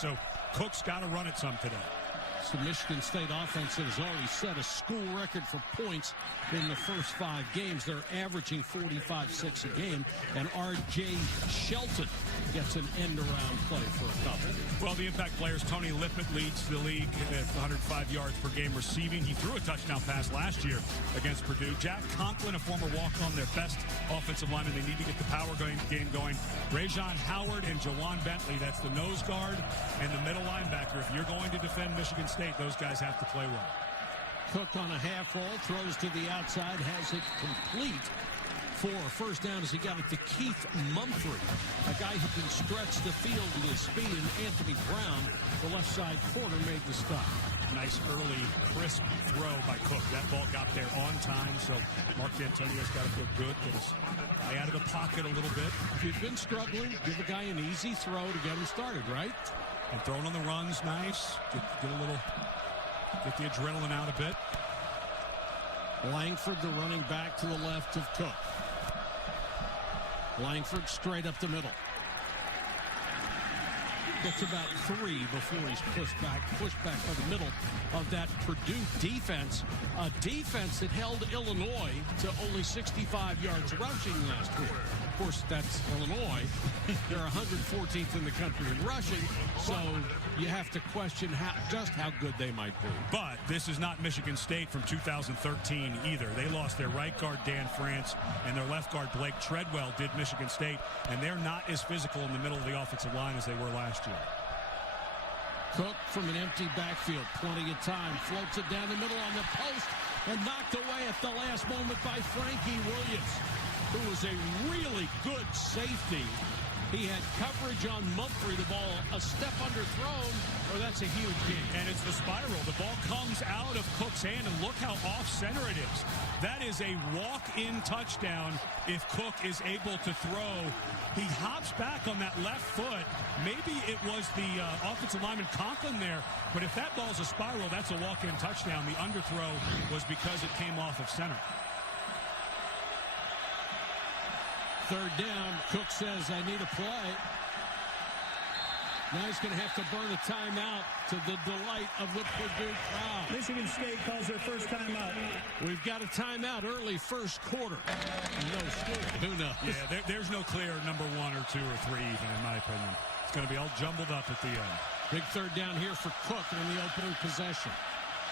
So Cook's got to run it some today. It's the Michigan State offense that has already set a school record for points in the first 5 games. They're averaging 45-6 a game, and R.J. Shelton gets an end-around play for a couple. Well, the impact players, Tony Lippett leads the league at 105 yards per game receiving. He threw a touchdown pass last year against Purdue. Jack Conklin, a former walk-on, their best offensive lineman. They need to get the power game going. Rajon Howard and Jawan Bentley, that's the nose guard and the middle linebacker. If you're going to defend Michigan State, those guys have to play well. Cook on a half roll, throws to the outside, has it complete for a first down as he got it to Keith Mumphrey, a guy who can stretch the field with his speed, and Anthony Brown, the left side corner, made the stop. Nice early, crisp throw by Cook. That ball got there on time, so Mark D'Antonio's got to feel good. Get his guy out of the pocket a little bit. If you've been struggling, give a guy an easy throw to get him started, right? And throwing on the runs, nice. Get a little, get the adrenaline out a bit. Langford, the running back to the left of Cook. Langford straight up the middle. Gets about 3 before he's pushed back by the middle of that Purdue defense. A defense that held Illinois to only 65 yards rushing last week. Of course, that's Illinois. They're 114th in the country in rushing, so you have to question just how good they might be. But this is not Michigan State from 2013 either. They lost their right guard, Dan France, and their left guard, Blake Treadwell, did Michigan State, and they're not as physical in the middle of the offensive line as they were last year. Cook from an empty backfield, plenty of time, floats it down the middle on the post, and knocked away at the last moment by Frankie Williams, who was a really good safety. He had coverage on Mumphrey. The ball a step underthrown. Oh, that's a huge gain. And it's the spiral. The ball comes out of Cook's hand, and look how off-center it is. That is a walk-in touchdown if Cook is able to throw. He hops back on that left foot. Maybe it was the offensive lineman Conklin there, but if that ball's a spiral, that's a walk-in touchdown. The underthrow was because it came off of center. Third down, Cook says, I need a play. Now he's going to have to burn a timeout to the delight of the Purdue crowd. Michigan State calls their first timeout. We've got a timeout early first quarter. No score. Who knows? Yeah, there's no clear number 1 or 2 or 3 even, in my opinion. It's going to be all jumbled up at the end. Big third down here for Cook in the opening possession.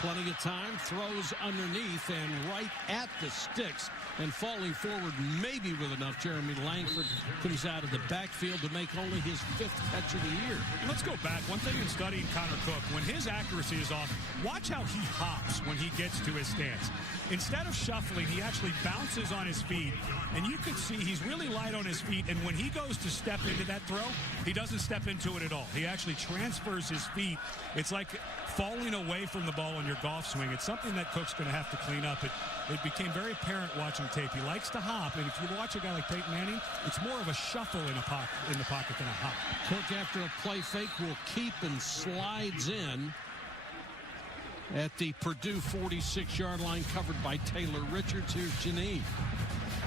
Plenty of time, throws underneath and right at the sticks, and falling forward maybe with enough. Jeremy Langford comes out of the backfield to make only his 5th catch of the year. And let's go back. One thing in studying Connor Cook, when his accuracy is off, watch how he hops when he gets to his stance. Instead of shuffling, he actually bounces on his feet, and you can see he's really light on his feet, and when he goes to step into that throw, he doesn't step into it at all. He actually transfers his feet. It's like falling away from the ball on your golf swing. It's something that Cook's going to have to clean up. It became very apparent watching tape. He likes to hop, and if you watch a guy like Peyton Manning, it's more of a shuffle in the pocket than a hop. Cook, after a play fake, will keep and slides in at the Purdue 46-yard line, covered by Taylor Richards. Here's Janine.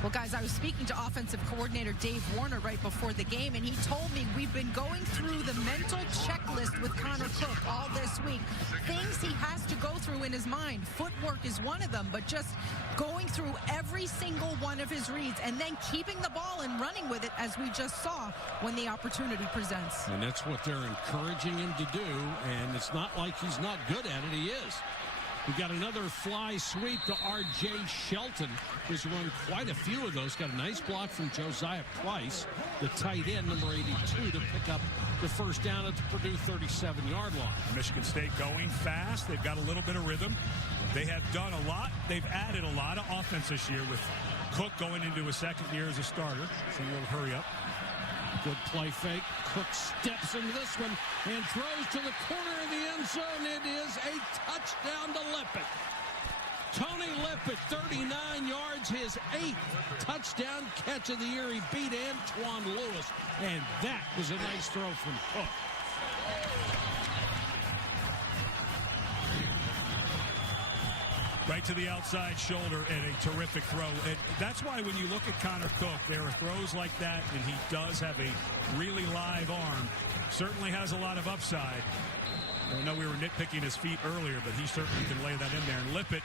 Well, guys, I was speaking to offensive coordinator Dave Warner right before the game, and he told me we've been going through the mental checklist with Connor Cook all this week. Things he has to go through in his mind. Footwork is one of them, but just going through every single one of his reads and then keeping the ball and running with it, as we just saw, when the opportunity presents. And that's what they're encouraging him to do, and it's not like he's not good at it. He is. We've got another fly sweep to R.J. Shelton, who's run quite a few of those. Got a nice block from Josiah Price, the tight end, number 82, to pick up the first down at the Purdue 37-yard line. Michigan State going fast. They've got a little bit of rhythm. They have done a lot. They've added a lot of offense this year with Cook going into his second year as a starter. So a little hurry up. Good play fake. Cook steps into this one and throws to the corner of the end zone. It is a touchdown to Lippett. Tony Lippett, 39 yards, his 8th touchdown catch of the year. He beat Antoine Lewis, and that was a nice throw from Cook. Right to the outside shoulder and a terrific throw. And that's why when you look at Connor Cook, there are throws like that, and he does have a really live arm. Certainly has a lot of upside. I know we were nitpicking his feet earlier, but he certainly can lay that in there. And Lippett,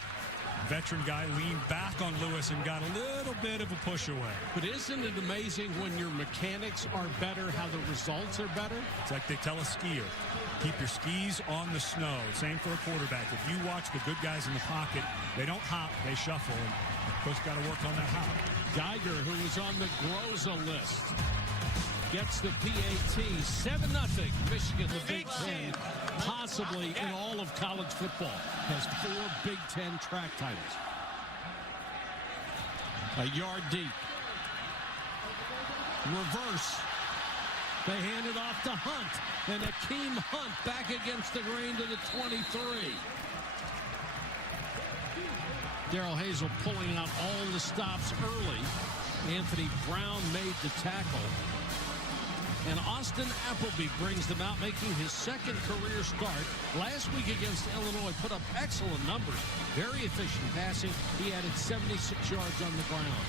veteran guy, leaned back on Lewis and got a little bit of a push away. But isn't it amazing when your mechanics are better, how the results are better? It's like they tell a skier, keep your skis on the snow. Same for a quarterback. If you watch the good guys in the pocket, they don't hop, they shuffle. And Cook's got to work on that hop. Geiger, who was on the Groza list, gets the PAT. 7-0. Michigan, the Big Ten, possibly in all of college football, has 4 Big Ten track titles. A yard deep. Reverse. They hand it off to Hunt. And Akeem Hunt back against the grain to the 23. Darrell Hazel pulling out all the stops early. Anthony Brown made the tackle. And Austin Appleby brings them out, making his second career start. Last week against Illinois, put up excellent numbers. Very efficient passing. He added 76 yards on the ground.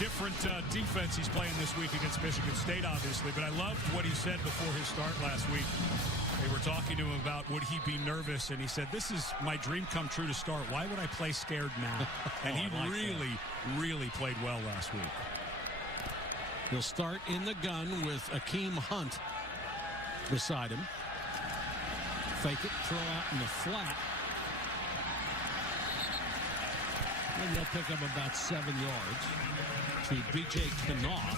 Different defense he's playing this week against Michigan State, obviously. But I loved what he said before his start last week. They were talking to him about would he be nervous, and he said, this is my dream come true to start. Why would I play scared now? And he really played well last week. He'll start in the gun with Akeem Hunt beside him. Fake it, throw out in the flat. And they'll pick up about 7 yards to B.J. Knopf.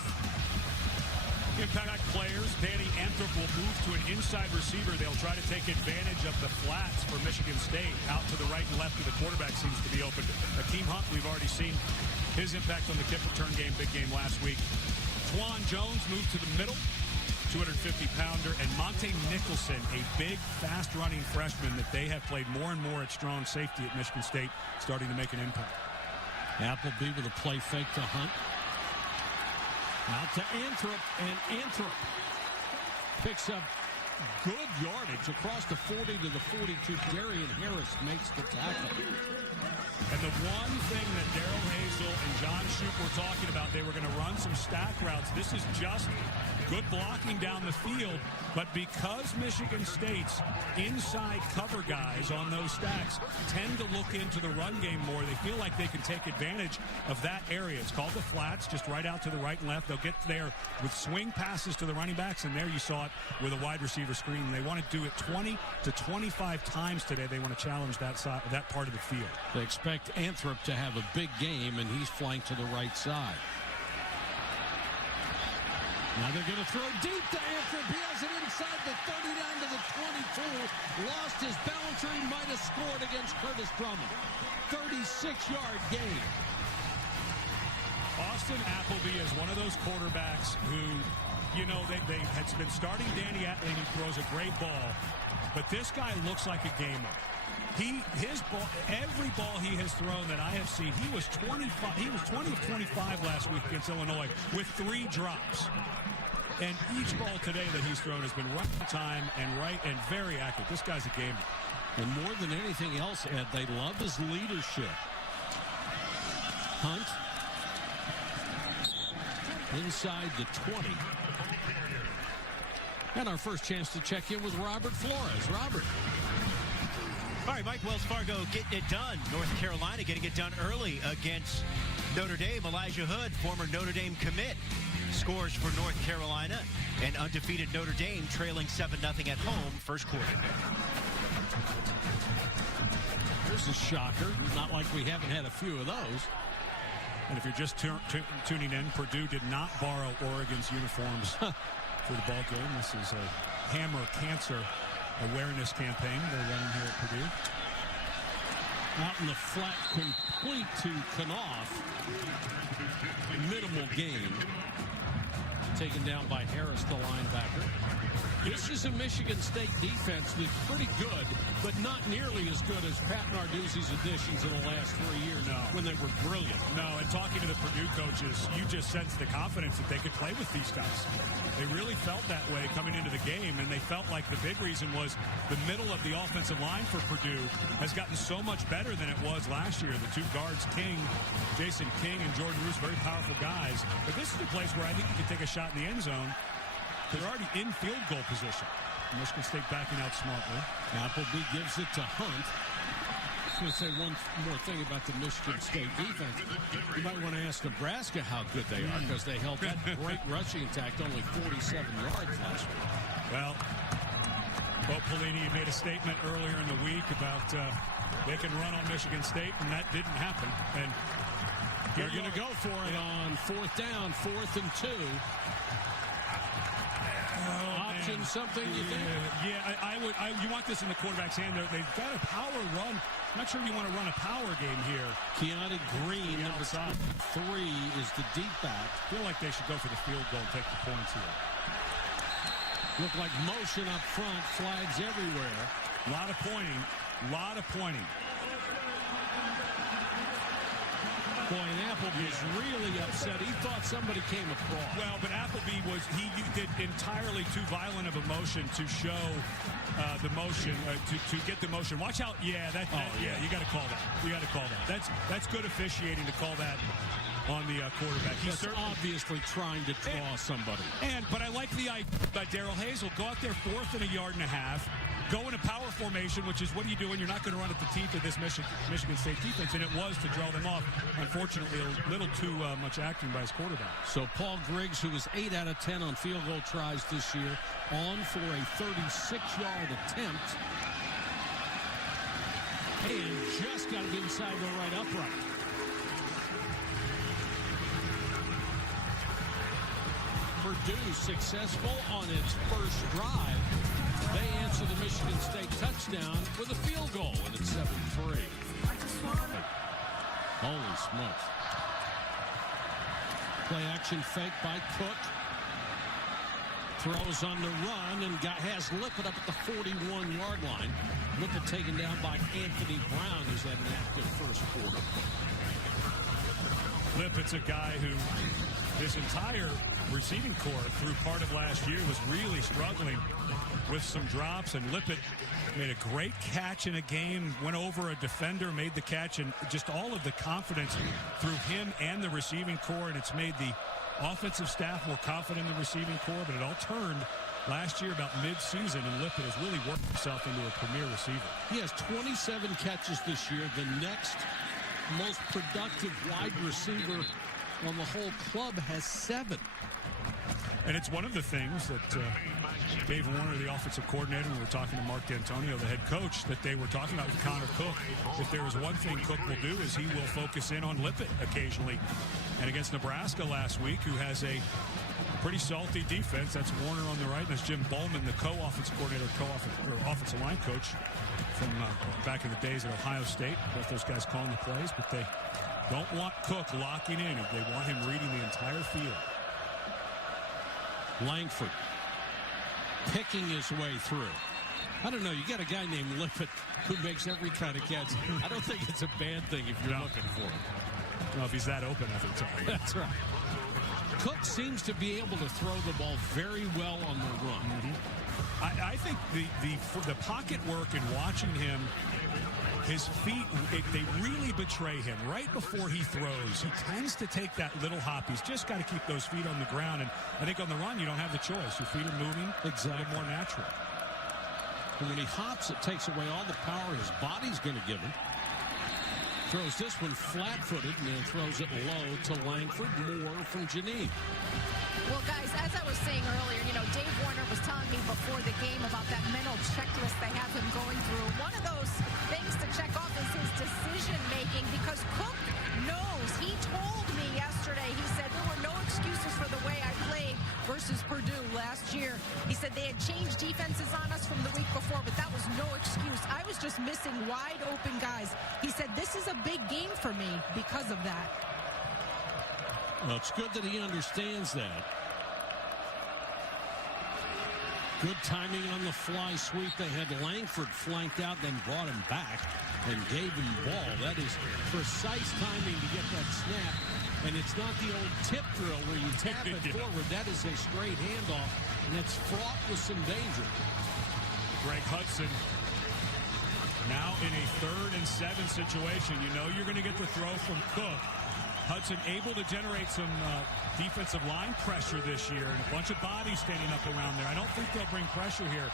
Impact players, Danny Anthrop will move to an inside receiver. They'll try to take advantage of the flats for Michigan State. Out to the right and left of the quarterback seems to be open. Akeem Hunt, we've already seen his impact on the kick return game, big game last week. Twan Jones moved to the middle, 250-pounder, and Monte Nicholson, a big, fast-running freshman that they have played more and more at strong safety at Michigan State, starting to make an impact. Appleby with a play fake to Hunt. Out to Anthrop, and Anthrop picks up good yardage across the 40 to the 42. Darian Harris makes the tackle. And the one thing that Darrell Hazel and John Shoup were talking about, they were going to run some stack routes. This is just good blocking down the field, but because Michigan State's inside cover guys on those stacks tend to look into the run game more, they feel like they can take advantage of that area. It's called the flats, just right out to the right and left. They'll get there with swing passes to the running backs, and there you saw it with a wide receiver screen. They want to do it 20 to 25 times today. They want to challenge that side, that part of the field. They expect Anthrop to have a big game, and he's flanked to the right side. Now they're going to throw deep to Anthrop. He has it inside the 30 down to the 22. Lost his balance, or he might have scored against Curtis Drummond. 36-yard gain. Austin Appleby is one of those quarterbacks who, you know, they had been starting Danny Atlee. He throws a great ball, but this guy looks like a gamer. His ball, every ball he has thrown that I have seen, he was 20 of 25 last week against Illinois with 3 drops. And each ball today that he's thrown has been right on time and right and very accurate. This guy's a gamer. And more than anything else, Ed, they love his leadership. Hunt inside the 20. And our first chance to check in with Robert Flores. Robert. All right, Mike, Wells Fargo getting it done. North Carolina getting it done early against Notre Dame. Elijah Hood, former Notre Dame commit, scores for North Carolina. And undefeated Notre Dame trailing 7-0 at home first quarter. Here's a shocker. Not like we haven't had a few of those. And if you're just tuning in, Purdue did not borrow Oregon's uniforms for the ball game. This is a hammer cancer awareness campaign they're running here at Purdue. Out in the flat, complete to Knopf. Minimal gain. Taken down by Harris, the linebacker. This is a Michigan State defense that's pretty good, but not nearly as good as Pat Narduzzi's additions in the last 3 years when they were brilliant. No, and talking to the Purdue coaches, you just sense the confidence that they could play with these guys. They really felt that way coming into the game, and they felt like the big reason was the middle of the offensive line for Purdue has gotten so much better than it was last year. The two guards, Jason King and Jordan Roos, very powerful guys. But this is the place where I think you can take a shot in the end zone. They're already in field goal position. Michigan State backing out smartly. Appleby gives it to Hunt. I was going to say one more thing about the Michigan State defense. You might want to ask Nebraska how good they are, because they held that great rushing attack to only 47 yards last week. Well, Bo Pelini made a statement earlier in the week about they can run on Michigan State, and that didn't happen. And they're going to go for it on 4th down, 4th and 2. Option something, you think? Yeah, you want this in the quarterback's hand. They've got a power run. I'm not sure you want to run a power game here. Keanu Green, number 3, is the deep back. I feel like they should go for the field goal and take the points here. Look like motion up front, flags everywhere. A lot of pointing. Boy, and Appleby is really upset. He thought somebody came across. Well, but Appleby he did entirely too violent of a motion to show the motion, to get the motion. Watch out. Yeah, you got to call that. You got to call that. That's good officiating to call that on the quarterback. He's obviously trying to draw somebody. But I like the idea by Darrell Hazel. Go out there 4th and 1.5 yards. Go in a power formation, which is what are you doing? You're not going to run at the teeth of this Michigan State defense, and it was to draw them off. Unfortunately, a little too much acting by his quarterback. So Paul Griggs, who was 8 out of 10 on field goal tries this year, on for a 36-yard attempt. And just got it inside the right upright. Purdue successful on its first drive. They answer the Michigan State touchdown with a field goal, and it's 7-3. Holy smokes. Play action fake by Cook. Throws on the run and has Lippett up at the 41-yard line. Lippett taken down by Anthony Brown, who's had an active first quarter. Lippett's a guy who his entire receiving corps through part of last year was really struggling with some drops, and Lippett made a great catch in a game, went over a defender, made the catch, and just all of the confidence through him and the receiving corps, and it's made the offensive staff more confident in the receiving corps, but it all turned last year about mid-season, and Lippett has really worked himself into a premier receiver. He has 27 catches this year, the next most productive wide receiver on the whole club has 7. And it's one of the things that Dave Warner, the offensive coordinator, we were talking to Mark D'Antonio, the head coach, that they were talking about with Connor Cook. If there is one thing Cook will do is he will focus in on Lippett occasionally. And against Nebraska last week, who has a pretty salty defense, that's Warner on the right, and that's Jim Bowman, the co-offensive coordinator, offensive line coach from back in the days at Ohio State. Both those guys calling the plays, but they don't want Cook locking in. They want him reading the entire field. Langford picking his way through. I don't know. You got a guy named Lippett who makes every kind of catch. I don't think it's a bad thing if you're looking for him. Well, if he's that open every time. That's right. Cook seems to be able to throw the ball very well on the run. Mm-hmm. I think the pocket work and watching him, his feet, they really betray him. Right before he throws, he tends to take that little hop. He's just got to keep those feet on the ground. And I think on the run, you don't have the choice. Your feet are moving. Exactly. More natural. And when he hops, it takes away all the power his body's going to give him. Throws this one flat-footed and then throws it low to Langford. More from Janine. Well, guys, as I was saying earlier, Dave Warner was telling me before the game about that mental checklist they have him going through. One of those things to check off is his decision-making, because Cook knows. He told me yesterday, he said there were no excuses for the way I played versus Purdue last year. He said they had changed defenses on us from the week before, but that was no excuse. I was just missing wide-open guys. He said this is a big game for me because of that. Well, it's good that he understands that. Good timing on the fly sweep. They had Langford flanked out, then brought him back and gave him the ball. That is precise timing to get that snap. And it's not the old tip drill where you tap it forward. That is a straight handoff, and it's fraught with some danger. Greg Hudson now in a 3rd and 7 situation. You know you're going to get the throw from Cook. Hudson able to generate some defensive line pressure this year, and a bunch of bodies standing up around there. I don't think they'll bring pressure here,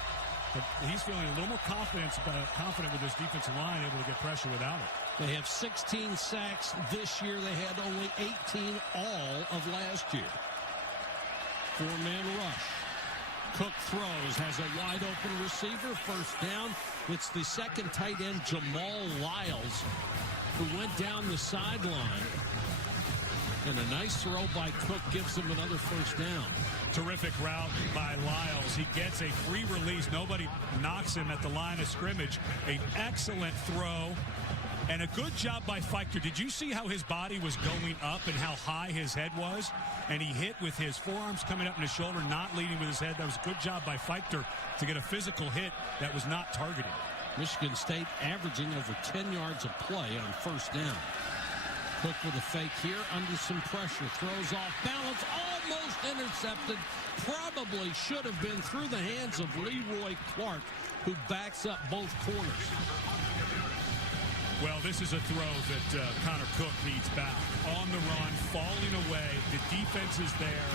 but he's feeling a little more confident with his defensive line, able to get pressure without it. They have 16 sacks this year. They had only 18 all of last year. 4-man rush. Cook throws, has a wide-open receiver. First down. It's the second tight end, Jamal Lyles, who went down the sideline. And a nice throw by Cook gives him another first down. Terrific route by Lyles. He gets a free release. Nobody knocks him at the line of scrimmage. An excellent throw. And a good job by Feichter. Did you see how his body was going up and how high his head was? And he hit with his forearms coming up in his shoulder, not leading with his head. That was a good job by Feichter to get a physical hit that was not targeted. Michigan State averaging over 10 yards a play on first down. Cook with a fake here, under some pressure, throws off balance, almost intercepted. Probably should have been through the hands of Leroy Clark, who backs up both corners. Well, this is a throw that Connor Cook needs back. On the run, falling away. The defense is there.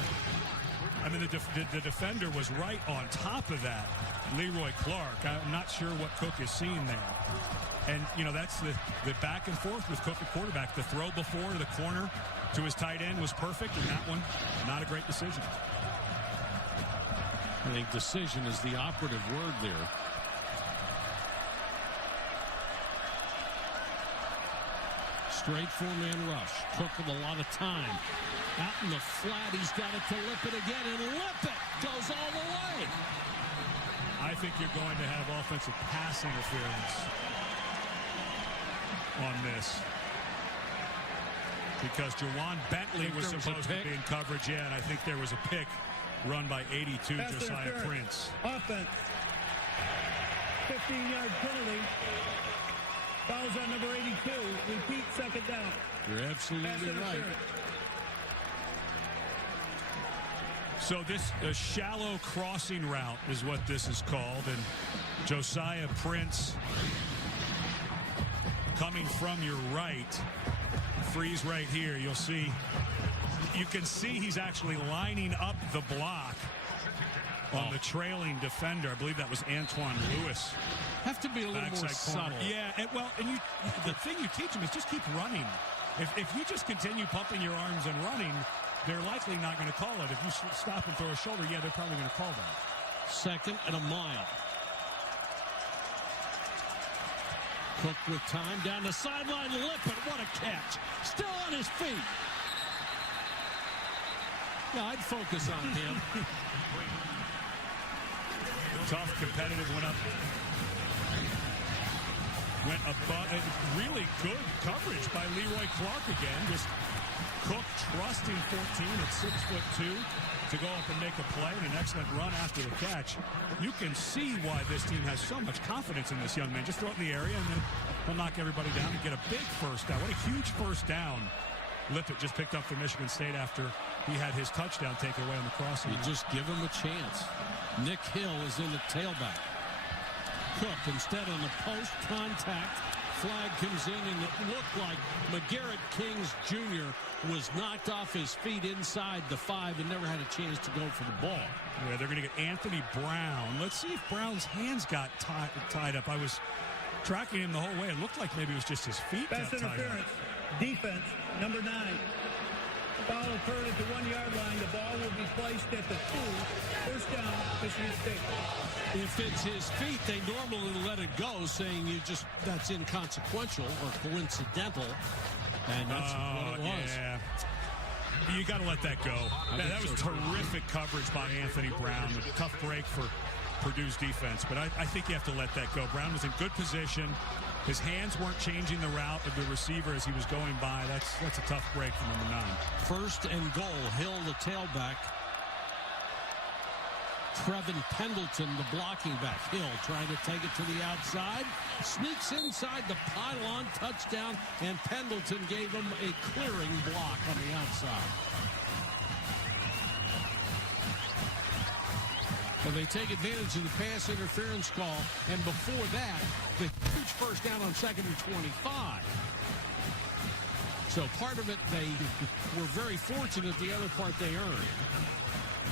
I mean, the defender was right on top of that. Leroy Clark. I'm not sure what Cook is seeing there. And, you know, that's the back and forth with Cook at quarterback. The throw before to the corner to his tight end was perfect, and that one, not a great decision. I think decision is the operative word there. Straight 4-man rush. Cook with a lot of time. Out in the flat, he's got it to Lippett again, and Lippett goes all the way. I think you're going to have offensive pass interference on this, because Jawan Bentley was supposed to be in coverage. Yeah, and I think there was a pick run by 82 Josiah Prince. Offense. 15-yard penalty. Fouls on number 82. Repeat, second down. You're absolutely right. So this a shallow crossing route is what this is called, and Josiah Prince coming from your right. Freeze right here. You'll see. You can see he's actually lining up the block on the trailing defender. I believe that was Antoine Lewis. Have to be a little more subtle. Yeah, and the thing you teach him is just keep running. If you just continue pumping your arms and running, they're likely not going to call it. If you stop and throw a shoulder, yeah, they're probably going to call that. 2nd and a mile. Cook with time down the sideline. Lippett, what a catch. Still on his feet. Yeah, I'd focus on him. Tough, competitive, went above. Really good coverage by Leroy Clark again. Just Cook trusting 14 at 6'2" to go up and make a play, and an excellent run after the catch. You can see why this team has so much confidence in this young man. Just throw it in the area, and then he'll knock everybody down and get a big first down. What a huge first down Lippett just picked up for Michigan State after he had his touchdown taken away on the crossing. You just give him a chance. Nick Hill is in the tailback. Cook instead on the post contact. Flag comes in, and it looked like McGarrett Kings Jr. was knocked off his feet inside the 5 and never had a chance to go for the ball. Yeah, they're going to get Anthony Brown. Let's see if Brown's hands got tied up. I was tracking him the whole way. It looked like maybe it was just his feet got tied up. Pass interference. Defense, number 9. Foul occurred at the 1-yard line. The ball will be placed at the 2. First down, Michigan State. If it's his feet, they normally let it go, saying that's inconsequential or coincidental. And that's what it was. Yeah. You got to let that go. That was terrific coverage by Anthony Brown. A tough break for Purdue's defense, but I think you have to let that go. Brown was in good position. His hands weren't changing the route of the receiver as he was going by. That's a tough break from number 9. 1st and goal. Hill, the tailback. Trevin Pendleton, the blocking back. Hill trying to take it to the outside. Sneaks inside the pylon. Touchdown. And Pendleton gave him a clearing block on the outside. And they take advantage of the pass interference call. And before that, the huge first down on 2nd and 25. So part of it, they were very fortunate. The other part, they earned.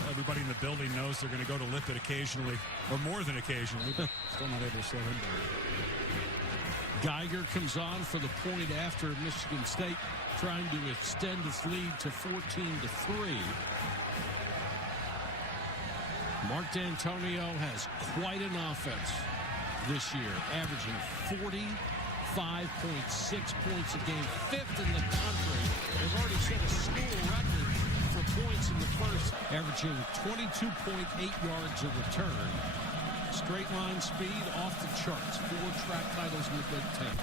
Everybody in the building knows they're going to go to Lippert occasionally, or more than occasionally, but still not able to slow him down. Geiger comes on for the point after Michigan State trying to extend its lead to 14-3. Mark D'Antonio has quite an offense this year, averaging 45.6 points a game, 5th in the country. They've already set a school record for points in the first, averaging 22.8 yards a return. Straight line speed off the charts. 4 track titles in the Big Ten.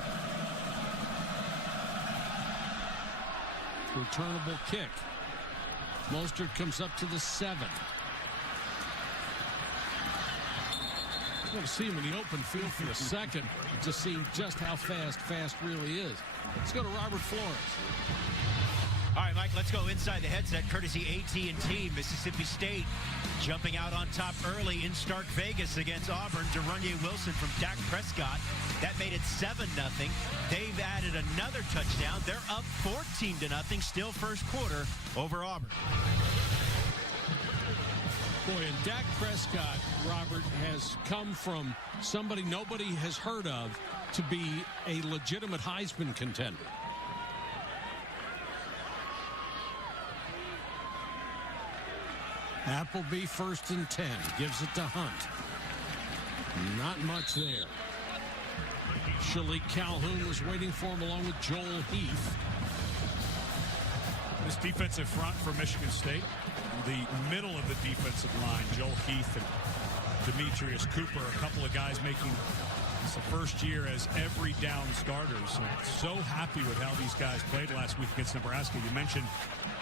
Returnable kick. Mostert comes up to the 7. Want to see him in the open field for a second to see just how fast really is. Let's go to Robert Flores. All right, Mike, let's go inside the headset, courtesy AT&T. Mississippi State jumping out on top early in Stark Vegas against Auburn. De'Runye Wilson from Dak Prescott. That made it 7-0. They've added another touchdown. They're up 14-0, still first quarter over Auburn. Boy, and Dak Prescott, Robert, has come from somebody nobody has heard of to be a legitimate Heisman contender. Appleby 1st and 10. Gives it to Hunt. Not much there. Shalik Calhoun was waiting for him along with Joel Heath. This defensive front for Michigan State, the middle of the defensive line, Joel Heath and Demetrius Cooper, a couple of guys making this the first year as every down starters. So happy with how these guys played last week against Nebraska. You mentioned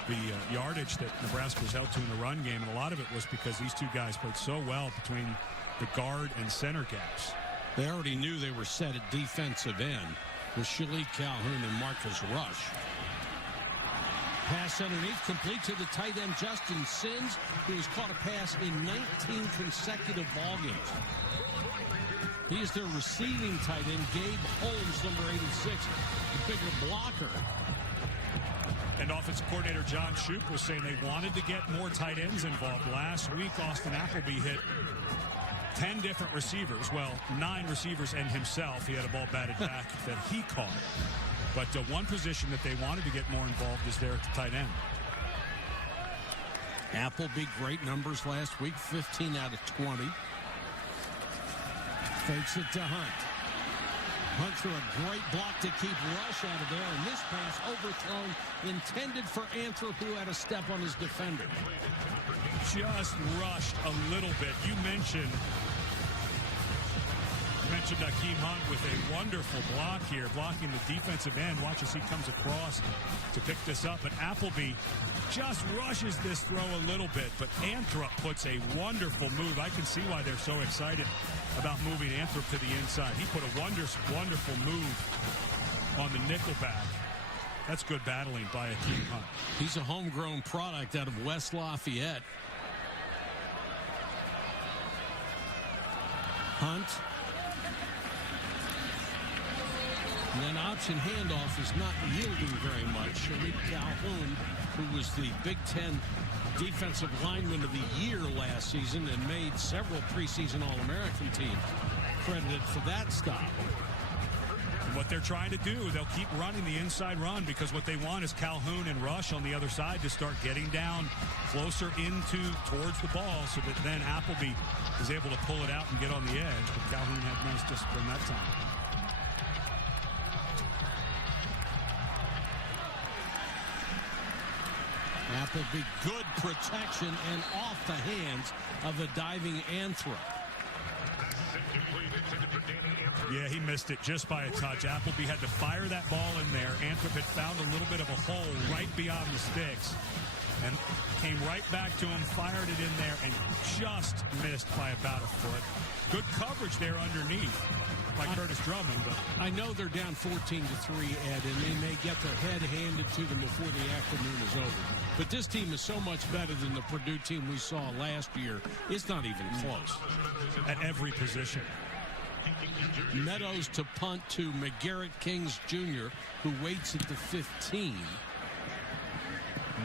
the yardage that Nebraska was held to in the run game, and a lot of it was because these two guys played so well between the guard and center gaps. They already knew they were set at defensive end with Shalik Calhoun and Marcus Rush. Pass underneath, complete to the tight end Justin Sims, who has caught a pass in 19 consecutive ball games. He is their receiving tight end, Gabe Holmes, number 86, the bigger blocker. And offensive coordinator John Shoup was saying they wanted to get more tight ends involved. Last week, Austin Appleby hit 10 different receivers. Well, 9 receivers and himself. He had a ball batted back that he caught. But one position that they wanted to get more involved is there at the tight end. Appleby, great numbers last week, 15 out of 20. Fakes it to Hunt. Hunt threw a great block to keep Rush out of there, and this pass overthrown, intended for Anthrop, who had a step on his defender. Just rushed a little bit. You mentioned Akeem Hunt with a wonderful block here, blocking the defensive end. Watch as he comes across to pick this up. But Appleby just rushes this throw a little bit, but Anthrop puts a wonderful move. I can see why they're so excited about moving Anthrop to the inside. He put a wonderful move on the nickelback. That's good battling by Akeem Hunt. He's a homegrown product out of West Lafayette. Hunt. And then option handoff is not yielding very much. Shalik Calhoun, who was the Big Ten Defensive Lineman of the Year last season and made several preseason All-American teams, credited for that stop. And what they're trying to do, they'll keep running the inside run because what they want is Calhoun and Rush on the other side to start getting down closer towards the ball so that then Appleby is able to pull it out and get on the edge. But Calhoun had nice discipline that time. Appleby, good protection and off the hands of the diving Anthrop. Yeah, he missed it just by a touch. Appleby had to fire that ball in there. Anthrop had found a little bit of a hole right beyond the sticks. and came right back to him, fired it in there, and just missed by about a foot. Good coverage there underneath by Curtis Drummond. But I know they're down 14-3, Ed, and they may get their head handed to them before the afternoon is over. But this team is so much better than the Purdue team we saw last year. It's not even close. At every position. Meadows to punt to McGarrett Kings Jr., who waits at the 15.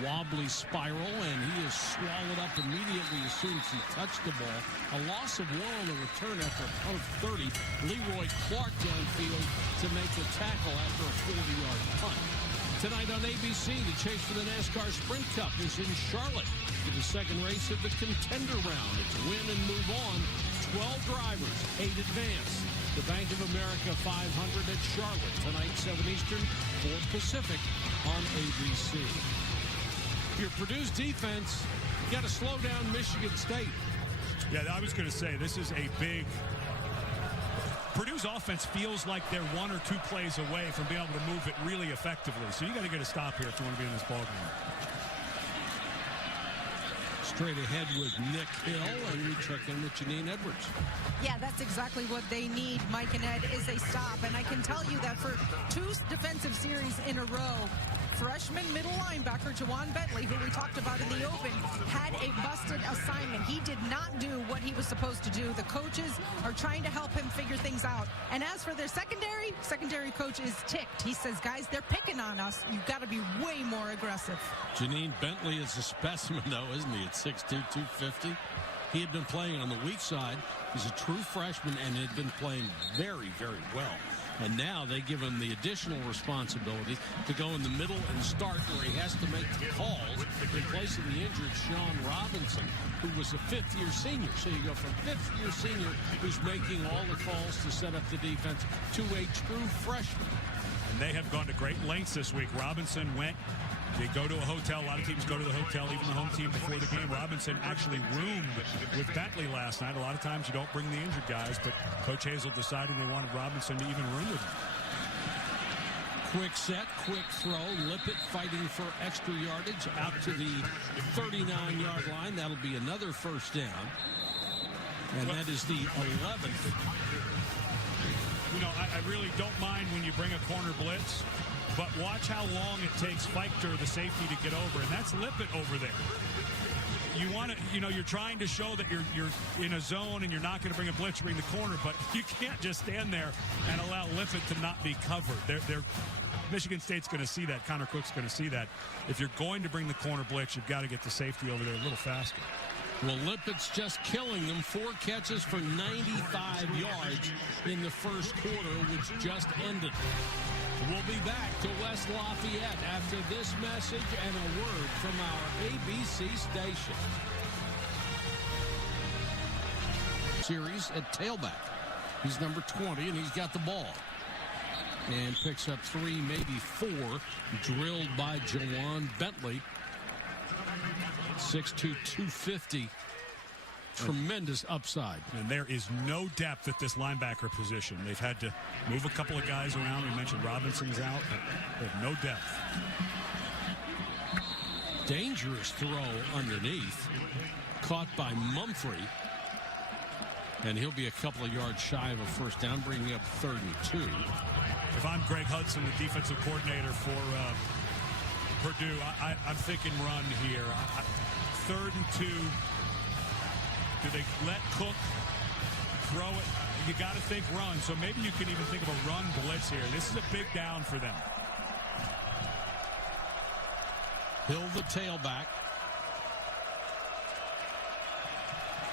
Wobbly spiral, and he is swallowed up immediately as soon as he touched the ball. A loss of 1 on the return after a punt of 30. Leroy Clark downfield to make the tackle after a 40-yard punt. Tonight on ABC, the chase for the NASCAR Sprint Cup is in Charlotte for the second race of the contender round. It's win and move on. 12 drivers, 8 advance. The Bank of America 500 at Charlotte tonight, 7 Eastern, 4 Pacific on ABC. If you're Purdue's defense, you got to slow down Michigan State. Yeah, I was going to say, this is a big... Purdue's offense feels like they're 1 or 2 plays away from being able to move it really effectively. So you got to get a stop here if you want to be in this ballgame. Straight ahead with Nick Hill, and we check in with Janine Edwards. Yeah, that's exactly what they need, Mike and Ed, is a stop. And I can tell you that for 2 defensive series in a row, freshman middle linebacker Jawan Bentley, who we talked about in the open, had a busted assignment. He did not do what he was supposed to do. The coaches are trying to help him figure things out. And as for their secondary coach is ticked. He says, guys, they're picking on us. You've got to be way more aggressive. Janine Bentley is a specimen, though, isn't he, at 6'2", 250? He had been playing on the weak side. He's a true freshman and had been playing very, very well. And now they give him the additional responsibility to go in the middle and start where he has to make the calls in place of the injured Sean Robinson, who was a 5th-year senior. So you go from 5th-year senior who's making all the calls to set up the defense to a true freshman. And they have gone to great lengths this week. Robinson went. They go to a hotel. A lot of teams go to the hotel, even the home team before the game. Robinson actually roomed with Bentley last night. A lot of times you don't bring the injured guys, but Coach Hazel decided they wanted Robinson to even room with him. Quick set, quick throw. Lippett fighting for extra yardage out to the 39-yard line. That'll be another first down. And that is the 11th. You know, I really don't mind when you bring a corner blitz. But watch how long it takes Feichter, the safety, to get over. And that's Lippett over there. You want to, you know, you're trying to show that you're in a zone and you're not going to bring a blitz, bring the corner. But you can't just stand there and allow Lippett to not be covered. Michigan State's going to see that. Connor Cook's going to see that. If you're going to bring the corner blitz, you've got to get the safety over there a little faster. Well, Lippett's just killing them. 4 catches for 95 yards in the first quarter, which just ended. We'll be back to West Lafayette after this message and a word from our ABC station. Series at tailback. He's number 20, and he's got the ball. And picks up 3, maybe 4, drilled by Jawan Bentley. 6'2", 250. Tremendous upside. And there is no depth at this linebacker position. They've had to move a couple of guys around. We mentioned Robinson's out, but they have no depth. Dangerous throw underneath. Caught by Mumphrey. And he'll be a couple of yards shy of a first down, bringing up 3rd and 2. If I'm Greg Hudson, the defensive coordinator for Purdue, I'm thinking run here. 3rd and 2. Do they let Cook throw it? You got to think run. So maybe you can even think of a run blitz here. This is a big down for them. Hill, the tailback.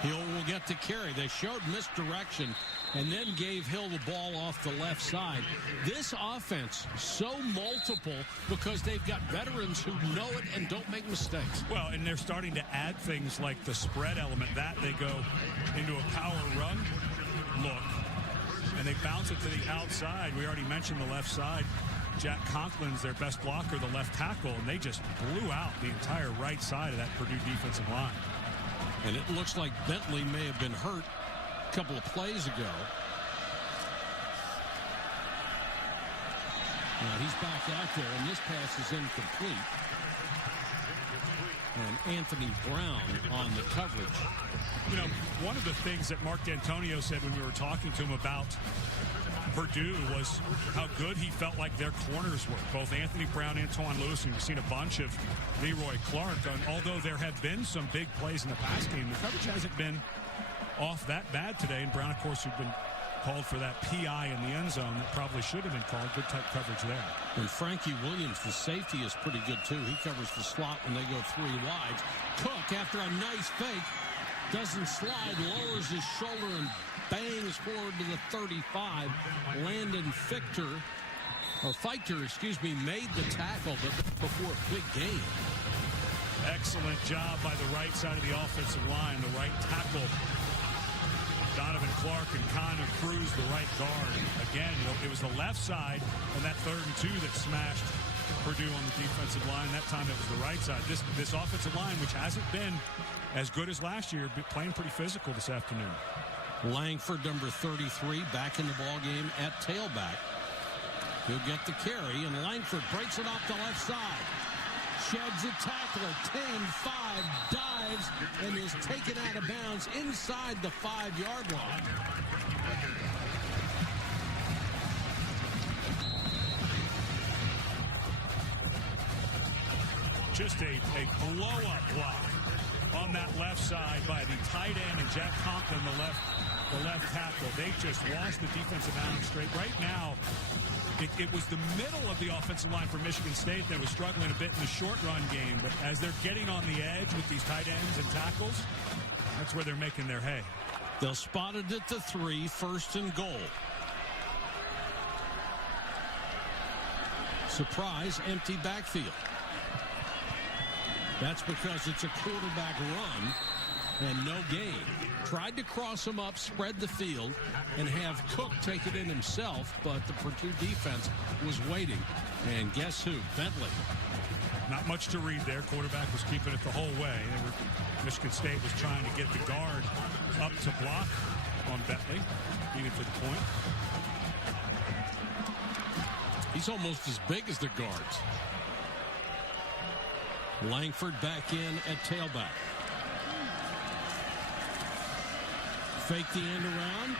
Hill will get the carry. They showed misdirection and then gave Hill the ball off the left side. This offense, so multiple because they've got veterans who know it and don't make mistakes. Well, and they're starting to add things like the spread element. That they go into a power run look, and they bounce it to the outside. We already mentioned the left side. Jack Conklin's their best blocker, the left tackle, and they just blew out the entire right side of that Purdue defensive line. And it looks like Bentley may have been hurt a couple of plays ago. Now he's back out there, and this pass is incomplete. and Anthony Brown on the coverage. You know, one of the things that Mark D'Antonio said when we were talking to him about Purdue was how good he felt like their corners were. Both Anthony Brown and Antoine Lewis, and we've seen a bunch of Leroy Clark. And although there have been some big plays in the pass game, the coverage hasn't been off that bad today. And Brown, of course, who'd been called for that PI in the end zone that probably should have been called. Good tight coverage there. And Frankie Williams, the safety, is pretty good, too. He covers the slot when they go 3 wide. Cook, after a nice fake, doesn't slide, lowers his shoulder and bangs forward to the 35. Landon Fichter, made the tackle, but before a big game. Excellent job by the right side of the offensive line, the right tackle. Donovan Clark and Connor Cruz, the right guard. Again, it was the left side and that 3rd and 2 that smashed Purdue on the defensive line. That time it was the right side. This offensive line, which hasn't been as good as last year, playing pretty physical this afternoon. Langford, number 33, back in the ball game at tailback. He'll get the carry, and Langford breaks it off the left side. Sheds a tackler, 10-5, dives, and is taken out of bounds inside the 5-yard line. Just a blow-up block on that left side by the tight end and Jack Conklin, the left tackle. They just washed the defensive end straight. Right now, it was the middle of the offensive line for Michigan State that was struggling a bit in the short run game. But as they're getting on the edge with these tight ends and tackles, that's where they're making their hay. They'll spot it at the 3, 1st and goal. Surprise, empty backfield. That's because it's a quarterback run and no gain. Tried to cross him up, spread the field, and have Cook take it in himself, but the Purdue defense was waiting. And guess who? Bentley. Not much to read there. Quarterback was keeping it the whole way. Michigan State was trying to get the guard up to block on Bentley, leading to the point. He's almost as big as the guards. Langford back in at tailback. Fake the end around.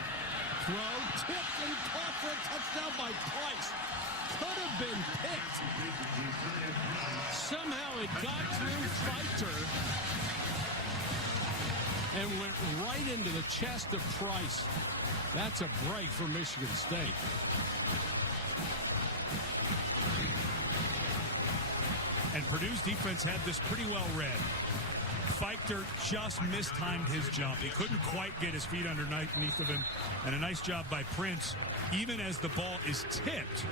Throw, tipped, and caught for a touchdown by Price. Could have been picked. Somehow it got through Fichter and went right into the chest of Price. That's a break for Michigan State. And Purdue's defense had this pretty well read. Fichter just mistimed his jump. He couldn't quite get his feet underneath of him. And a nice job by Prince, even as the ball is tipped,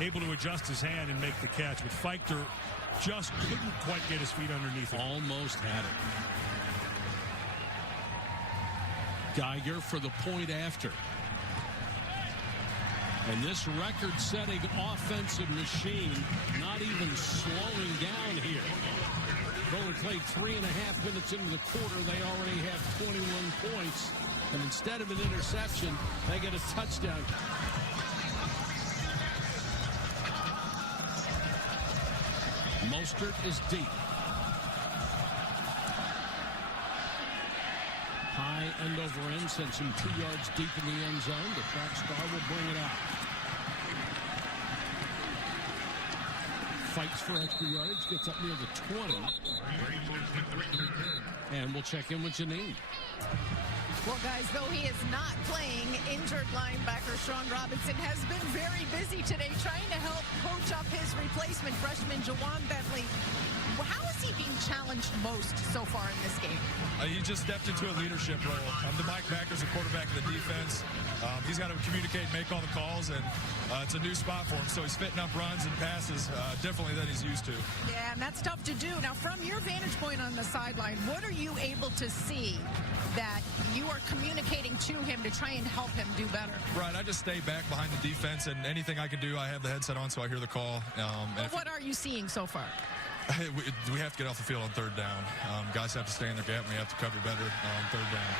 able to adjust his hand and make the catch. But Fichter just couldn't quite get his feet underneath him. Almost had it. Geiger for the point after. And this record-setting offensive machine not even slowing down here. Only played 3.5 minutes into the quarter. They already have 21 points. And instead of an interception, they get a touchdown. Mostert is deep. High end over end, sends him 2 yards deep in the end zone. The track star will bring it out. Fights for extra yardage, gets up near the 20. And we'll check in with Janine. Well, guys, though he is not playing, injured linebacker Sean Robinson has been very busy today trying to help coach up his replacement freshman Jawan Bentley. How is he being challenged most so far in this game? He just stepped into a leadership role. The Mike Backer's the quarterback of the defense. He's got to communicate and make all the calls, and it's a new spot for him. So he's fitting up runs and passes differently than he's used to. Yeah, and that's tough to do. Now, from your vantage point on the sideline, what are you able to see that you are communicating to him to try and help him do better? Right, I just stay back behind the defense, and anything I can do, I have the headset on so I hear the call. What are you seeing so far? We have to get off the field on third down. Guys have to stay in their gap, and we have to cover better on third down.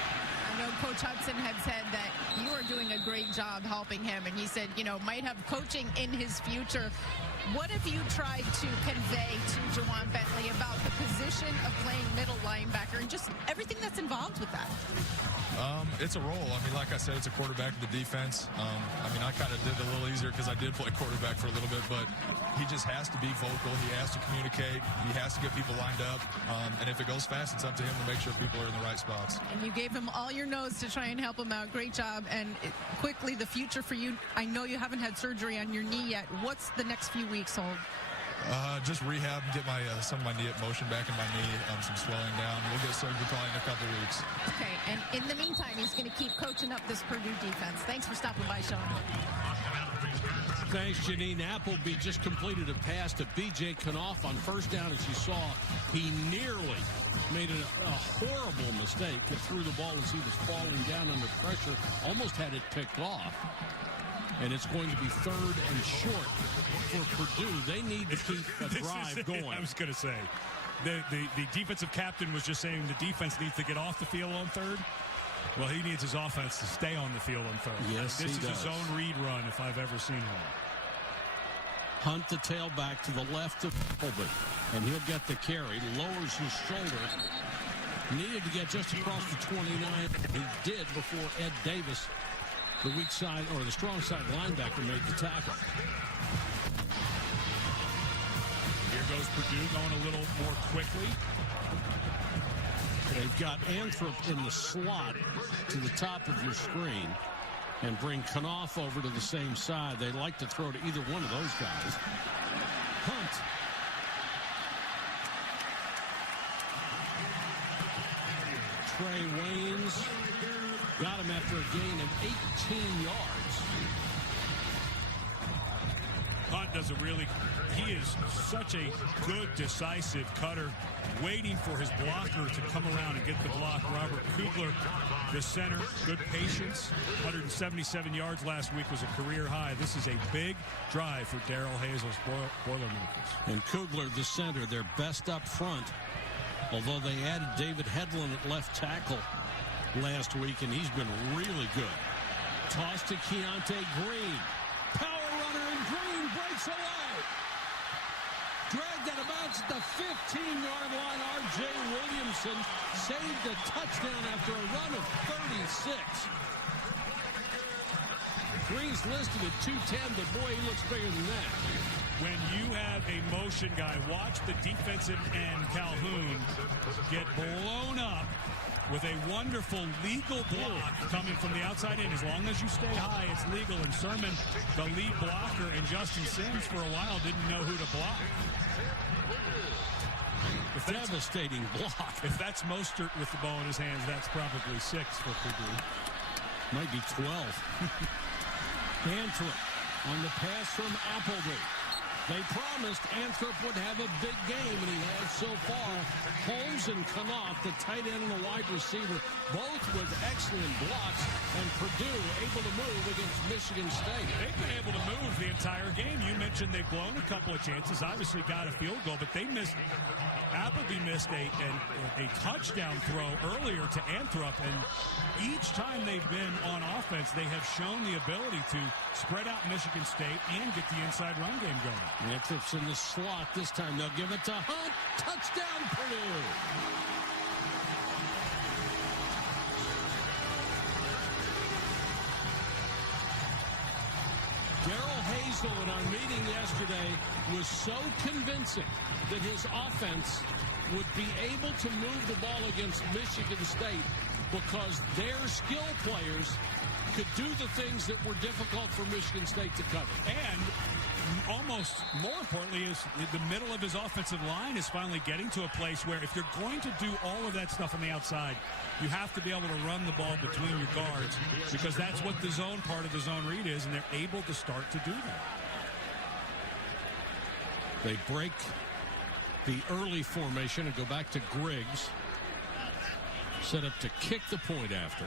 I know Coach Hudson had said that you are doing a great job helping him, and he said, you know, might have coaching in his future. What have you tried to convey to Jawan Bentley about the position of playing middle linebacker and just everything that's involved with that? It's a role. I mean, like I said, it's a quarterback of the defense. I mean, I kind of did it a little easier because I did play quarterback for a little bit, but he just has to be vocal. He has to communicate. He has to get people lined up. And if it goes fast, it's up to him to make sure people are in the right spots. And you gave him all your notes to try and help him out. Great job. And quickly, the future for you, I know you haven't had surgery on your knee yet. What's the next few weeks hold? Just rehab and get some of my knee motion back in my knee, some swelling down. We'll get surgery probably in a couple weeks. Okay, and in the meantime, he's going to keep coaching up this Purdue defense. Thanks for stopping by, Sean. Thanks, Janine. Appleby just completed a pass to B.J. Knopf on first down. As you saw, he nearly made a horrible mistake. It threw the ball as he was falling down under pressure. Almost had it picked off. And it's going to be 3rd and short for Purdue. They need to keep a drive going. I was going to say, the defensive captain was just saying the defense needs to get off the field on 3rd. Well, he needs his offense to stay on the field on 3rd. Yes, this he is does. a zone read run if I've ever seen one. Hunt the tailback to the left of Colbert, and he'll get the carry. Lowers his shoulder. Needed to get just across the 29. He did before Ed Davis, the weak side or the strong side linebacker, made the tackle. Here goes Purdue going a little more quickly. They've got Anthrop in the slot to the top of your screen and bring Knopf over to the same side. They like to throw to either one of those guys. Hunt. Trey Waynes got him after a gain of 18 yards. Hunt does he is such a good, decisive cutter, waiting for his blocker to come around and get the block. Robert Kugler, the center, good patience. 177 yards last week was a career high. This is a big drive for Darrell Hazel's Boilermakers. And Kugler, the center, their best up front. Although they added David Hedlund at left tackle last week, and he's been really good. Toss to Keontae Green. Power runner, and Green breaks away. Dragged out of bounds at the 15-yard line. R.J. Williamson saved a touchdown after a run of 36. Green's listed at 210, but boy, he looks bigger than that. When you have a motion guy, watch the defensive end, Calhoun, get blown up with a wonderful legal block coming from the outside in. As long as you stay high, it's legal. And Sermon, the lead blocker, and Justin Sims for a while didn't know who to block. Devastating block. If that's Mostert with the ball in his hands, that's probably 6 for Purdue. Might be 12. Anthrop on the pass from Appleby. They promised Anthrop would have a big game, and he has so far. Holmes and Knopf, the tight end and the wide receiver, both with excellent blocks, and Purdue able to move against Michigan State. They've been able to move the entire game. You mentioned they've blown a couple of chances, obviously got a field goal, but they missed. Appleby missed a touchdown throw earlier to Anthrop, and each time they've been on offense, they have shown the ability to spread out Michigan State and get the inside run game going. Anthrop's in the slot. This time they'll give it to Hunt. Touchdown, Purdue. Darrell Hazel in our meeting yesterday was so convincing that his offense would be able to move the ball against Michigan State because their skill players could do the things that were difficult for Michigan State to cover. And almost more importantly is the middle of his offensive line is finally getting to a place where if you're going to do all of that stuff on the outside, you have to be able to run the ball between your guards because that's what the zone part of the zone read is, and they're able to start to do that. They break the early formation and go back to Griggs. Set up to kick the point after.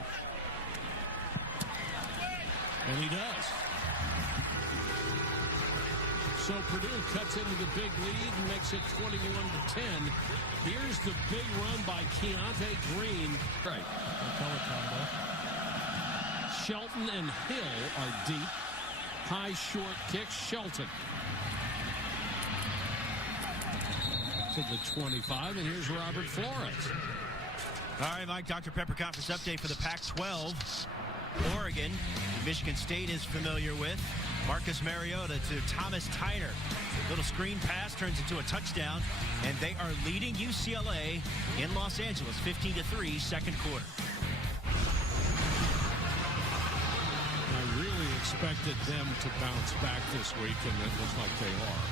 And he does. So Purdue cuts into the big lead and makes it 21-10. Here's the big run by Keontae Green. Right. Color combo. Shelton and Hill are deep. High short kick, Shelton to the 25, and here's Robert Flores. All right, Mike, Dr. Pepper conference update for the Pac-12. Oregon, Michigan State is familiar with. Marcus Mariota to Thomas Tyner. Little screen pass turns into a touchdown, and they are leading UCLA in Los Angeles, 15-3, second quarter. I really expected them to bounce back this week, and it looks like they are.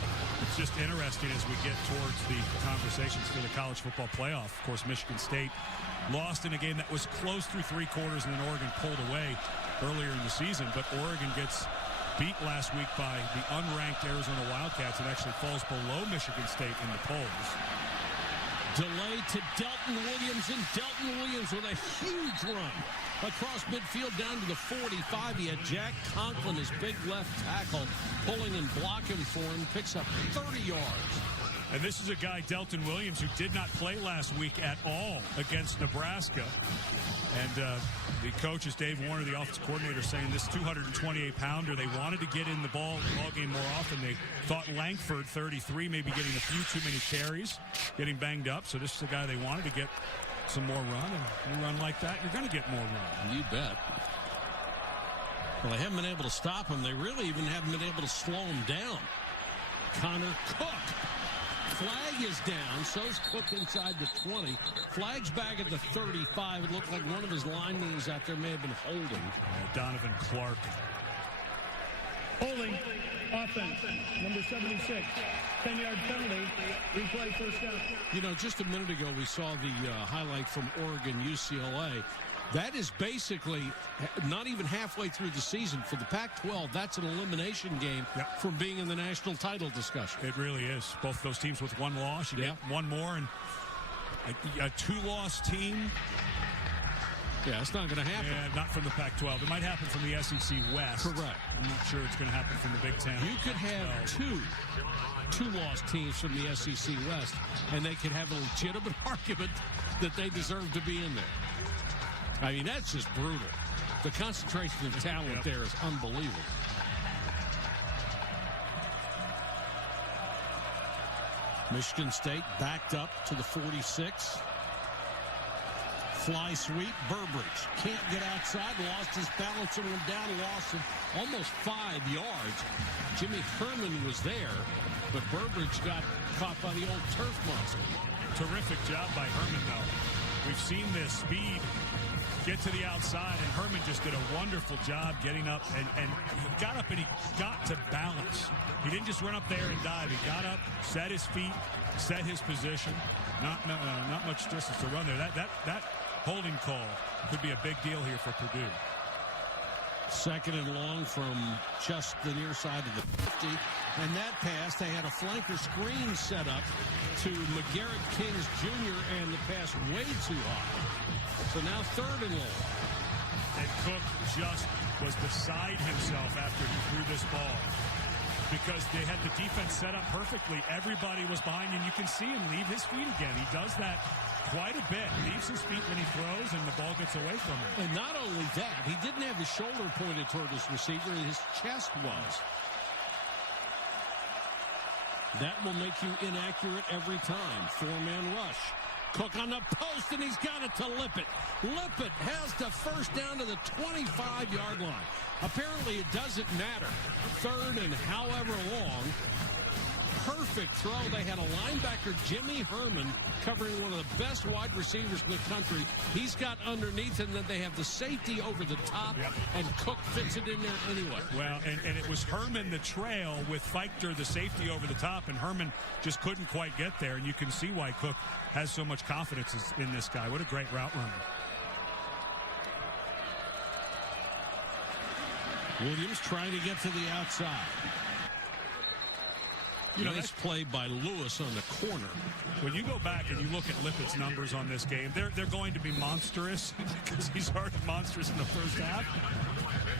It's just interesting as we get towards the conversations for the college football playoff. Of course, Michigan State lost in a game that was close through three quarters, and then Oregon pulled away earlier in the season. But Oregon gets beat last week by the unranked Arizona Wildcats. It actually falls below Michigan State in the polls. Delay to Delton Williams, and Delton Williams with a huge run across midfield down to the 45. He had Jack Conklin, his big left tackle, pulling and blocking for him, picks up 30 yards. And this is a guy, Delton Williams, who did not play last week at all against Nebraska. And the coach is Dave Warner, the offensive coordinator, saying this 228-pounder, they wanted to get in the ball game more often. They thought Langford, 33, maybe getting a few too many carries, getting banged up. So this is a guy they wanted to get some more run. And you run like that, you're going to get more run. You bet. Well, they haven't been able to stop him. They really even haven't been able to slow him down. Connor Cook. Flag is down. So's Cook inside the 20. Flag's back at the 35. It looked like one of his linemen was out there, may have been holding. Donovan Clark. Holding. Offense. Number 76. 10-yard penalty. Replay first down. You know, just a minute ago we saw the highlight from Oregon UCLA. That is basically not even halfway through the season. For the Pac-12, that's an elimination game from being in the national title discussion. It really is. Both those teams with one loss. You get one more, and a two-loss team. Yeah, it's not going to happen. Yeah, not from the Pac-12. It might happen from the SEC West. Correct. I'm not sure it's going to happen from the Big Ten. You could have two-loss teams from the SEC West, and they could have a legitimate argument that they deserve to be in there. I mean, that's just brutal. The concentration of talent there is unbelievable. Michigan State backed up to the 46. Fly sweep, Burbridge can't get outside, lost his balance and went down, lost almost 5 yards. Jimmy Herman was there, but Burbridge got caught by the old turf monster. Terrific job by Herman, though. We've seen this speed get to the outside, and Herman just did a wonderful job getting up, and he got up and he got to balance. He didn't just run up there and dive. He got up, set his feet, set his position. Not much distance to run there. That holding call could be a big deal here for Purdue. Second and long from just the near side of the 50. And that pass, they had a flanker screen set up to McGarrett Kings Jr. and the pass way too high. So now third and long. And Cook just was beside himself after he threw this ball, because they had the defense set up perfectly. Everybody was behind him. You can see him leave his feet again. He does that quite a bit. Leaves his feet when he throws, and the ball gets away from him. And not only that, he didn't have his shoulder pointed toward his receiver. His chest was. That will make you inaccurate every time. Four-man rush. Cook on the post, and he's got it to Lippett. Lippett has the first down to the 25-yard line. Apparently, it doesn't matter. Third and however long. Perfect throw. They had a linebacker, Jimmy Herman, covering one of the best wide receivers in the country. He's got underneath, and then they have the safety over the top, and Cook fits it in there anyway. Well, and it was Herman the trail with Feichter the safety over the top, and Herman just couldn't quite get there, and you can see why Cook has so much confidence in this guy. What a great route runner. Williams trying to get to the outside. Nice play by Lewis on the corner. When you go back and you look at Lippett's numbers on this game, they're going to be monstrous because he's already monstrous in the first half.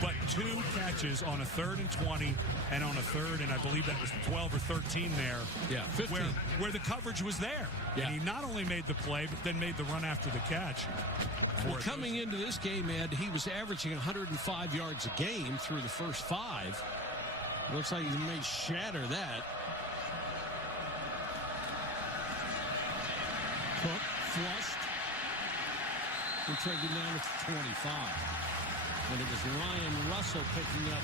But 2 catches on a 3rd and 20 and on a 3rd, and I believe that was 12 or 13 there. Yeah, 15. Where the coverage was there. Yeah. And he not only made the play, but then made the run after the catch. Well, coming into this game, Ed, he was averaging 105 yards a game through the first 5. Looks like he may shatter that. Cook flushed. We're taking down to 25. And it was Ryan Russell picking up,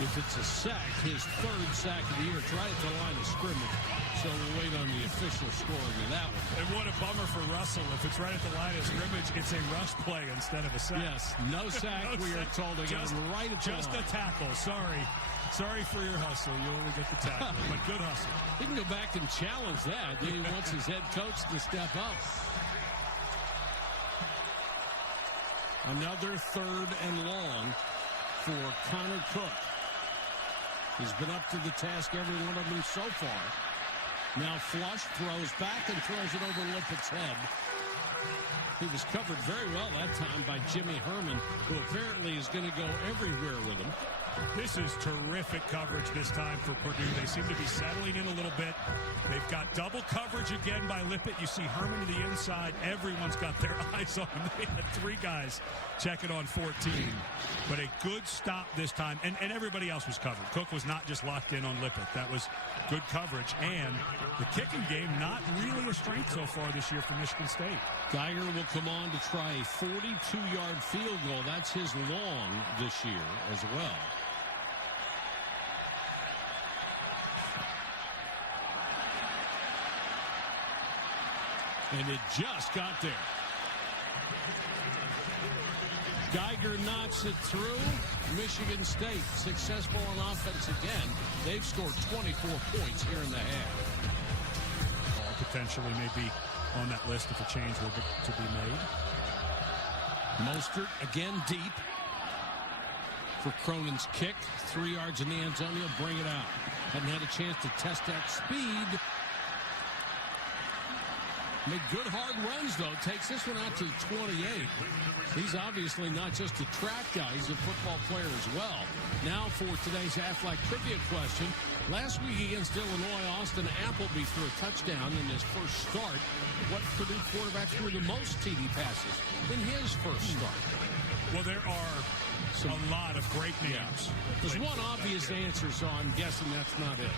if it's a sack, his 3rd sack of the year. It's right at the line of scrimmage. So we'll wait on the official scoring of that one. And what a bummer for Russell. If it's right at the line of scrimmage, it's a rush play instead of a sack. Yes, no sack. We are told they got him right at the line. Just a tackle. Sorry for your hustle. You only get the tackle, but good hustle. He can go back and challenge that. He wants his head coach to step up. Another 3rd and long for Connor Cook. He's been up to the task, every one of them so far. Now Flush throws back and throws it over Lippett's head. He was covered very well that time by Jimmy Herman, who apparently is going to go everywhere with him. This is terrific coverage this time for Purdue. They seem to be settling in a little bit. They've got double coverage again by Lippett. You see Herman to the inside. Everyone's got their eyes on him. They had 3 guys checking on 14. But a good stop this time. And everybody else was covered. Cook was not just locked in on Lippett. That was good coverage. And the kicking game, not really a strength so far this year for Michigan State. Geiger will come on to try a 42-yard field goal. That's his long this year as well. And it just got there. Geiger knocks it through. Michigan State successful on offense again. They've scored 24 points here in the half. Potentially maybe on that list if a change were to be made. Mostert again deep for Cronin's kick. 3 yards in the end zone. He'll bring it out. Hadn't had a chance to test that speed. Made good hard runs, though. Takes this one out to 28. He's obviously not just a track guy. He's a football player as well. Now for today's Aflac trivia question. Last week against Illinois, Austin Appleby threw a touchdown in his first start. What Purdue quarterback threw the most TD passes in his first start? Well, there are a lot of great names. There's one obvious answer, so I'm guessing that's not it.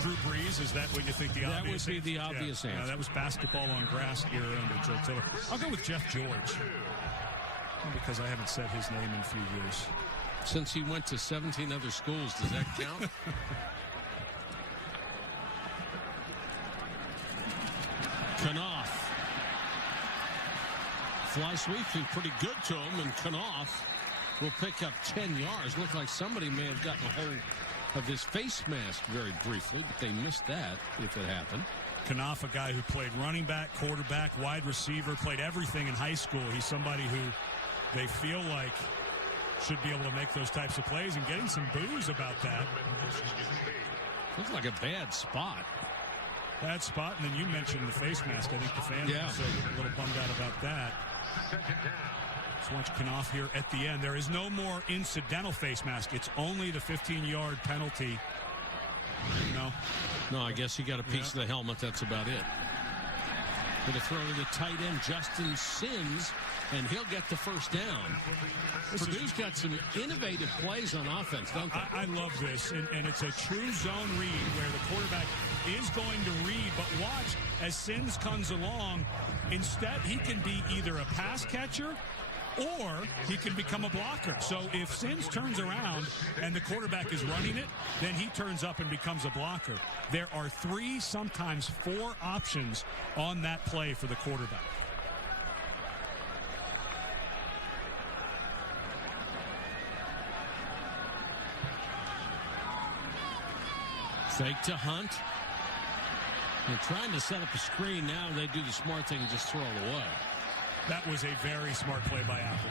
Drew Brees, is that what you think the obvious answer? That would be the obvious answer. That was basketball on grass era under Joe Tiller. I'll go with Jeff George. Because I haven't said his name in a few years. Since he went to 17 other schools, does that count? Knopf. Fly sweep is pretty good to him, and Knopf will pick up 10 yards. Looked like somebody may have gotten a hold of his face mask very briefly, but they missed that if it happened. Knopf, a guy who played running back, quarterback, wide receiver, played everything in high school. He's somebody who they feel like should be able to make those types of plays, and getting some boos about that. Looks like a bad spot. Bad spot, and then you mentioned the face mask. I think the fans are also a little bummed out about that. Let's watch Knopf here at the end. There is no more incidental face mask. It's only the 15-yard penalty. No, I guess he got a piece of the helmet. That's about it. Going to throw to the tight end, Justin Sins, and he'll get the first down. Purdue's got some innovative plays on offense, don't they? I love this, and it's a true zone read where the quarterback is going to read, but watch as Sins comes along. Instead, he can be either a pass catcher or he can become a blocker. So if Sins turns around and the quarterback is running it, then he turns up and becomes a blocker. There are 3, sometimes 4 options on that play for the quarterback. Fake to Hunt. They're trying to set up a screen now. They do the smart thing and just throw it away. That was a very smart play by Apple.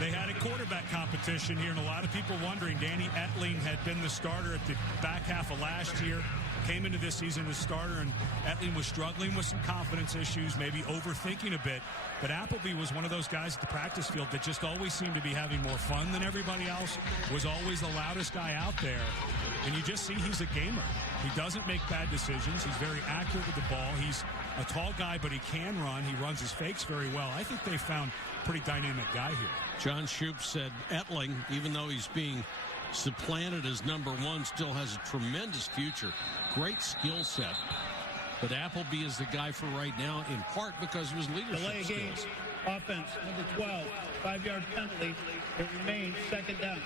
They had a quarterback competition here, and a lot of people wondering. Danny Etling had been the starter at the back half of last year, came into this season as starter, and Etling was struggling with some confidence issues, maybe overthinking a bit. But Appleby was one of those guys at the practice field that just always seemed to be having more fun than everybody else, was always the loudest guy out there. And you just see he's a gamer. He doesn't make bad decisions. He's very accurate with the ball. He's a tall guy, but he can run. He runs his fakes very well. I think they found a pretty dynamic guy here. John Shoup said Etling, even though he's being supplanted as number one, still has a tremendous future. Great skill set. But Appleby is the guy for right now, in part because of his leadership Delay game. skills. Offense, number 12. 5-yard penalty. It remains second down.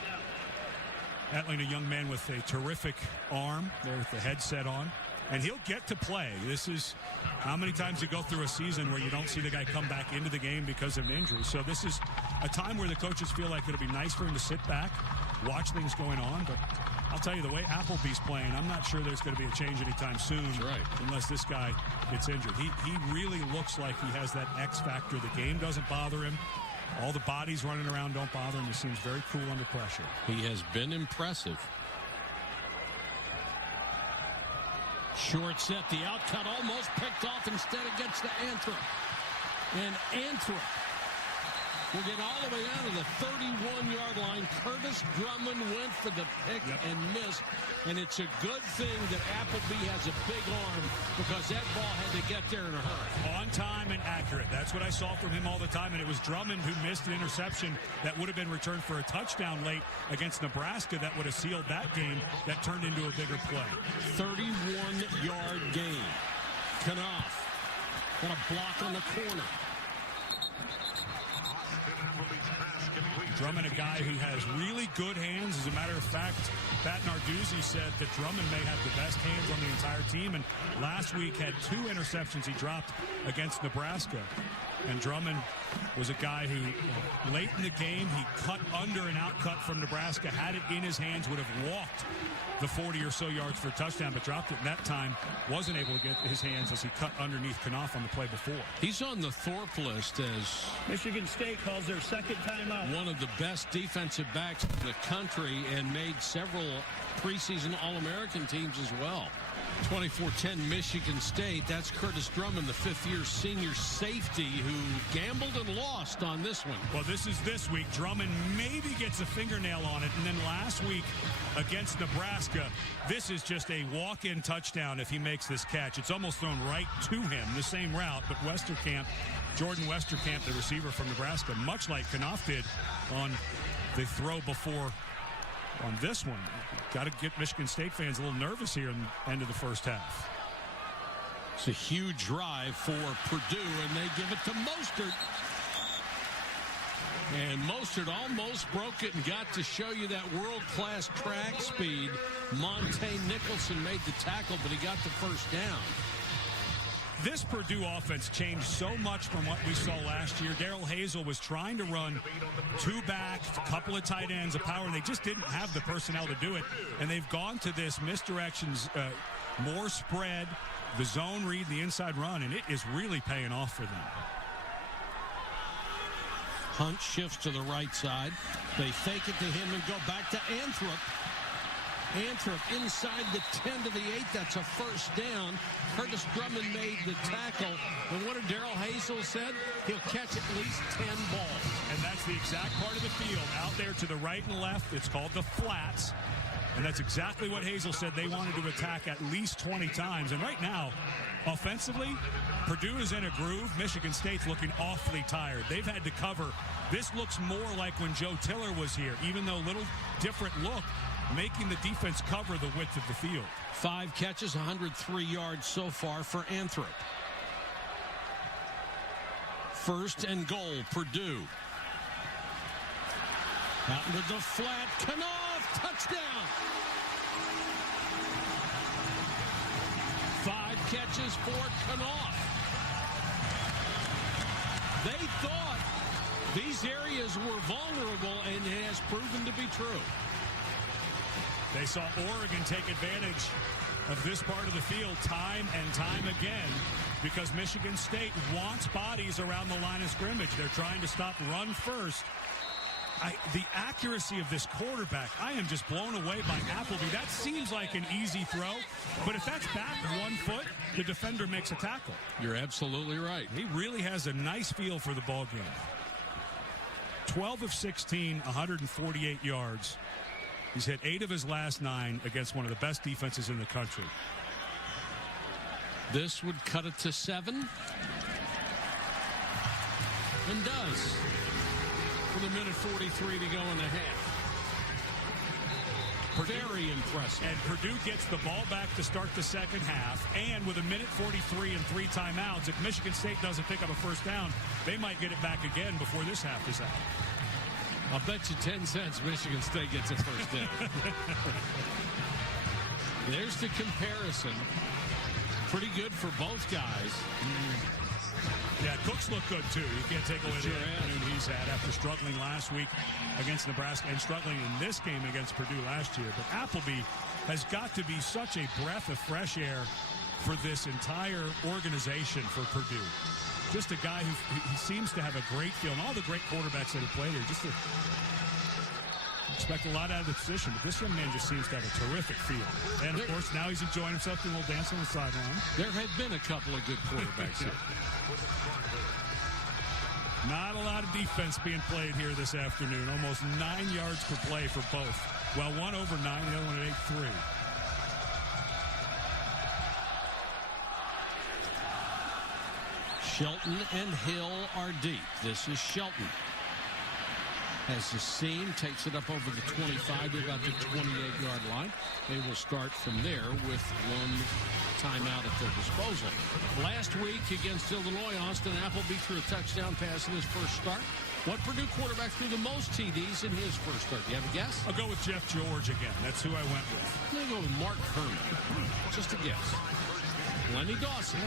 Etling, a young man with a terrific arm there with the headset on. And he'll get to play. This is how many times you go through a season where you don't see the guy come back into the game because of an injury. So this is a time where the coaches feel like it'll be nice for him to sit back, watch things going on. But I'll tell you, the way Appleby's playing, I'm not sure there's going to be a change anytime soon. Right. Unless this guy gets injured. He really looks like he has that X factor. The game doesn't bother him. All the bodies running around don't bother him. He seems very cool under pressure. He has been impressive. Short set, the outcut almost picked off. Instead it gets to Anthrop. And Anthrop will get all the way down to the 31-yard line. Curtis Drummond went for the pick and missed. And it's a good thing that Appleby has a big arm, because that ball had to get there in a hurry. On time and accurate. That's what I saw from him all the time. And it was Drummond who missed an interception that would have been returned for a touchdown late against Nebraska that would have sealed that game, that turned into a bigger play. 31-yard gain. Knopf got a block on the corner. Drummond, a guy who has really good hands. As a matter of fact, Pat Narduzzi said that Drummond may have the best hands on the entire team, and last week had 2 interceptions he dropped against Nebraska. And Drummond was a guy who, late in the game, he cut under an outcut from Nebraska, had it in his hands, would have walked the 40 or so yards for a touchdown, but dropped it in that time, wasn't able to get his hands as he cut underneath Knopf on the play before. He's on the Thorpe list as Michigan State calls their second timeout. one of the best defensive backs in the country, and made several preseason All-American teams as well. 24-10 Michigan State. That's Curtis Drummond, the 5th-year senior safety, who gambled and lost on this one. Well, this is this week. Drummond maybe gets a fingernail on it, and then last week against Nebraska, this is just a walk-in touchdown if he makes this catch. It's almost thrown right to him, the same route, but Jordan Westerkamp, the receiver from Nebraska, much like Knopf did on the throw before on this one. Got to get Michigan State fans a little nervous here in the end of the first half. It's a huge drive for Purdue, and they give it to Mostert. And Mostert almost broke it and got to show you that world-class track speed. Monte Nicholson made the tackle, but he got the first down. This Purdue offense changed so much from what we saw last year. Darrell Hazel was trying to run 2 backs, a couple of tight ends, a power, and they just didn't have the personnel to do it. And they've gone to this misdirections, more spread, the zone read, the inside run, and it is really paying off for them. Hunt shifts to the right side. They fake it to him and go back to Anthrop. Anthrop inside the 10 to the 8. That's a first down. Curtis Drummond made the tackle. And what did Darrell Hazel said? He'll catch at least 10 balls. And that's the exact part of the field out there to the right and left. It's called the flats. And that's exactly what Hazel said. They wanted to attack at least 20 times. And right now, offensively, Purdue is in a groove. Michigan State's looking awfully tired. They've had to cover. This looks more like when Joe Tiller was here, even though a little different look, making the defense cover the width of the field. 5 catches, 103 yards so far for Anthrop. First and goal, Purdue. Out into the flat, Knopf, touchdown! 5 catches for Knopf. They thought these areas were vulnerable, and it has proven to be true. They saw Oregon take advantage of this part of the field time and time again because Michigan State wants bodies around the line of scrimmage. They're trying to stop run first. the accuracy of this quarterback, I am just blown away by Appleby. That seems like an easy throw, but if that's back 1 foot, the defender makes a tackle. You're absolutely right. He really has a nice feel for the ball game. 12 of 16, 148 yards. He's hit 8 of his last 9 against one of the best defenses in the country. This would cut it to 7. And does. With a minute 43 to go in the half. Very impressive. And Purdue gets the ball back to start the second half. And with a minute 43 and 3 timeouts, if Michigan State doesn't pick up a first down, they might get it back again before this half is out. I'll bet you 10 cents Michigan State gets a first down. There's the comparison. Pretty good for both guys. Yeah, Cook's looked good, too. You can't take away the afternoon he's had after struggling last week against Nebraska and struggling in this game against Purdue last year. But Appleby has got to be such a breath of fresh air for this entire organization for Purdue. Just a guy who he seems to have a great feel. And all the great quarterbacks that have played here, just expect a lot out of the position. But this young man just seems to have a terrific feel. And, of course, now he's enjoying himself doing a little dance on the sideline. There have been a couple of good quarterbacks here. Not a lot of defense being played here this afternoon. Almost 9 yards per play for both. Well, one over 9, the other one at 8-3. Shelton and Hill are deep. This is Shelton. Has the seam, takes it up over the 25 to about the 28-yard line. They will start from there with one timeout at their disposal. Last week against Illinois, Austin Appleby threw a touchdown pass in his first start. What Purdue quarterback threw the most TDs in his first start? Do you have a guess? I'll go with Jeff George again. That's who I went with. I'm going to go with Mark Herman. Just a guess. Lenny Dawson.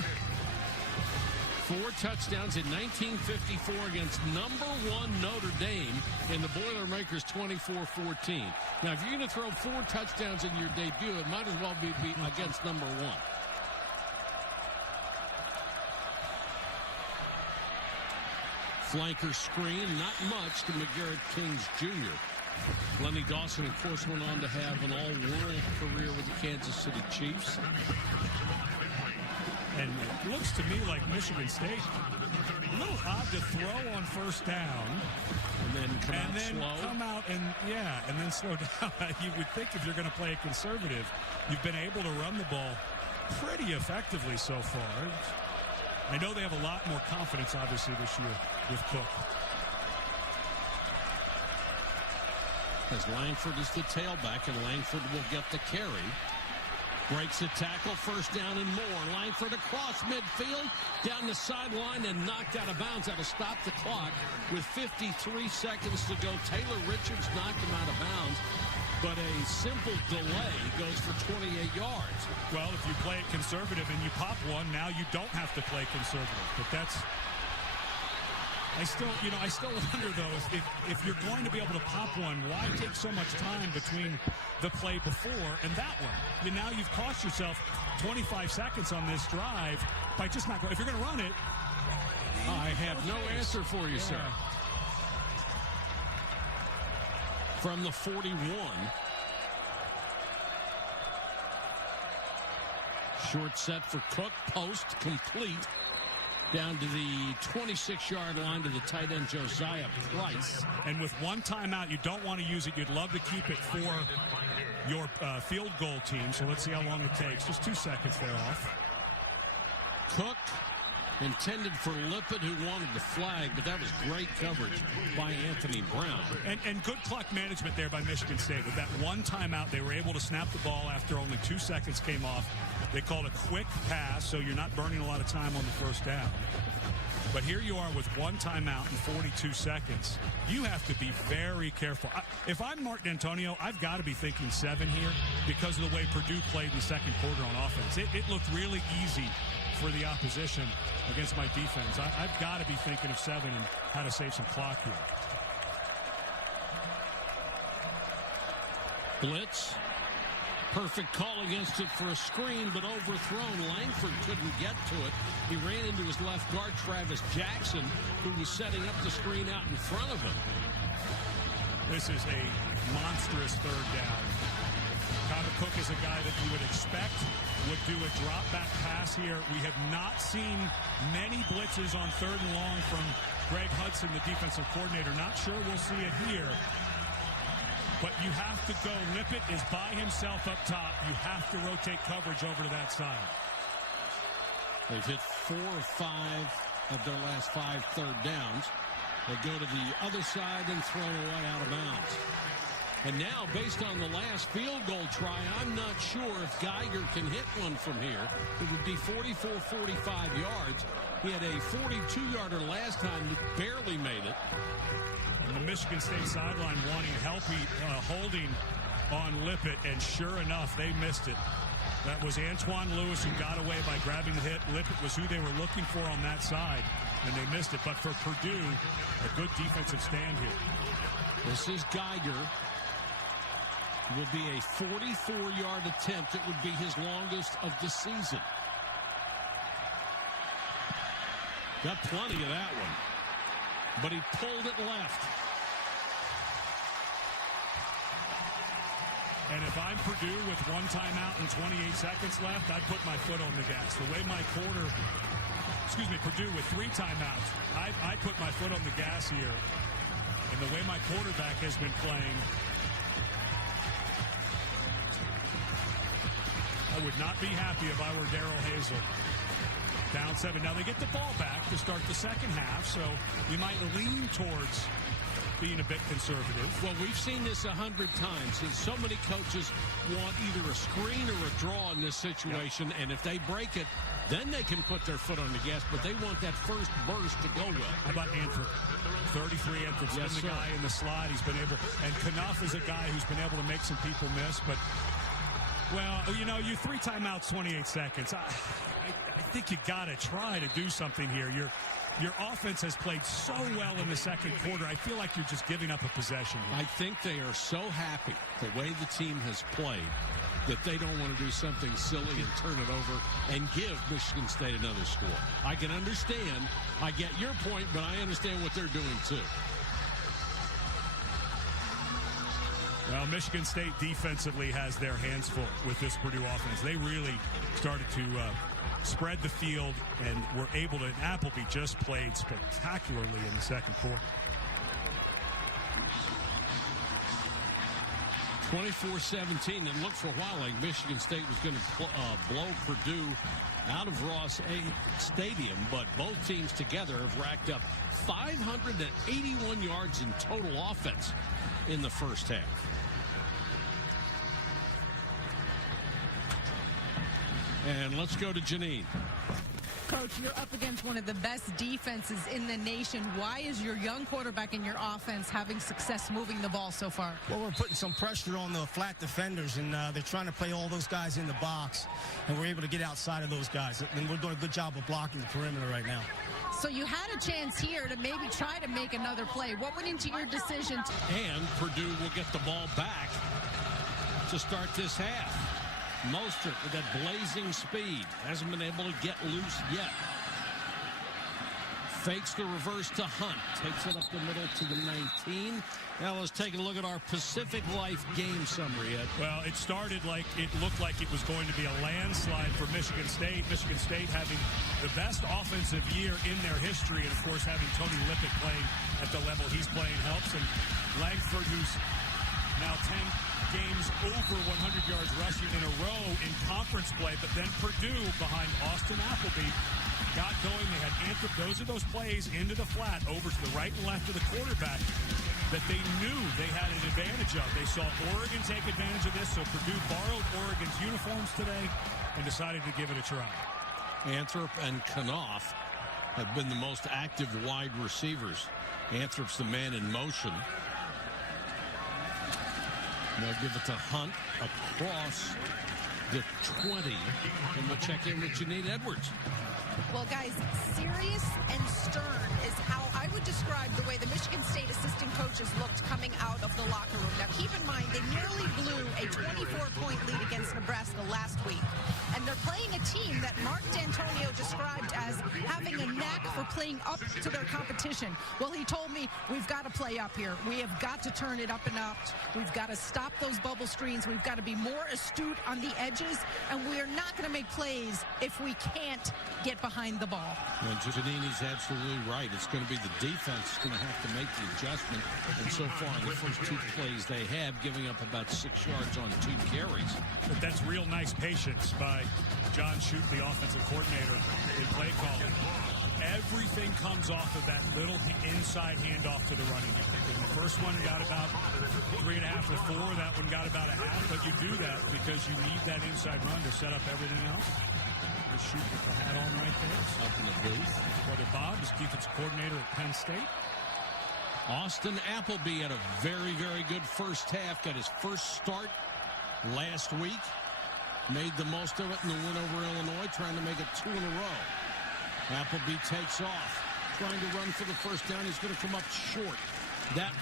4 touchdowns in 1954 against number 1 Notre Dame in the Boilermakers 24-14. Now, if you're going to throw 4 touchdowns in your debut, it might as well be against number 1. Flanker screen, not much to McGarrett Kings Jr. Lenny Dawson, of course, went on to have an all-world career with the Kansas City Chiefs. And it looks to me like Michigan State, a little odd to throw on first down. And then come out and then slow down. You would think if you're going to play it conservative, you've been able to run the ball pretty effectively so far. I know they have a lot more confidence, obviously, this year with Cook. As Langford is the tailback, and Langford will get the carry. Breaks a tackle, first down and more. Langford across midfield, down the sideline, and knocked out of bounds. That'll stop the clock with 53 seconds to go. Taylor Richards knocked him out of bounds, but a simple delay goes for 28 yards. Well, if you play it conservative and you pop one, now you don't have to play conservative. But that's... I still wonder, though, if you're going to be able to pop one, why take so much time between the play before and that one? Now you've cost yourself 25 seconds on this drive by just not going. If you're going to run it, I have no answer for you, sir. From the 41. Short set for Cook, post complete. Down to the 26-yard line to the tight end, Josiah Price. And with one timeout, you don't want to use it. You'd love to keep it for your field goal team. So let's see how long it takes. Just 2 seconds there off. Cook intended for Lippett, who wanted the flag, but that was great coverage by Anthony Brown. And good clock management there by Michigan State. With that one timeout, they were able to snap the ball after only 2 seconds came off. They called a quick pass, so you're not burning a lot of time on the first down. But here you are with one timeout in 42 seconds. You have to be very careful. If I'm Mark D'Antonio, I've got to be thinking 7 here because of the way Purdue played in the second quarter on offense. It looked really easy for the opposition against my defense. I've got to be thinking of 7 and how to save some clock here. Blitz. Perfect call against it for a screen, but overthrown. Langford couldn't get to it. He ran into his left guard, Travis Jackson, who was setting up the screen out in front of him. This is a monstrous third down. Connor Cook is a guy that you would expect would do a drop-back pass here. We have not seen many blitzes on third and long from Greg Hudson, the defensive coordinator. Not sure we'll see it here. But you have to go. Lippett is by himself up top. You have to rotate coverage over to that side. They've hit 4 or 5 of their last 5 third downs. They go to the other side and throw away out of bounds. And now, based on the last field goal try, I'm not sure if Geiger can hit one from here. It would be 44, 45 yards. He had a 42-yarder last time that barely made it. And the Michigan State sideline wanting help, holding on Lippett, and sure enough, they missed it. That was Antoine Lewis who got away by grabbing the hit. Lippett was who they were looking for on that side, and they missed it. But for Purdue, a good defensive stand here. This is Geiger. Will be a 44-yard attempt. It would be his longest of the season. Got plenty of that one. But he pulled it left. And if I'm Purdue with 1 timeout and 28 seconds left, I'd put my foot on the gas. The way Purdue with 3 timeouts, I'd put my foot on the gas here. And the way my quarterback has been playing, I would not be happy if I were Darrell Hazel. Down 7. Now they get the ball back to start the second half, so you might lean towards being a bit conservative. Well, we've seen this 100 times. So many coaches want either a screen or a draw in this situation, and if they break it, then they can put their foot on the gas, but they want that first burst to go well. How about Anthrop? 33 Anthrop's been the guy in the slot. He's been able, and Knuff is a guy who's been able to make some people miss, but well, you know, you 3 timeouts, 28 seconds. I think you got to try to do something here. Your offense has played so well in the second quarter. I feel like you're just giving up a possession here. I think they are so happy the way the team has played that they don't want to do something silly and turn it over and give Michigan State another score. I can understand. I get your point, but I understand what they're doing too. Well, Michigan State defensively has their hands full with this Purdue offense. They really started to spread the field and were able to. And Appleby just played spectacularly in the second quarter. 24-17. It looked for a while like Michigan State was going to blow Purdue out of Ross Stadium, but both teams together have racked up 581 yards in total offense in the first half. And let's go to Janine. Coach, you're up against one of the best defenses in the nation. Why is your young quarterback and your offense having success moving the ball so far? Well, we're putting some pressure on the flat defenders, and they're trying to play all those guys in the box, and we're able to get outside of those guys. And we're doing a good job of blocking the perimeter right now. So you had a chance here to maybe try to make another play. What went into your decision? And Purdue will get the ball back to start this half. Mostert with that blazing speed. Hasn't been able to get loose yet. Fakes the reverse to Hunt. Takes it up the middle to the 19. Now let's take a look at our Pacific Life game summary, Ed. Well, it started like it looked like it was going to be a landslide for Michigan State. Michigan State having the best offensive year in their history. And, of course, having Tony Lippett playing at the level he's playing helps. And Langford, who's now 10 games over 100 yards rushing in a row in conference play. But then Purdue behind Austin Appleby got going. They had Anthrop. Those are those plays into the flat, over to the right and left of the quarterback that they knew they had an advantage of. They saw Oregon take advantage of this, so Purdue borrowed Oregon's uniforms today and decided to give it a try. Anthrop and Knuff have been the most active wide receivers. Anthrop's the man in motion. They'll give it to Hunt across the 20. And we'll check in with Janine Edwards. Well, guys, serious and stern is how I I would describe the way the Michigan State assistant coaches looked coming out of the locker room. Now, keep in mind, they nearly blew a 24-point lead against Nebraska last week. And they're playing a team that Mark D'Antonio described as having a knack for playing up to their competition. Well, he told me, we've got to play up here. We have got to turn it up and up. We've got to stop those bubble screens. We've got to be more astute on the edges. And we are not going to make plays if we can't get behind the ball. And Giannini's absolutely right. It's going to be the defense that's going to have to make the adjustment. And so far, in the first 2 plays they have, giving up about 6 yards on 2 carries. But that's real nice patience by John Shute, the offensive coordinator, in play calling. Everything comes off of that little inside handoff to the running back. And the first one got about 3.5 or 4. That one got about a half. But you do that because you need that inside run to set up everything else. Shute with the hat on right there. Up in the booth. Brother Bob is defensive coordinator at Penn State. Austin Appleby had a very, very good first half. Got his first start last week. Made the most of it in the win over Illinois, trying to make it 2 in a row. Appleby takes off, trying to run for the first down. He's going to come up short. That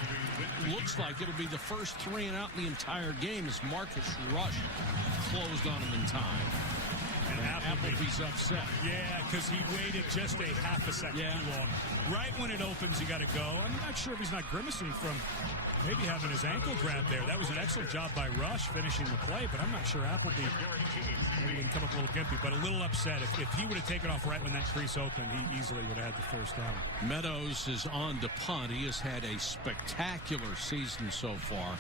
looks like it'll be the first 3 and out in the entire game as Marcus Rush closed on him in time. And Appleby's upset. Yeah, because he waited just a half a second too long. Right when it opens, you got to go. I'm not sure if he's not grimacing from maybe having his ankle grabbed there. That was an excellent job by Rush finishing the play, but I'm not sure Appleby didn't come up a little gimpy, but a little upset. If he would have taken off right when that crease opened, he easily would have had the first down. Meadows is on to punt. He has had a spectacular season so far.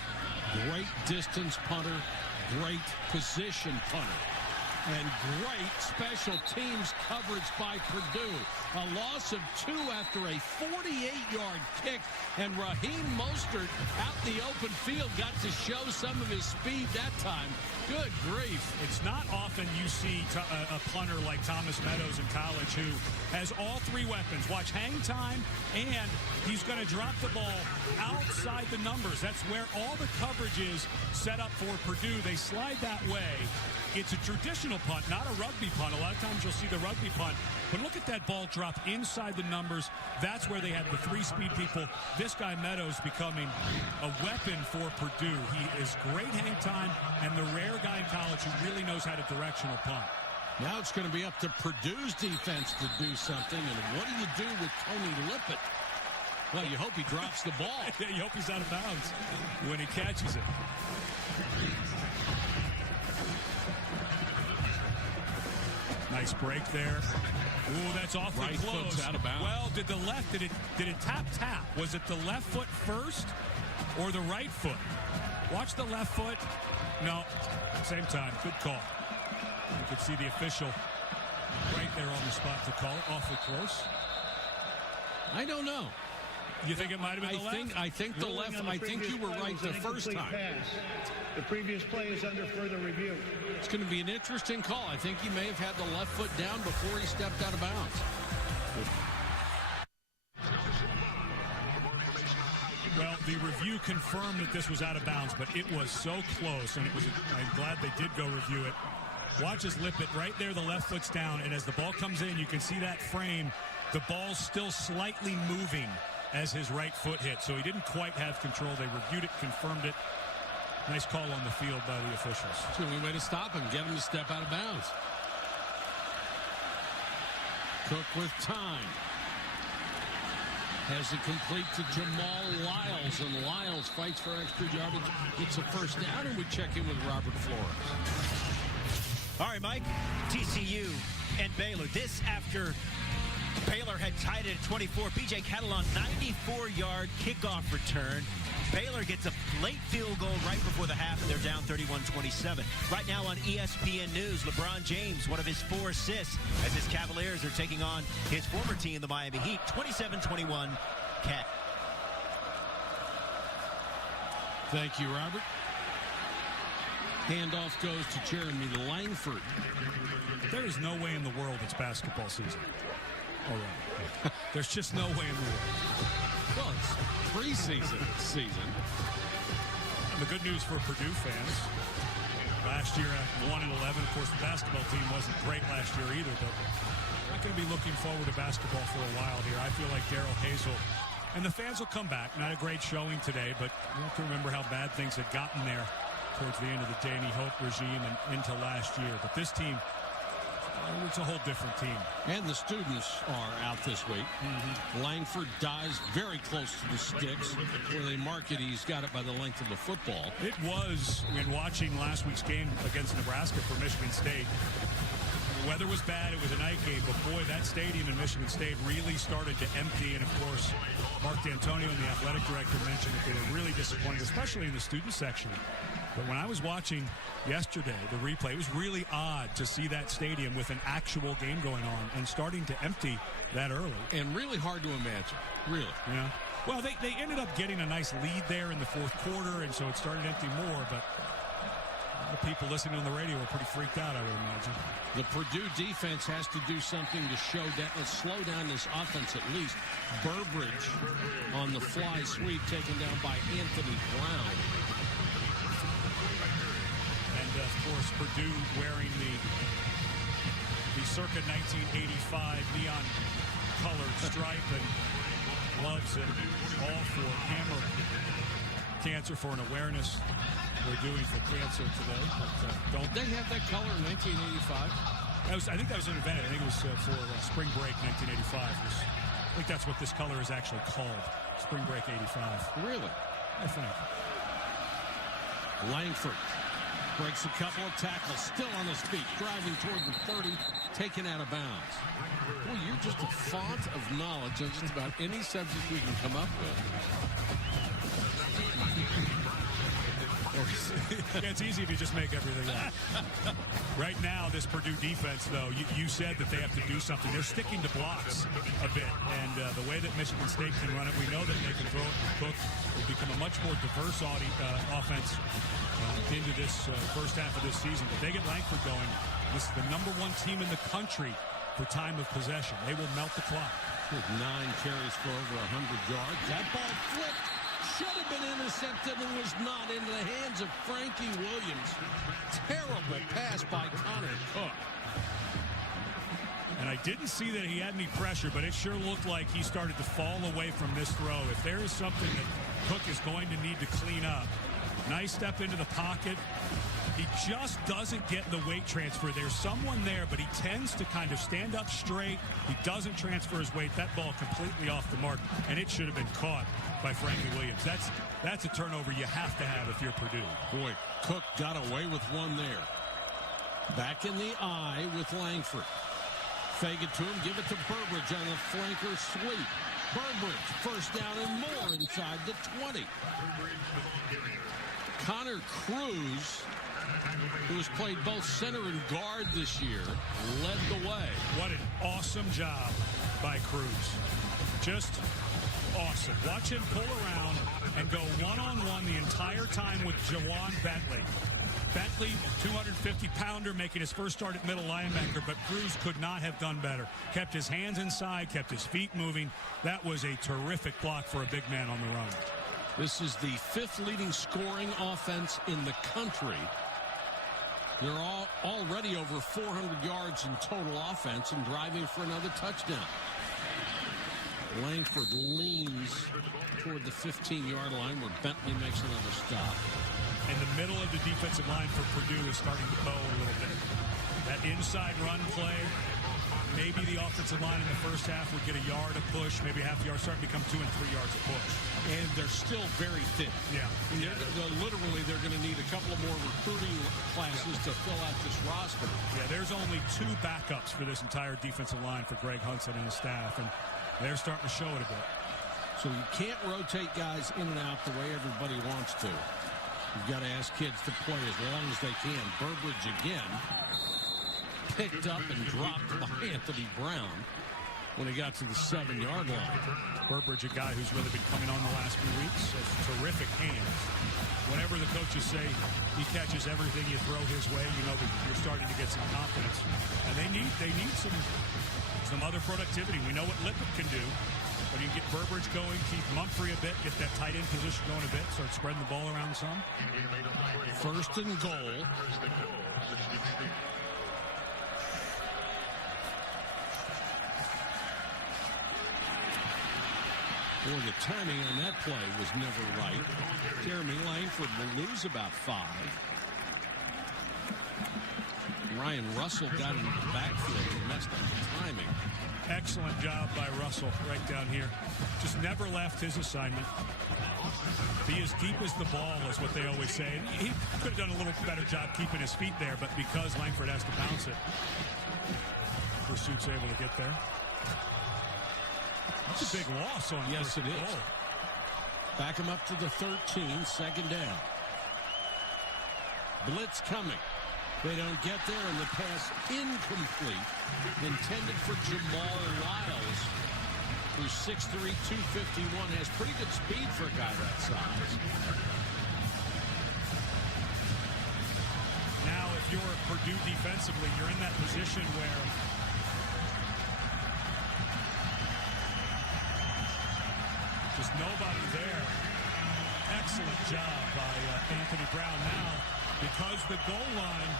Great distance punter, great position punter. And great special teams coverage by Purdue. A loss of 2 after a 48-yard kick. And Raheem Mostert out in the open field got to show some of his speed that time. Good grief. It's not often you see a punter like Thomas Meadows in college who has all 3 weapons. Watch hang time, and he's going to drop the ball outside the numbers. That's where all the coverage is set up for Purdue. They slide that way. It's a traditional punt, not a rugby punt. A lot of times you'll see the rugby punt. But look at that ball drop inside the numbers. That's where they have the 3 speed people. This guy Meadows becoming a weapon for Purdue. He is great hang time and the rare guy in college who really knows how to directional punt. Now it's going to be up to Purdue's defense to do something. And what do you do with Tony Lippett? Well, you hope he drops the ball. Yeah, you hope he's out of bounds when he catches it. Nice break there. Ooh, that's awfully right close. Foot's out of bounds. Well, did it tap? Was it the left foot first or the right foot? Watch the left foot. No, same time. Good call. You could see the official right there on the spot to call it. Awfully close. I don't know. You think it might have been the left? I think the left. I think you were right the first time. Pass. The previous play is under further review. It's going to be an interesting call. I think he may have had the left foot down before he stepped out of bounds. Well, the review confirmed that this was out of bounds, but it was so close, and I'm glad they did go review it. Watch his Lippett right there, the left foot's down, and as the ball comes in, you can see that frame. The ball's still slightly moving as his right foot hit, so he didn't quite have control. They reviewed it, confirmed it. Nice call on the field by the officials. It's the only way to stop him, get him to step out of bounds. Cook with time. Has it complete to Jamal Lyles, and Lyles fights for extra yardage. It's a first down, and we check in with Robert Flores. All right, Mike, TCU and Baylor. This after Baylor had tied it at 24. B.J. Catalon, 94-yard kickoff return. Baylor gets a late field goal right before the half, and they're down 31-27. Right now on ESPN News, LeBron James, one of his 4 assists, as his Cavaliers are taking on his former team, the Miami Heat, 27-21. Cat. Thank you, Robert. Handoff goes to Jeremy Langford. There is no way in the world it's basketball season. All right. There's just no way in the world. Well, it's preseason season. And the good news for Purdue fans, last year at 1-11, of course, the basketball team wasn't great last year either, but not going to be looking forward to basketball for a while here. I feel like Darrell Hazel and the fans will come back. Not a great showing today, but you have to remember how bad things had gotten there towards the end of the Danny Hope regime and into last year. But this team, it's a whole different team. And the students are out this week. Langford dives very close to the sticks. Where they mark it, he's got it by the length of the football. It was, in watching last week's game against Nebraska for Michigan State, the weather was bad. It was a night game. But, boy, that stadium in Michigan State really started to empty. And, of course, Mark D'Antonio and the athletic director mentioned that they were really disappointed, especially in the student section. But when I was watching yesterday, the replay, it was really odd to see that stadium with an actual game going on and starting to empty that early. And really hard to imagine. Really. Yeah. Well, they ended up getting a nice lead there in the fourth quarter, and so it started emptying more. But the people listening on the radio were pretty freaked out, I would imagine. The Purdue defense has to do something to show that. Let's slow down this offense at least. Burbridge on the fly sweep taken down by Anthony Brown. Of course, Purdue wearing the circa 1985 neon colored stripe and gloves, and all for Hammer Cancer for an awareness we're doing for cancer today. But don't they have that color in 1985? I think that was an event. I think it was for Spring Break 1985. I think that's what this color is actually called. Spring Break 85. Really? I think. Langford breaks a couple of tackles, still on his feet, driving toward the 30, taken out of bounds. Boy, you're just a font of knowledge on just about any subject we can come up with. Yeah, it's easy if you just make everything up. Right now, this Purdue defense, though, you said that they have to do something. They're sticking to blocks a bit, and the way that Michigan State can run it, we know that they can throw it and cook. Will become a much more diverse offense into this first half of this season. If they get Langford going, this is the #1 team in the country for time of possession. They will melt the clock. With 9 carries for over 100 yards. That ball flipped. Should have been intercepted and was not, into the hands of Frankie Williams. Terrible pass by Connor Cook. And I didn't see that he had any pressure, but it sure looked like he started to fall away from this throw. If there is something that Cook is going to need to clean up, nice step into the pocket. He just doesn't get the weight transfer. There's someone there, but he tends to kind of stand up straight. He doesn't transfer his weight. That ball completely off the mark, and it should have been caught by Frankie Williams. That's a turnover you have to have if you're Purdue. Boy, Cook got away with one there. Back in the eye with Langford. Fake it to him, give it to Burbridge on the flanker sweep. Burbridge, first down and more inside the 20. Connor Cruz, who has played both center and guard this year, led the way. What an awesome job by Cruz. Just awesome. Watch him pull around and go one-on-one the entire time with Jawan Bentley. Bentley, 250-pounder, making his first start at middle linebacker, but Cruz could not have done better. Kept his hands inside, kept his feet moving. That was a terrific block for a big man on the run. This is the 5th leading scoring offense in the country. They're all already over 400 yards in total offense and driving for another touchdown. Langford leans toward the 15-yard line where Bentley makes another stop. And the middle of the defensive line for Purdue is starting to bow a little bit. That inside run play, maybe the offensive line in the first half would get a yard a push, maybe half a yard, starting to become 2 and 3 yards a push. And they're still very thin. Yeah. Literally, they're going to need a couple of more recruiting classes to fill out this roster. Yeah, there's only 2 backups for this entire defensive line for Greg Hudson and his staff, and they're starting to show it a bit. So you can't rotate guys in and out the way everybody wants to. You've got to ask kids to play as long as they can. Burbridge again picked up and dropped by Anthony Brown when he got to the 7-yard line. Burbridge, a guy who's really been coming on the last few weeks, has terrific hands. Whenever the coaches say he catches everything you throw his way, you know that you're starting to get some confidence. And they need some other productivity. We know what Lippert can do. But you can get Burbridge going, keep Mumphrey a bit, get that tight end position going a bit, start spreading the ball around some. First and goal. Or the timing on that play was never right. Jeremy Langford will lose about 5. Ryan Russell got into the backfield and messed up the timing. Excellent job by Russell right down here. Just never left his assignment. Be as deep as the ball is what they always say. And he could have done a little better job keeping his feet there, but because Langford has to bounce it, Pursuit's able to get there. That's a big loss on yes, it is. Goal. Back him up to the 13, second down. Blitz coming. They don't get there, and the pass incomplete. Intended for Jamal Wiles, who's 6'3", 251, has pretty good speed for a guy that size. Now, if you're Purdue defensively, you're in that position where just nobody there. Excellent job by Anthony Brown. Now, because the goal line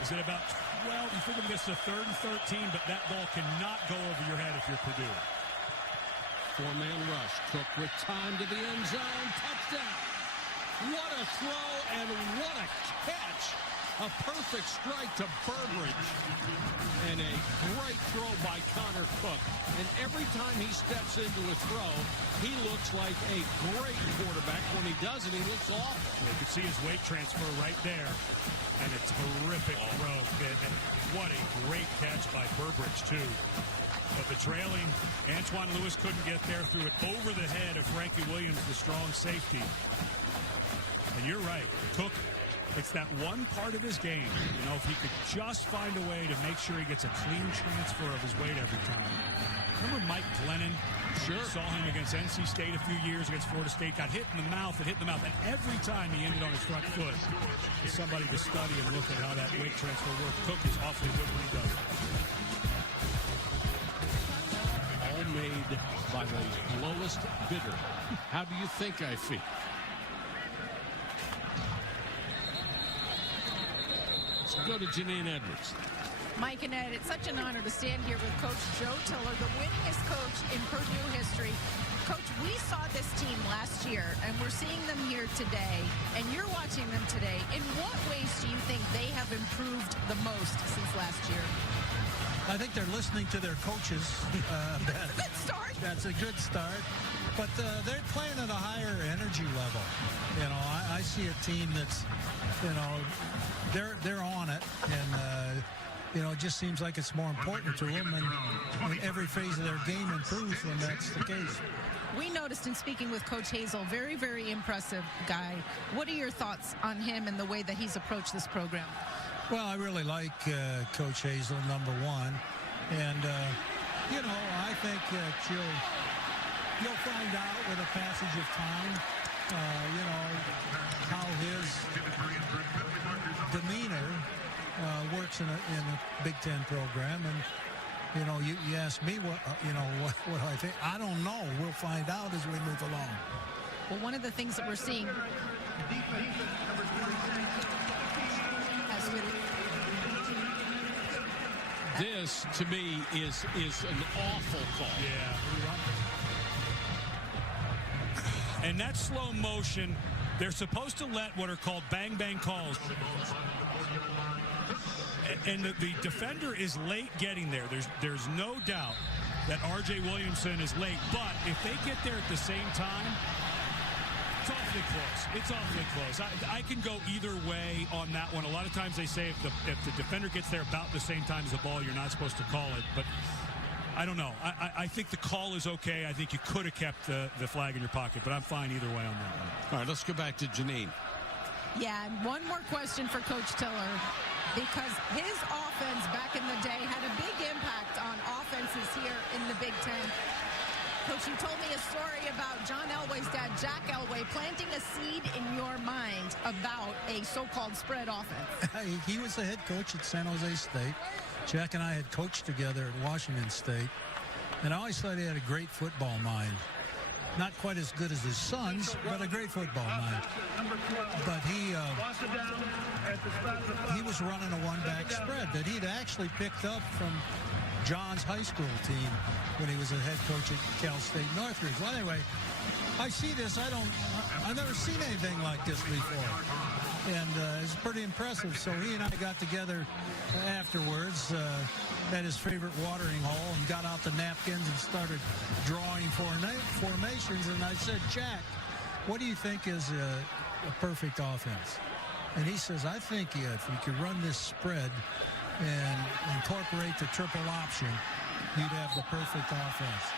is at about 12, you think of this a 3rd and 13, but that ball cannot go over your head if you're Purdue. 4-man rush. Cook with time to the end zone. Touchdown. What a throw and what a catch. A perfect strike to Burbridge. And a great throw by Connor Cook. And every time he steps into a throw, he looks like a great quarterback. When he doesn't, he looks awful. You can see his weight transfer right there. And a terrific throw. And what a great catch by Burbridge, too. But the trailing, Antoine Lewis couldn't get there, threw it over the head of Frankie Williams, the strong safety. And you're right, Cook, it's that one part of his game, you know, if he could just find a way to make sure he gets a clean transfer of his weight every time. Remember Mike Glennon? Sure. Saw him against NC State a few years, against Florida State, got hit in the mouth, and every time he ended on his front foot. There's somebody to study and look at how that weight transfer works. Cook is awfully good when he does it. All made by the lowest bidder. How do you think I feel? Let's go to Janine Edwards. Mike and Ed, it's such an honor to stand here with Coach Joe Tiller, the winningest coach in Purdue history. Coach, we saw this team last year, and we're seeing them here today, and you're watching them today. In what ways do you think they have improved the most since last year? I think they're listening to their coaches. Good start. That's a good start. But they're playing at a higher energy level. You know, I see a team that's, you know, they're on it, and you know, it just seems like it's more important to them, and every phase of their game improves when that's the case. We noticed in speaking with Coach Hazel, very, very impressive guy. What are your thoughts on him and the way that he's approached this program? Well, I really like Coach Hazel, number one, and you know, I think you'll find out with the passage of time, you know, how his demeanor works in a Big Ten program. And you know, you ask me what what I think. I don't know. We'll find out as we move along. Well, one of the things that we're seeing this, to me, is an awful call. Yeah. And that slow motion, they're supposed to let what are called bang-bang calls. And the defender is late getting there. There's no doubt that R.J. Williamson is late. But if they get there at the same time, it's awfully close. It's awfully close. I can go either way on that one. A lot of times they say if the defender gets there about the same time as the ball, you're not supposed to call it. But I don't know. I think the call is okay. I think you could have kept the flag in your pocket, but I'm fine either way on that one. All right, let's go back to Janine. Yeah, and one more question for Coach Tiller, because his offense back in the day had a big impact on offenses here in the Big Ten. Coach, you told me a story about John Elway's dad, Jack Elway, planting a seed in your mind about a so-called spread offense. He was the head coach at San Jose State. Jack and I had coached together at Washington State, and I always thought he had a great football mind. Not quite as good as his sons, but a great football mind. But he was running a one-back spread that he'd actually picked up from John's high school team when he was a head coach at Cal State Northridge. Well, anyway, I see this. I've never seen anything like this before. And it's pretty impressive. So he and I got together afterwards at his favorite watering hole and got out the napkins and started drawing formations. And I said, Jack, what do you think is a perfect offense? And he says, I think if you could run this spread and incorporate the triple option, you'd have the perfect offense.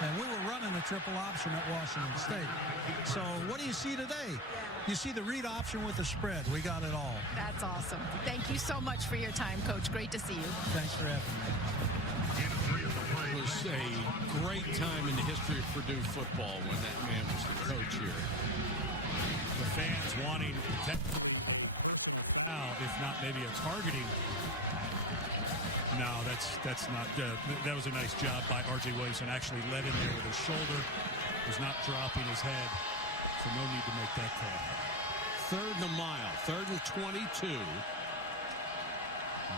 And we were running a triple option at Washington State. So what do you see today? You see the read option with the spread. We got it all. That's awesome. Thank you so much for your time, Coach. Great to see you. Thanks for having me. It was a great time in the history of Purdue football when that man was the coach here. The fans wanting now, if not maybe a targeting. No, that's not. That was a nice job by R.J. Williamson. Actually led in there with his shoulder. Was not dropping his head. So no need to make that call. 3rd and a mile. 3rd and 22.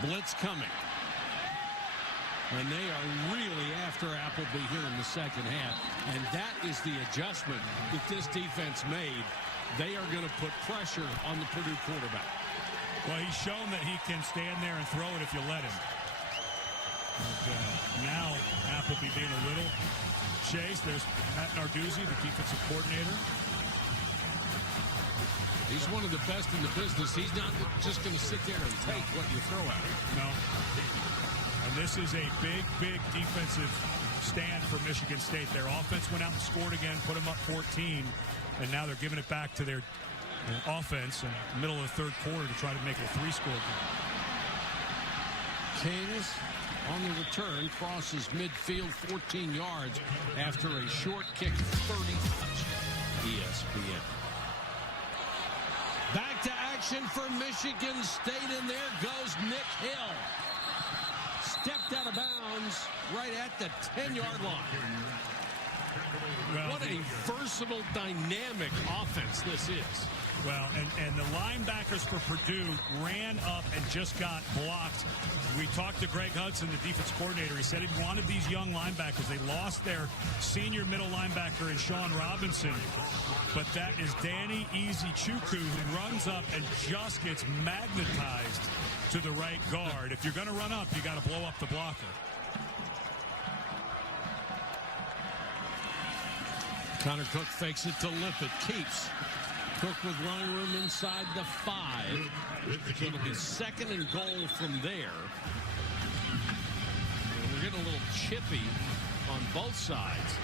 Blitz coming. And they are really after Appleby here in the second half. And that is the adjustment that this defense made. They are going to put pressure on the Purdue quarterback. Well, he's shown that he can stand there and throw it if you let him. And, now Appleby being a little chased. There's Matt Narduzzi, the defensive coordinator. He's one of the best in the business. He's not just going to sit there and take what you throw at him. No. And this is a big, big defensive stand for Michigan State. Their offense went out and scored again, put them up 14, and now they're giving it back to their offense in the middle of the third quarter to try to make it a 3-score game. Kings on the return crosses midfield 14 yards after a short kick 30 ESPN. Back to action for Michigan State, and there goes Nick Hill. Stepped out of bounds right at the 10-yard line. Well, what a versatile, dynamic offense this is. Well, and the linebackers for Purdue ran up and just got blocked. We talked to Greg Hudson, the defense coordinator. He said he wanted these young linebackers. They lost their senior middle linebacker in Sean Robinson. But that is Danny Chukwu, who runs up and just gets magnetized to the right guard. If you're going to run up, you got to blow up the blocker. Connor Cook fakes it to Lippett. Keeps. Cook with running room inside the 5. So it'll be 2nd and goal from there. And we're getting a little chippy on both sides.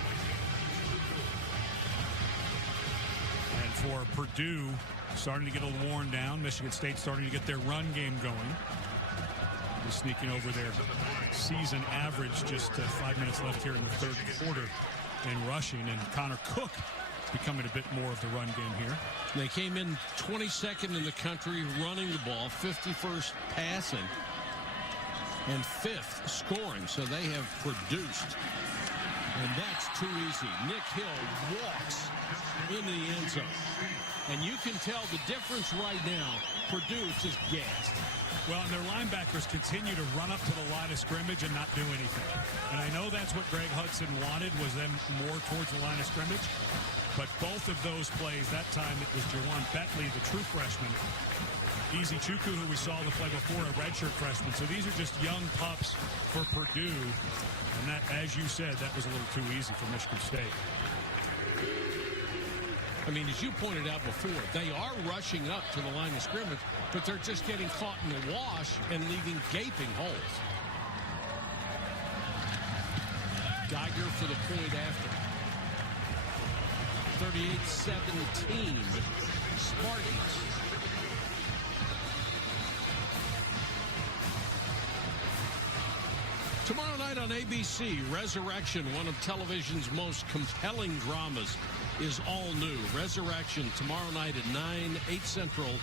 And for Purdue, starting to get a little worn down. Michigan State starting to get their run game going. Just sneaking over their season average. Just 5 minutes left here in the third quarter in rushing. And Connor Cook becoming a bit more of the run game here. They came in 22nd in the country running the ball, 51st passing, and 5th scoring. So they have produced. And that's too easy. Nick Hill walks into the end zone. And you can tell the difference right now. Purdue is just gassed. Well, and their linebackers continue to run up to the line of scrimmage and not do anything. And I know that's what Greg Hudson wanted, was them more towards the line of scrimmage. But both of those plays, that time it was Jawan Bentley, the true freshman. Easy Chukwu, who we saw the play before, a redshirt freshman. So these are just young pups for Purdue. And that, as you said, that was a little too easy for Michigan State. I mean, as you pointed out before, they are rushing up to the line of scrimmage, but they're just getting caught in the wash and leaving gaping holes. Geiger for the point after. 38-17. Spartans. Tomorrow night on ABC, Resurrection, one of television's most compelling dramas, is all new. Resurrection tomorrow night at 9, 8 Central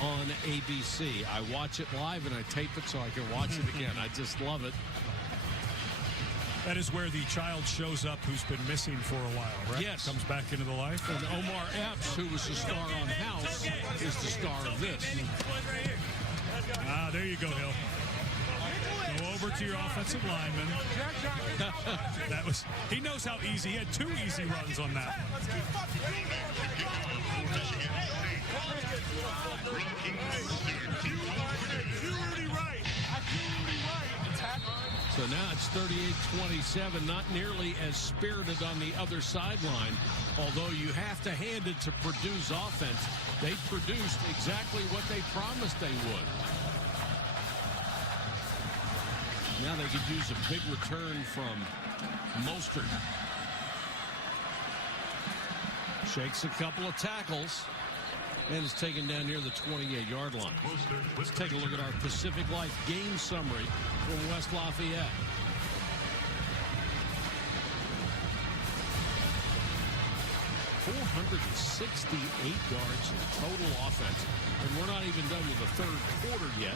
on ABC. I watch it live and I tape it so I can watch it again. I just love it. That is where the child shows up who's been missing for a while, right? Yes. Comes back into the life. And Omar Epps, who was the star on House, is the star of this. Ah, there you go, Hill. over to your offensive lineman. He knows how easy. He had 2 easy runs on that. So now it's 38-27, not nearly as spirited on the other sideline, although you have to hand it to Purdue's offense. They produced exactly what they promised they would. Now they could use a big return from Mostert. Shakes a couple of tackles and is taken down near the 28-yard line. Let's take a look at our Pacific Life game summary from West Lafayette. .468 yards in total offense, and we're not even done with the third quarter yet.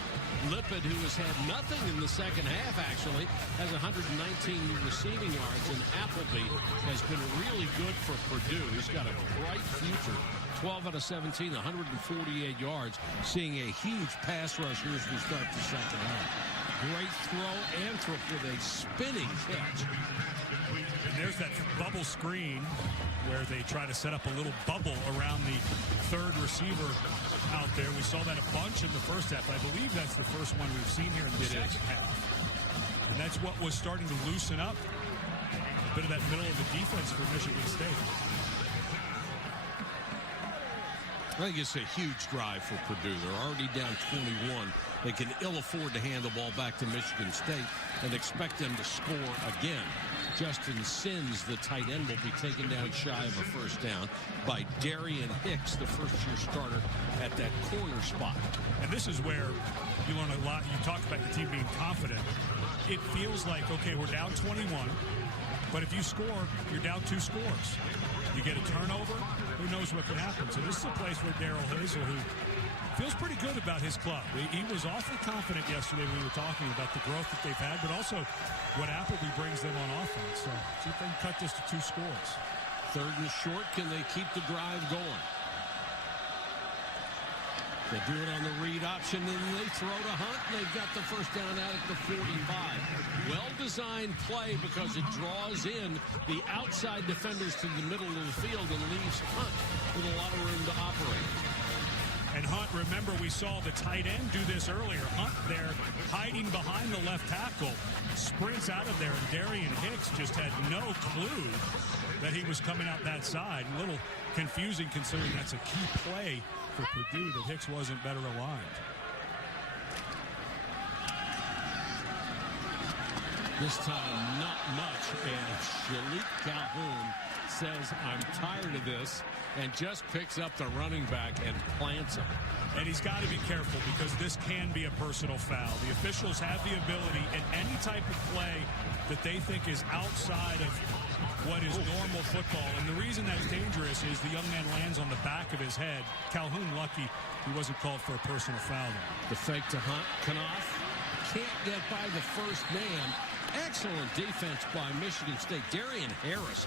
Lippett, who has had nothing in the second half, actually, has 119 receiving yards, and Appleby has been really good for Purdue. He's got a bright future. 12 out of 17, 148 yards, seeing a huge pass rush here as we start the second half. Great throw, Anthrop with a spinning catch. And there's that bubble screen where they try to set up a little bubble around the third receiver out there. We saw that a bunch in the first half. I believe that's the first one we've seen here in the second half. And that's what was starting to loosen up a bit of that middle of the defense for Michigan State. I think it's a huge drive for Purdue. They're already down 21. They can ill afford to hand the ball back to Michigan State and expect them to score again. Justin Sins, the tight end, will be taken down shy of a first down by Darian Hicks, the first-year starter at that corner spot. And this is where you learn a lot. You talk about the team being confident. It feels like, okay, we're down 21, but if you score, you're down 2 scores. You get a turnover, who knows what can happen. So this is a place where Darrell Hazel, who feels pretty good about his club. He was awfully confident yesterday when we were talking about the growth that they've had, but also what Appleby brings them on offense. So see if they can cut this to 2 scores. Third and short, can they keep the drive going? They do it on the read option, and they throw to Hunt, and they've got the first down out at the 45. Well-designed play because it draws in the outside defenders to the middle of the field and leaves Hunt with a lot of room to operate. And Hunt, remember, we saw the tight end do this earlier. Hunt there hiding behind the left tackle, sprints out of there, and Darian Hicks just had no clue that he was coming out that side. A little confusing considering that's a key play for Purdue that Hicks wasn't better aligned. This time, not much, and Shalik Calhoun says, I'm tired of this, and just picks up the running back and plants him. And he's got to be careful because this can be a personal foul. The officials have the ability in any type of play that they think is outside of what is normal football. And the reason that's dangerous is the young man lands on the back of his head. Calhoun lucky he wasn't called for a personal foul there. The fake to Hunt. Knopf can't get by the first man. Excellent defense by Michigan State. Darian Harris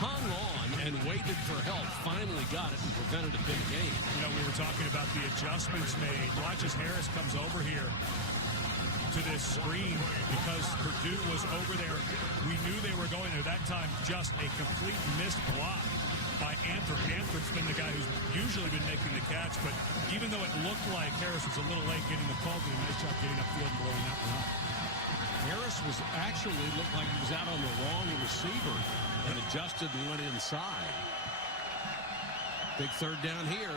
hung on and waited for help. Finally got it and prevented a big gain. You know, we were talking about the adjustments made. Watch as Harris comes over here to this screen because Purdue was over there. We knew they were going there. That time, just a complete missed block by Anthrop. Anthrop's been the guy who's usually been making the catch, but even though it looked like Harris was a little late getting the call, did a nice job getting upfield and blowing that one up. Harris was actually looked like he was out on the wrong receiver and adjusted and went inside. Big third down here.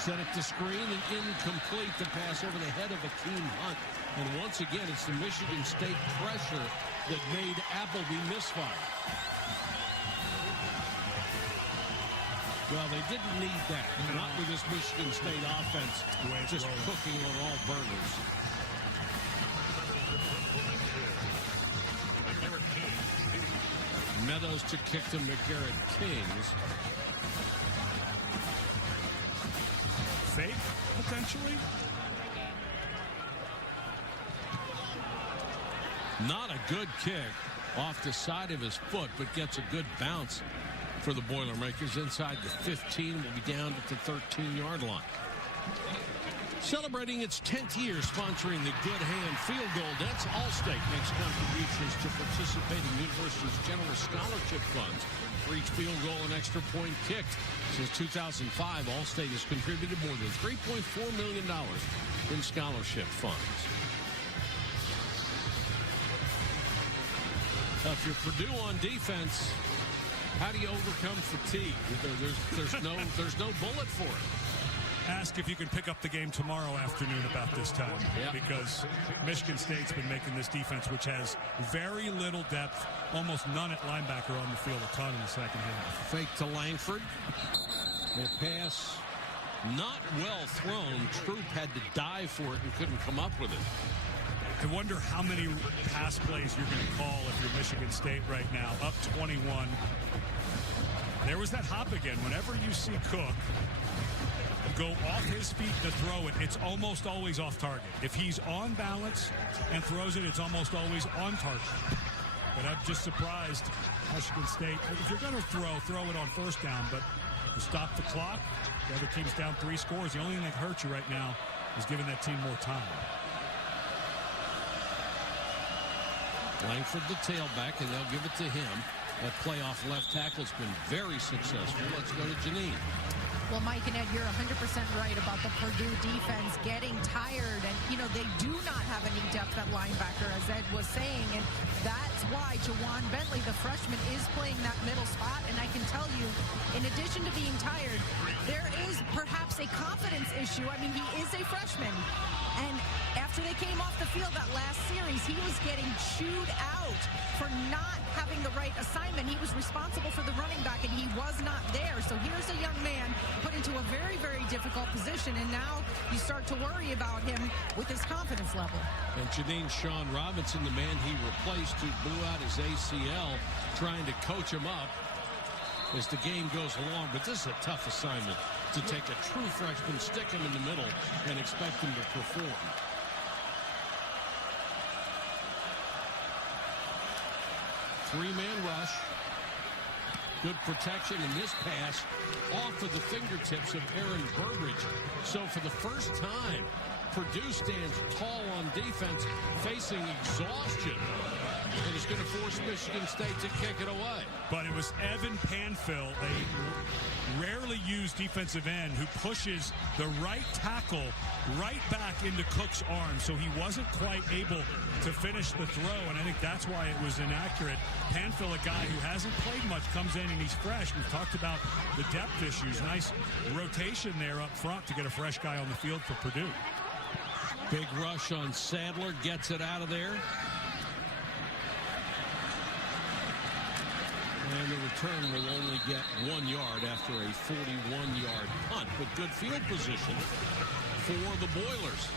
Set it to screen and incomplete. The pass over the head of Akeem Hunt. And once again, it's the Michigan State pressure that made Appleby misfire. Well, they didn't need that. Not with this Michigan State offense just cooking on all burners. Meadows to kick to McGarrett Kings. Fake, potentially? Not a good kick off the side of his foot, but gets a good bounce for the Boilermakers inside the 15. Will be down at the 13-yard line. Celebrating its 10th year sponsoring the Good Hand Field Goal, that's Allstate makes contributions to participating universities' general scholarship funds for each field goal and extra point kicked. Since 2005, Allstate has contributed more than $3.4 million in scholarship funds. Now, if you're Purdue on defense, how do you overcome fatigue? There's no bullet for it. Ask if you can pick up the game tomorrow afternoon about this time. Yep. Because Michigan State's been making this defense, which has very little depth, almost none at linebacker on the field, a ton in the second half. Fake to Langford. A pass not well thrown. Troop had to dive for it and couldn't come up with it. I wonder how many pass plays you're going to call if you're Michigan State right now, up 21. There was that hop again. Whenever you see Cook go off his feet to throw it, it's almost always off target. If he's on balance and throws it, it's almost always on target. But I'm just surprised Michigan State, if you're going to throw it on first down, but to stop the clock, the other team's down 3 scores. The only thing that hurts you right now is giving that team more time. Langford the tailback, and they'll give it to him. That playoff left tackle's been very successful. Let's go to Janine. Well, Mike and Ed, you're 100% right about the Purdue defense getting tired. And, they do not have any depth at linebacker, as Ed was saying. And that's why Jawan Bentley, the freshman, is playing that middle spot. And I can tell you, in addition to being tired, there is perhaps a confidence issue. I mean, he is a freshman. And after they came off the field that last series, he was getting chewed out for not having the right assignment. He was responsible for the running back, and he was not there. So here's a young man put into a very, very difficult position, and now you start to worry about him with his confidence level. And Janine Sean Robinson, the man he replaced who blew out his ACL, trying to coach him up as the game goes along. But this is a tough assignment to take a true freshman, stick him in the middle, and expect him to perform. Three-man rush. Good protection in this pass off of the fingertips of Aaron Burbridge. So for the first time, Purdue stands tall on defense, facing exhaustion. And it's going to force Michigan State to kick it away. But it was Evan Panfill, a rarely used defensive end, who pushes the right tackle right back into Cook's arm. So he wasn't quite able to finish the throw, and I think that's why it was inaccurate. Panfill, a guy who hasn't played much, comes in and he's fresh. We've talked about the depth issues. Nice rotation there up front to get a fresh guy on the field for Purdue. Big rush on Sadler, gets it out of there. And the return will only get 1 yard after a 41-yard punt. But good field position for the Boilers.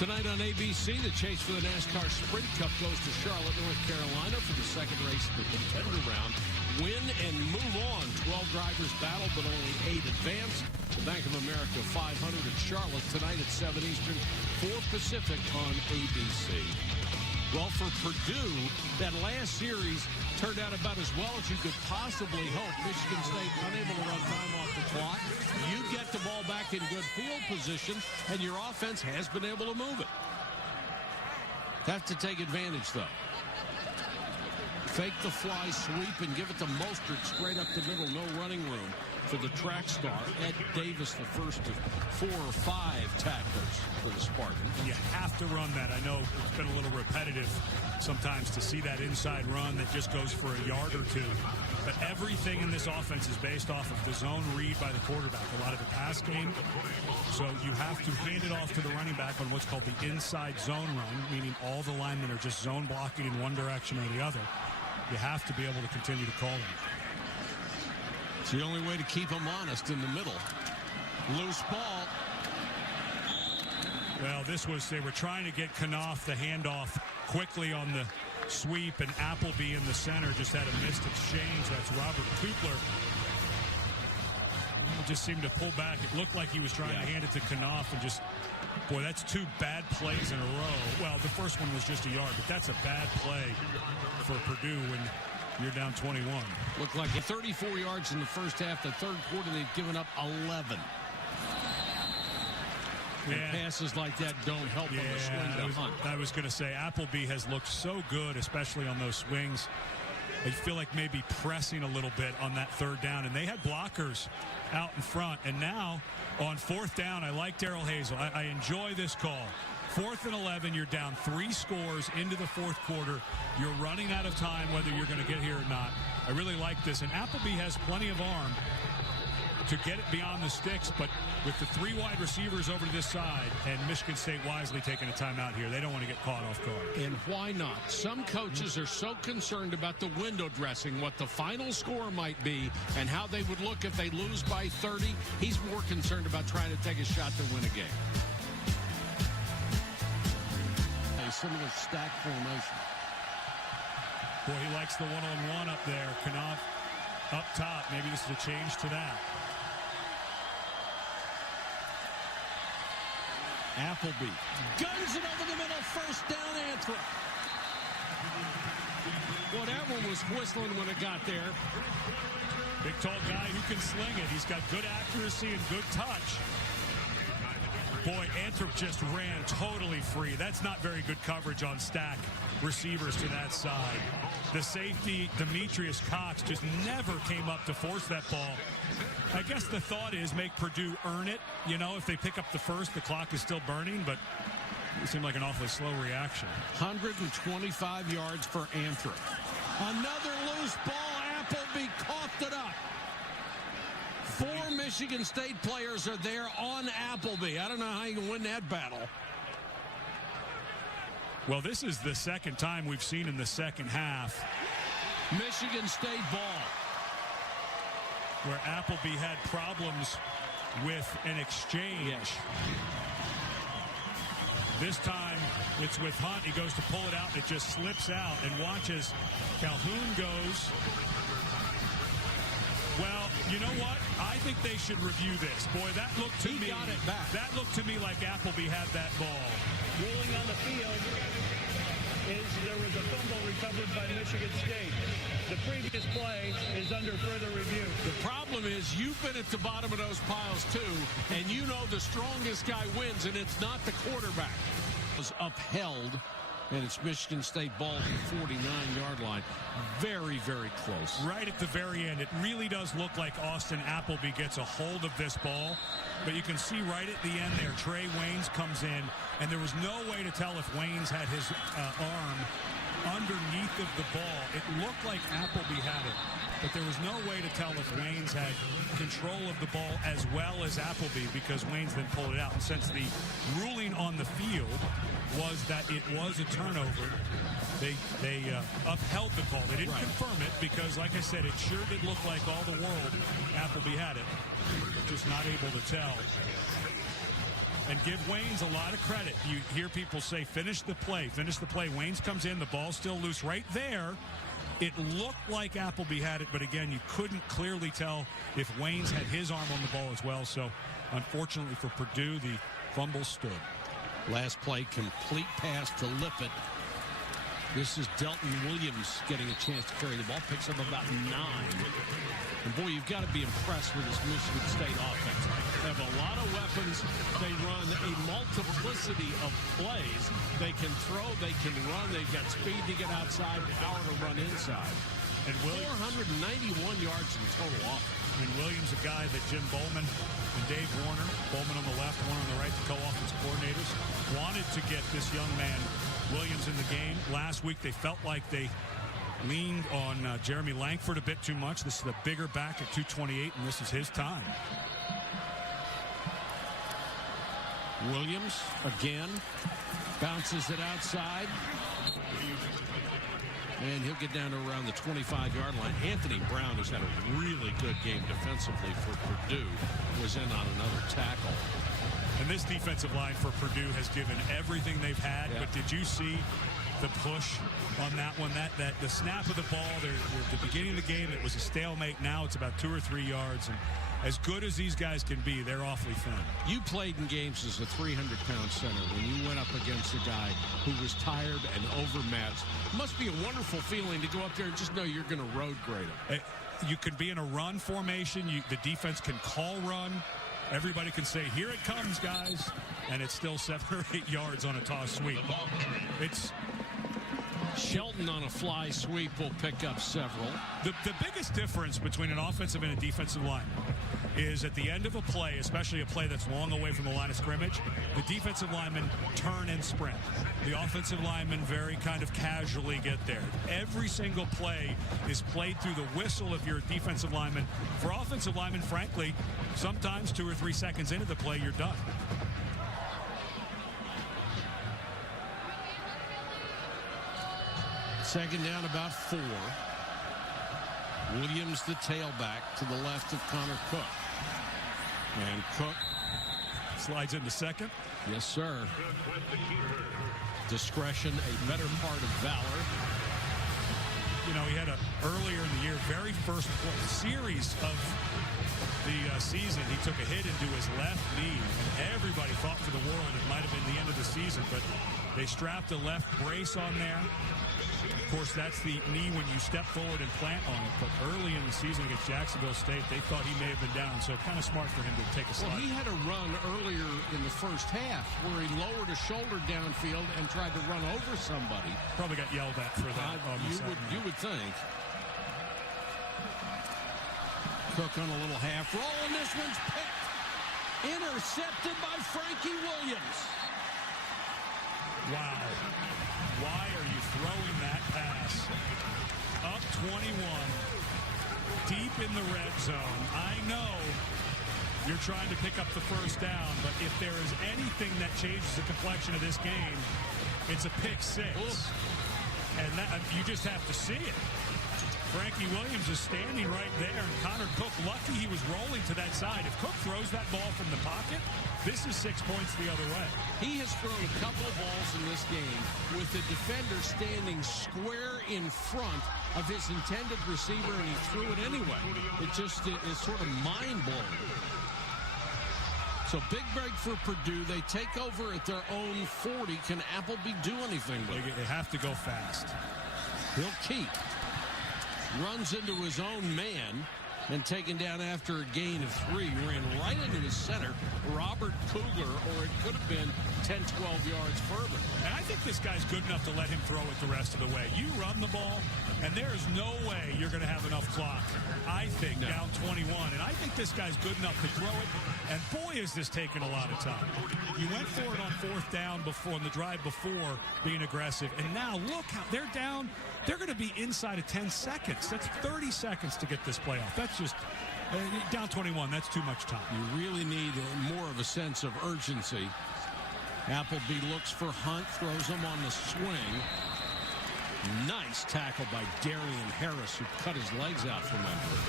Tonight on ABC, the chase for the NASCAR Sprint Cup goes to Charlotte, North Carolina for the second race of the contender round. Win and move on. 12 drivers battle, but only 8 advance. The Bank of America 500 at Charlotte tonight at 7 Eastern, 4 Pacific on ABC. Well, for Purdue, that last series turned out about as well as you could possibly hope. Michigan State unable to run time off the clock. You get the ball back in good field position, and your offense has been able to move it. Have to take advantage, though. Fake the fly sweep and give it to Mostert straight up the middle. No running room for the track star. Ed Davis, the first of 4 or 5 tacklers for the Spartans. You have to run that. I know it's been a little repetitive sometimes to see that inside run that just goes for a yard or two. But everything in this offense is based off of the zone read by the quarterback. A lot of the pass game. So you have to hand it off to the running back on what's called the inside zone run, meaning all the linemen are just zone blocking in one direction or the other. You have to be able to continue to call them. It's the only way to keep them honest in the middle. Loose ball. Well, they were trying to get Knopf the handoff quickly on the sweep, and Appleby in the center just had a missed exchange. That's Robert Kugler. He just seemed to pull back. It looked like he was trying to hand it to Knopf, and just, boy, that's 2 bad plays in a row. Well, the first one was just a yard, but that's a bad play for Purdue when You're down 21. Looked like 34 yards in the first half. The third quarter, they've given up 11. And passes like that don't help on the swing to Hunt. I was going to say, Appleby has looked so good, especially on those swings. I feel like maybe pressing a little bit on that third down, and they had blockers out in front. And now on fourth down, I like Darrell Hazel. I enjoy this call. 4th and 11, you're down 3 scores into the fourth quarter. You're running out of time whether you're going to get here or not. I really like this. And Appleby has plenty of arm to get it beyond the sticks, but with the 3 wide receivers over to this side, and Michigan State wisely taking a timeout here. They don't want to get caught off guard. And why not? Some coaches are so concerned about the window dressing, what the final score might be, and how they would look if they lose by 30. He's more concerned about trying to take a shot to win a game. A similar stack formation. Boy, he likes the one-on-one up there. Knopf up top. Maybe this is a change to that. Appleby guns it over the middle. First down, Anthrop. Whatever was whistling when it got there. Big, tall guy who can sling it. He's got good accuracy and good touch. Boy, Anthrop just ran totally free. That's not very good coverage on stack receivers to that side. The safety, Demetrius Cox, just never came up to force that ball. I guess the thought is make Purdue earn it. You know, if they pick up the first, the clock is still burning, but it seemed like an awfully slow reaction. 125 yards for Anthrop. Another loose ball. Appleby coughed it up. 4 Michigan State players are there on Appleby. I don't know how you can win that battle. Well, this is the second time we've seen in the second half. Michigan State ball. Where Appleby had problems with an exchange. Yes. This time it's with Hunt. He goes to pull it out. It just slips out, and watches Calhoun goes. Well, you know what? I think they should review this. Boy, that looked to me. Got it back. That looked to me like Appleby had that ball. Ruling on the field is there was a fumble recovered by Michigan State. The previous play is under further review. The problem is you've been at the bottom of those piles too, and you know the strongest guy wins, and it's not the quarterback. It was upheld, and it's Michigan State ball at the 49-yard line. Very, very close. Right at the very end, it really does look like Austin Appleby gets a hold of this ball. But you can see right at the end there, Trey Waynes comes in, and there was no way to tell if Waynes had his arm underneath of the ball. It looked like Appleby had it, but there was no way to tell if Waynes had control of the ball as well as Appleby, because Waynes then pulled it out. And since the ruling on the field was that it was a turnover, they upheld the call. They didn't confirm it because, like I said, it sure did look like all the world Appleby had it, but just not able to tell. And give Waynes a lot of credit. You hear people say, finish the play, finish the play. Waynes comes in, the ball's still loose right there. It looked like Appleby had it, but again, you couldn't clearly tell if Waynes had his arm on the ball as well. So, unfortunately for Purdue, the fumble stood. Last play, complete pass to Lippett. This is Delton Williams getting a chance to carry the ball. Picks up about 9. And boy, you've got to be impressed with this Michigan State offense. They have a lot of weapons. They run a multiplicity of plays. They can throw, they can run. They've got speed to get outside, power to run inside. And 491 yards in total offense. And Williams, a guy that Jim Bowman and Dave Warner, Bowman on the left, Warner on the right, the co-offense coordinators, wanted to get this young man Williams in the game. Last week they felt like they leaned on Jeremy Langford a bit too much. This is a bigger back at 228, and this is his time. Williams again bounces it outside, and he'll get down to around the 25-yard line. Anthony Brown has had a really good game defensively for Purdue. Was in on another tackle. And this defensive line for Purdue has given everything they've had. But did you see the push on that one. That the snap of the ball there at the beginning of the game, it was a stalemate. Now it's about 2 or 3 yards. And as good as these guys can be, they're awfully thin. You played in games as a 300-pound center when you went up against a guy who was tired and overmatched. It must be a wonderful feeling to go up there and just know you're going to road grade them. You can be in a run formation. The defense can call run. Everybody can say, here it comes, guys. And it's still 7 or 8 yards on a toss sweep. It's Shelton on a fly sweep will pick up several. The biggest difference between an offensive and a defensive lineman is at the end of a play, especially a play that's long away from the line of scrimmage, the defensive linemen turn and sprint. The offensive linemen very kind of casually get there. Every single play is played through the whistle of your defensive lineman. For offensive linemen, frankly, sometimes 2 or 3 seconds into the play, you're done. Second down, about 4. Williams, the tailback, to the left of Connor Cook. And Cook slides into second. Yes, sir. Discretion, a better part of valor. You know, he had earlier in the year, very first series of the season, he took a hit into his left knee, and everybody thought for the world it might have been the end of the season, but they strapped a left brace on there. Of course, that's the knee when you step forward and plant on it. But early in the season against Jacksonville State, they thought he may have been down. So kind of smart for him to take a slide. Well, he had a run earlier in the first half where he lowered a shoulder downfield and tried to run over somebody. Probably got yelled at for that. You would think. Cook on a little half roll, and this one's picked. Intercepted by Frankie Williams. Wow. Why are you throwing that pass? Up 21, deep in the red zone. I know you're trying to pick up the first down, but if there is anything that changes the complexion of this game, it's a pick 6. And that, you just have to see it. Frankie Williams is standing right there, and Connor Cook, lucky he was rolling to that side. If Cook throws that ball from the pocket, this is 6 points the other way. He has thrown a couple of balls in this game with the defender standing square in front of his intended receiver, and he threw it anyway. It just is sort of mind-blowing. So big break for Purdue. They take over at their own 40. Can Appleby do anything with it? They have to go fast. He'll keep. Runs into his own man and taken down after a gain of 3. Ran right into his center, Robert Kugler, or it could have been 10, 12 yards further. And I think this guy's good enough to let him throw it the rest of the way. You run the ball, and there's no way you're going to have enough clock, I think, down 21. And I think this guy's good enough to throw it. And boy, is this taking a lot of time. You went for it on 4th down before, on the drive before, being aggressive. And now look how they're down. They're going to be inside of 10 seconds. That's 30 seconds to get this play off. That's just down 21. That's too much time. You really need more of a sense of urgency. Appleby looks for Hunt, throws him on the swing. Nice tackle by Darian Harris, who cut his legs out from under it.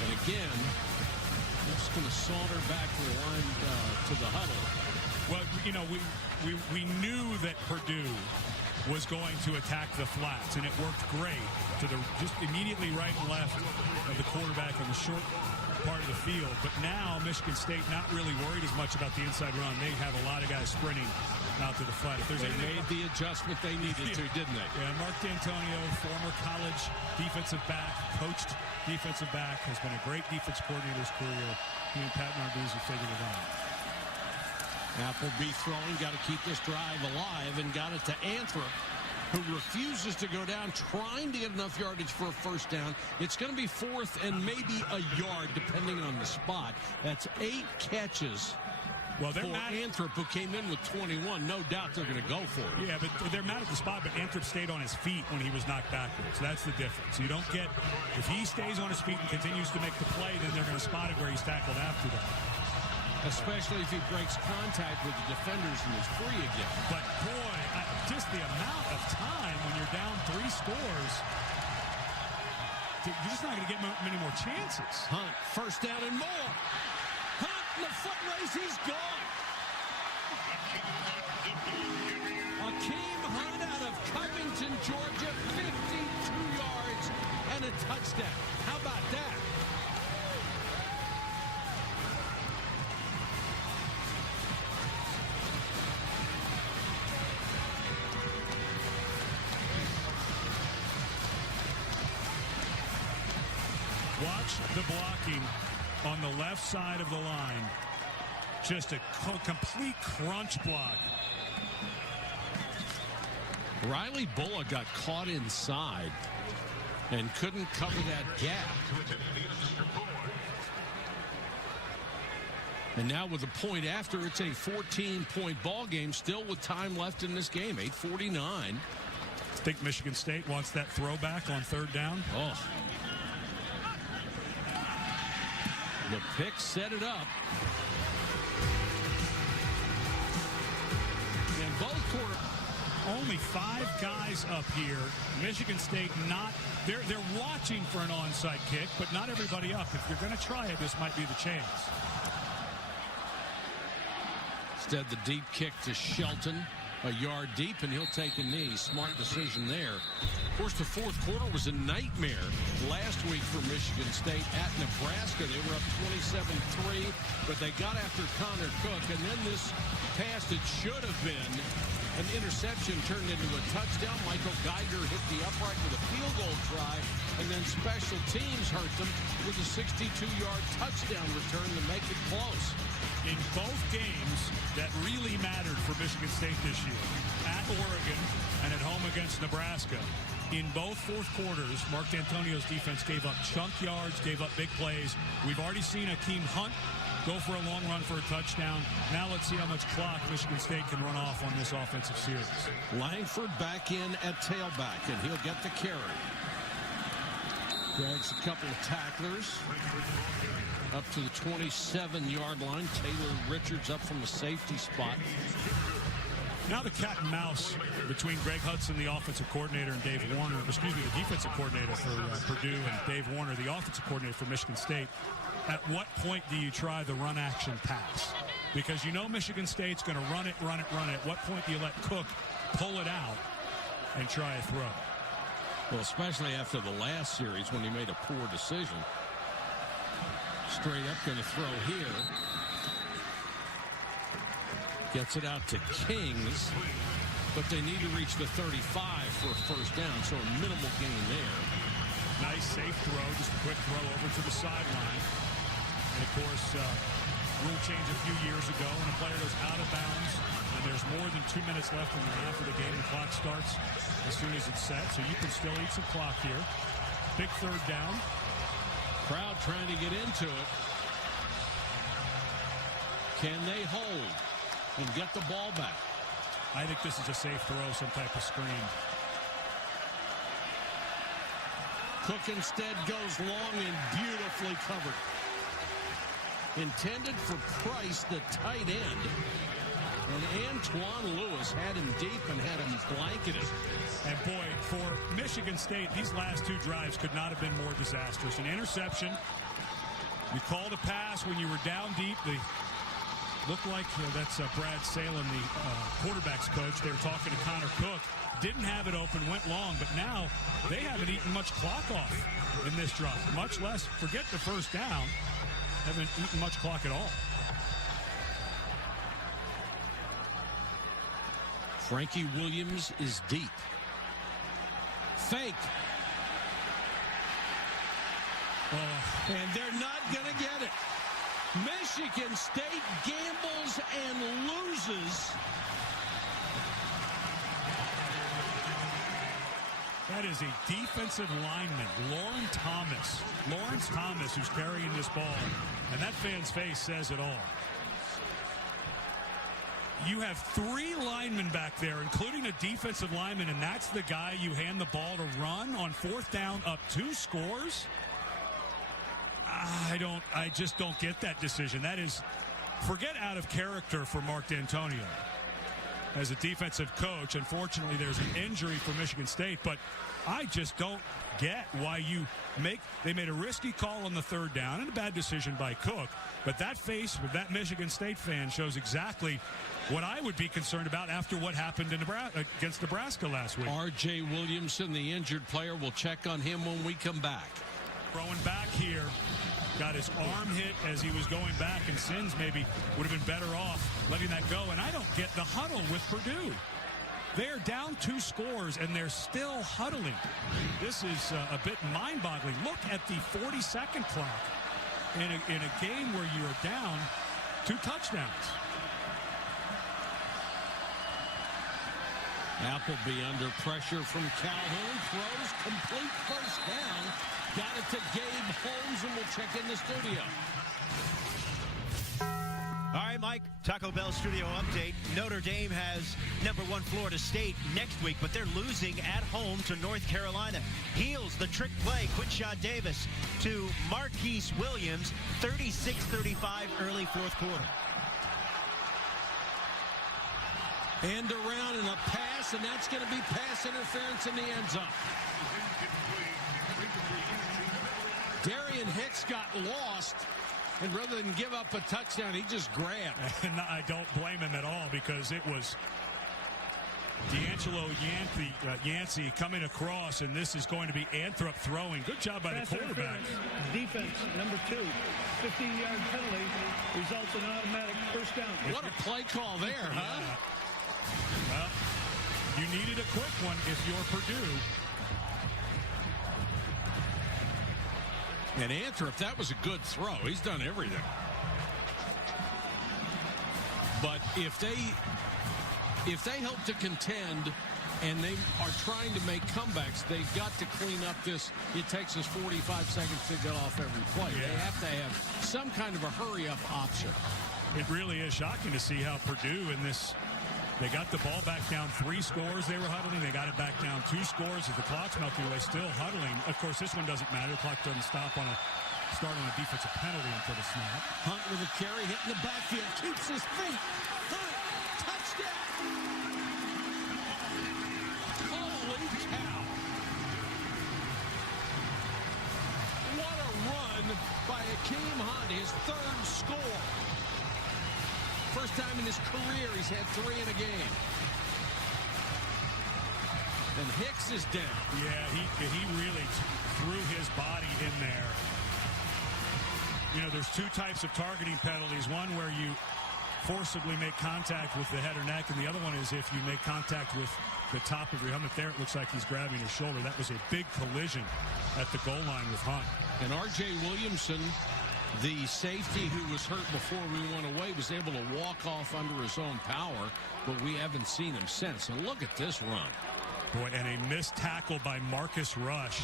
And again, they're just going to saunter back to the line, to the huddle. Well, you know, we knew that Purdue was going to attack the flats, and it worked great to the just immediately right and left of the quarterback on the short part of the field. But now Michigan State not really worried as much about the inside run. They have a lot of guys sprinting out to the flat. If they made the adjustment they needed to, didn't they? Yeah, Mark D'Antonio, former college defensive back, coached defensive back, has been a great defense coordinator's career. He and Pat Narduzzi figured it out. Appleby throwing, got to keep this drive alive, and got it to Anthrop, who refuses to go down, trying to get enough yardage for a first down. It's going to be 4th and maybe a yard, depending on the spot. That's 8 catches. Well, they're mad at Anthrop, who came in with 21. No doubt they're going to go for it. Yeah, but they're mad at the spot, but Anthrop stayed on his feet when he was knocked backwards. That's the difference. You don't get, if he stays on his feet and continues to make the play, then they're going to spot it where he's tackled after that. Especially if he breaks contact with the defenders and is free again. But boy, just the amount of time when you're down 3 scores, you're just not going to get many more chances. Hunt, first down and more. Hunt, the foot race, he's gone. Akeem run out of Covington, Georgia, 52 yards and a touchdown. How about that? Watch the blocking on the left side of the line. Just a complete crunch block. Riley Bullock got caught inside and couldn't cover that gap. And now with a point after, it's a 14-point ball game, still with time left in this game, 8:49. I think Michigan State wants that throwback on third down. Oh. The pick set it up. And both quarter. Only 5 guys up here. Michigan State they're watching for an onside kick, but not everybody up. If you're going to try it, this might be the chance. Instead, the deep kick to Shelton, a yard deep, and he'll take a knee. Smart decision there. Of course, the fourth quarter was a nightmare last week for Michigan State at Nebraska. They were up 27-3, but they got after Connor Cook, and then this pass that should have been an interception turned into a touchdown. Michael Geiger hit the upright with a field goal try, and then special teams hurt them with a 62-yard touchdown return to make it close. In both games that really mattered for Michigan State this year, at Oregon and at home against Nebraska, in both fourth quarters, Mark D'Antonio's defense gave up chunk yards, gave up big plays. We've already seen Akeem Hunt go for a long run for a touchdown. Now let's see how much clock Michigan State can run off on this offensive series. Langford back in at tailback, and he'll get the carry. Drags a couple of tacklers up to the 27-yard line. Taylor Richards up from the safety spot. Now the cat and mouse between Greg Hudson, the offensive coordinator, and Dave Warner, the defensive coordinator for Purdue, and Dave Warner, the offensive coordinator for Michigan State. At what point do you try the run action pass? Because you know Michigan State's going to run it. At what point do you let Cook pull it out and try a throw? Well, especially after the last series when he made a poor decision. Straight up going to throw here. Gets it out to Kings, but they need to reach the 35 for a first down, so a minimal gain there. Nice, safe throw, just a quick throw over to the sideline. And, of course, rule change a few years ago when a player goes out of bounds and there's more than 2 minutes left in the half of the game. The clock starts as soon as it's set, so you can still eat some clock here. Big third down. Crowd trying to get into it. Can they hold and get the ball back? I think this is a safe throw, some type of screen. Cook instead goes long and beautifully covered. Intended for Price, the tight end. And Antoine Lewis had him deep and had him blanketed. And boy, for Michigan State, these last 2 drives could not have been more disastrous. An interception. You called a pass when you were down deep. They looked like that's Brad Salem, the quarterback's coach. They were talking to Connor Cook. Didn't have it open, went long, but now they haven't eaten much clock off in this drive. Much less, forget the first down, haven't eaten much clock at all. Frankie Williams is deep. Fake. And they're not going to get it. Michigan State gambles and loses. That is a defensive lineman, Lawrence Thomas, who's carrying this ball. And that fan's face says it all. You have 3 linemen back there, including a defensive lineman, and that's the guy you hand the ball to run on 4th down up 2 scores? I just don't get that decision. That is, forget out of character for Mark D'Antonio as a defensive coach. Unfortunately, there's an injury for Michigan State, but I just don't get why they made a risky call on the third down and a bad decision by Cook. But that face with that Michigan State fan shows exactly what I would be concerned about after what happened in against Nebraska last week. R.J. Williamson, the injured player, will check on him when we come back. Throwing back here. Got his arm hit as he was going back, and Sins maybe would have been better off letting that go. And I don't get the huddle with Purdue. They're down 2 scores, and they're still huddling. This is a bit mind-boggling. Look at the 40-second clock in a game where you're down 2 touchdowns. Appleby under pressure from Calhoun. Throws complete first down. Got it to Gabe Holmes, and we'll check in the studio. All right, Mike, Taco Bell studio update. Notre Dame has #1 Florida State next week, but they're losing at home to North Carolina. Heels the trick play, Quinshon Davis to Marquise Williams, 36-35 early fourth quarter. And around and a pass, and that's going to be pass interference in the end zone. Darian Hicks got lost, and rather than give up a touchdown, he just grabbed. And I don't blame him at all, because it was D'Angelo Yancey coming across, and this is going to be Anthrop throwing. Good job by the quarterback. Defense, number 2. 15-yard penalty results in automatic first down. What a play call there, huh? Yeah. Well, you needed a quick one if you're Purdue. And Anthrop, that was a good throw. He's done everything. But if they hope to contend and they are trying to make comebacks, they've got to clean up this. It takes us 45 seconds to get off every play. Yeah. They have to have some kind of a hurry-up option. It really is shocking to see how Purdue in this. They got the ball back down 3 scores. They were huddling. They got it back down 2 scores as the clock's melting away, still huddling. Of course, this one doesn't matter. The clock doesn't start on a defensive penalty until the snap. Hunt with a carry, hitting the backfield, keeps his feet. Hunt, touchdown! Holy cow! What a run by Akeem Hunt, his 3rd score. First time in his career he's had 3 in a game. And Hicks is down. Yeah, he really threw his body in there. You know, there's 2 types of targeting penalties. One where you forcibly make contact with the head or neck, and the other one is if you make contact with the top of your helmet. There it looks like he's grabbing his shoulder. That was a big collision at the goal line with Hunt. And R.J. Williamson, the safety who was hurt before we went away, was able to walk off under his own power, but we haven't seen him since. And look at this run. Boy, and a missed tackle by Marcus Rush.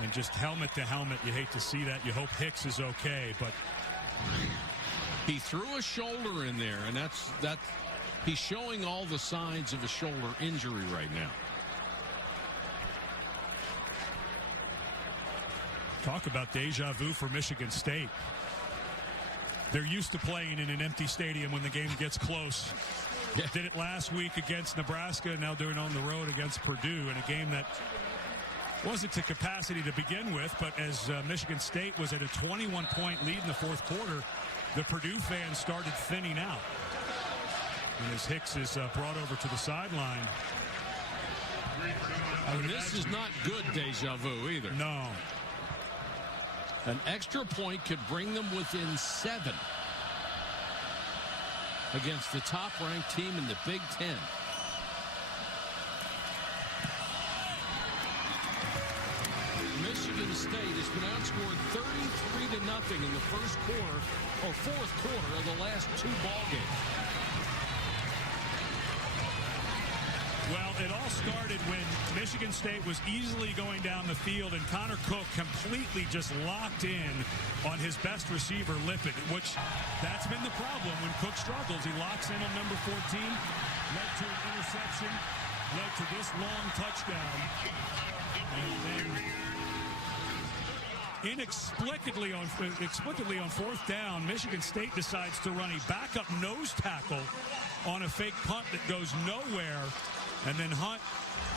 And just helmet to helmet, you hate to see that. You hope Hicks is okay, but he threw a shoulder in there, and that's he's showing all the signs of a shoulder injury right now. Talk about deja vu for Michigan State. They're used to playing in an empty stadium when the game gets close. Yeah. Did it last week against Nebraska, now doing it on the road against Purdue in a game that wasn't to capacity to begin with, but as Michigan State was at a 21-point lead in the 4th quarter, the Purdue fans started thinning out. And as Hicks is brought over to the sideline. This is not good deja vu either. No. An extra point could bring them within 7 against the top-ranked team in the Big Ten. Michigan State has been outscored 33-0 in the 1st quarter or 4th quarter of the last 2 ball games. Well, it all started when Michigan State was easily going down the field and Connor Cook completely just locked in on his best receiver, Lippett, which that's been the problem when Cook struggles. He locks in on number 14, led to an interception, led to this long touchdown. And then inexplicably on 4th down, Michigan State decides to run a backup nose tackle on a fake punt that goes nowhere. And then Hunt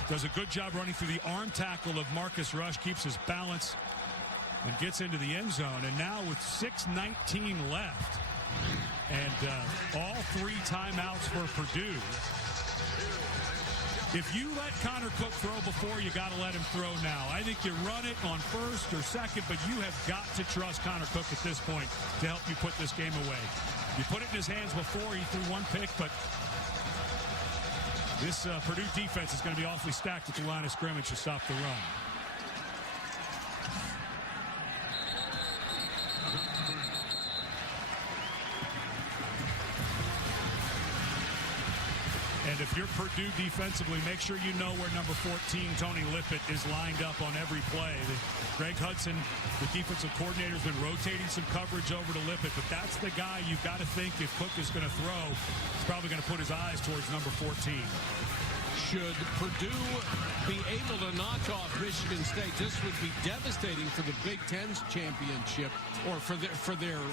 does a good job running through the arm tackle of Marcus Rush, keeps his balance, and gets into the end zone. And now with 6:19 left, and all 3 timeouts for Purdue. If you let Connor Cook throw before, you got to let him throw now. I think you run it on first or second, but you have got to trust Connor Cook at this point to help you put this game away. You put it in his hands before, he threw 1 pick, but this Purdue defense is going to be awfully stacked at the line of scrimmage to stop the run. And if you're Purdue defensively, make sure you know where number 14, Tony Lippett, is lined up on every play. Greg Hudson, the defensive coordinator, has been rotating some coverage over to Lippett, but that's the guy you've got to think if Cook is going to throw, he's probably going to put his eyes towards number 14. Should Purdue be able to knock off Michigan State, this would be devastating for the Big Ten's championship, or for their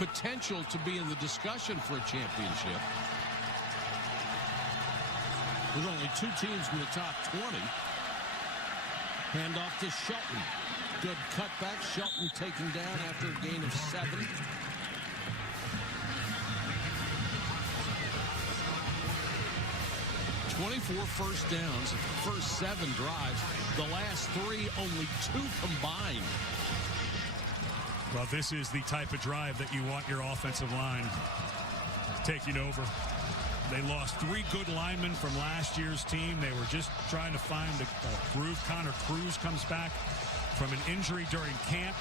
potential to be in the discussion for a championship. There's only 2 teams in the top 20. Hand off to Shelton. Good cutback. Shelton taken down after a gain of 7. "24 first downs, first 7 drives. The last 3, only 2 combined." Well, this is the type of drive that you want your offensive line taking over. They lost 3 good linemen from last year's team. They were just trying to find a groove. Connor Cruz comes back from an injury during camp.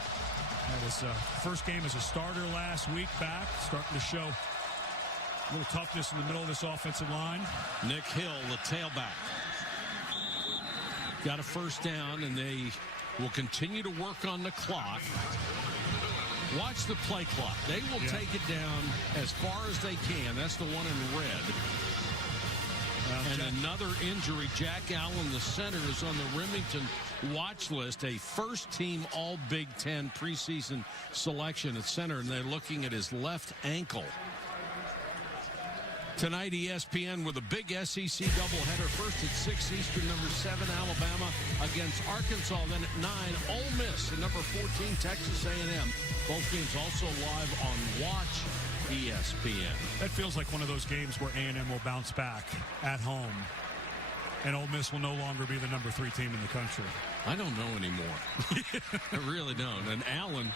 That was first game as a starter last week back, starting to show a little toughness in the middle of this offensive line. Nick Hill, the tailback. Got a first down, and they will continue to work on the clock. Watch the play clock. They will take it down as far as they can. That's the one in red. And another injury. Jack Allen, the center, is on the Remington watch list. A first-team All-Big Ten preseason selection at center, and they're looking at his left ankle. Tonight, ESPN with a big SEC doubleheader. First at 6 Eastern, number 7, Alabama against Arkansas. Then at 9, Ole Miss, and number 14, Texas A&M. Both games also live on Watch ESPN. That feels like one of those games where A&M will bounce back at home, and Ole Miss will no longer be the number 3 team in the country. I don't know anymore. I really don't. And Allen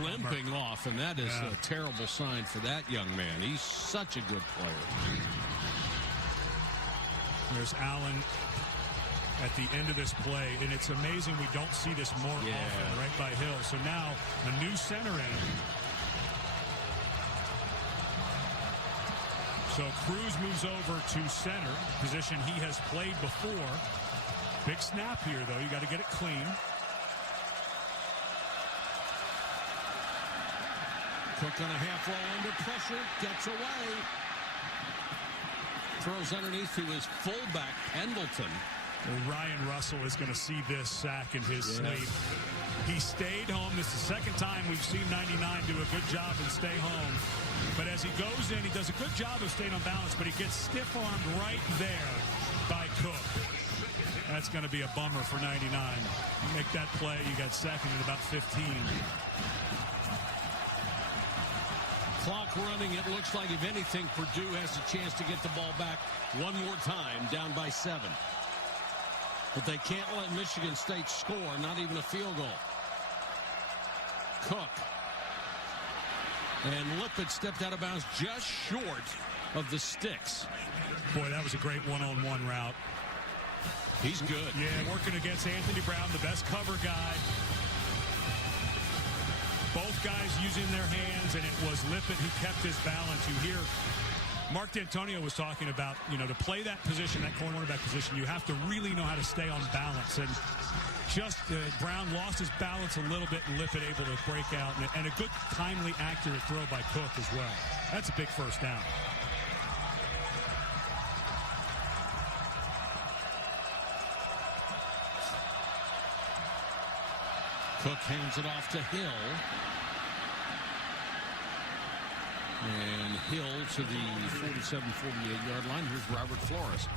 limping off, and that is a terrible sign for that young man. He's such a good player. There's Allen at the end of this play, and it's amazing we don't see this more often right by Hill. So now a new center in. So Cruz moves over to center, position he has played before. Big snap here, though. You got to get it clean. Cook on a half roll under pressure, gets away. Throws underneath to his fullback, Pendleton. Well, Ryan Russell is going to see this sack in his sleep. He stayed home. This is the second time we've seen 99 do a good job and stay home. But as he goes in, he does a good job of staying on balance, but he gets stiff-armed right there by Cook. That's going to be a bummer for 99. You make that play, you got second at about 15. Clock running. It looks like, if anything, Purdue has a chance to get the ball back one more time, down by 7. But they can't let Michigan State score, not even a field goal. Cook. And Lippett stepped out of bounds just short of the sticks. Boy, that was a great one-on-one route. He's good. Yeah, working against Anthony Brown, the best cover guy. Both guys using their hands, and it was Lippett who kept his balance. You hear Mark D'Antonio was talking about, to play that position, that cornerback position, you have to really know how to stay on balance. And just Brown lost his balance a little bit, and Lippett able to break out. And a good, timely, accurate throw by Cook as well. That's a big first down. Cook hands it off to Hill. And Hill to the 47-48 yard line. Here's Robert Flores.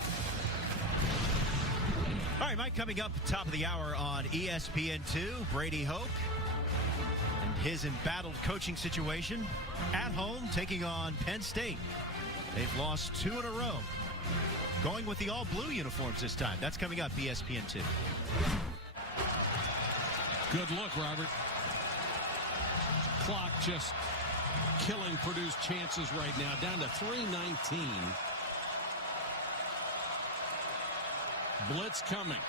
All right, Mike, coming up top of the hour on ESPN2, Brady Hoke and his embattled coaching situation at home taking on Penn State. They've lost 2 in a row. Going with the all-blue uniforms this time. That's coming up, ESPN2. Good look, Robert. Clock just killing Purdue's chances right now. Down to 3:19. Blitz coming.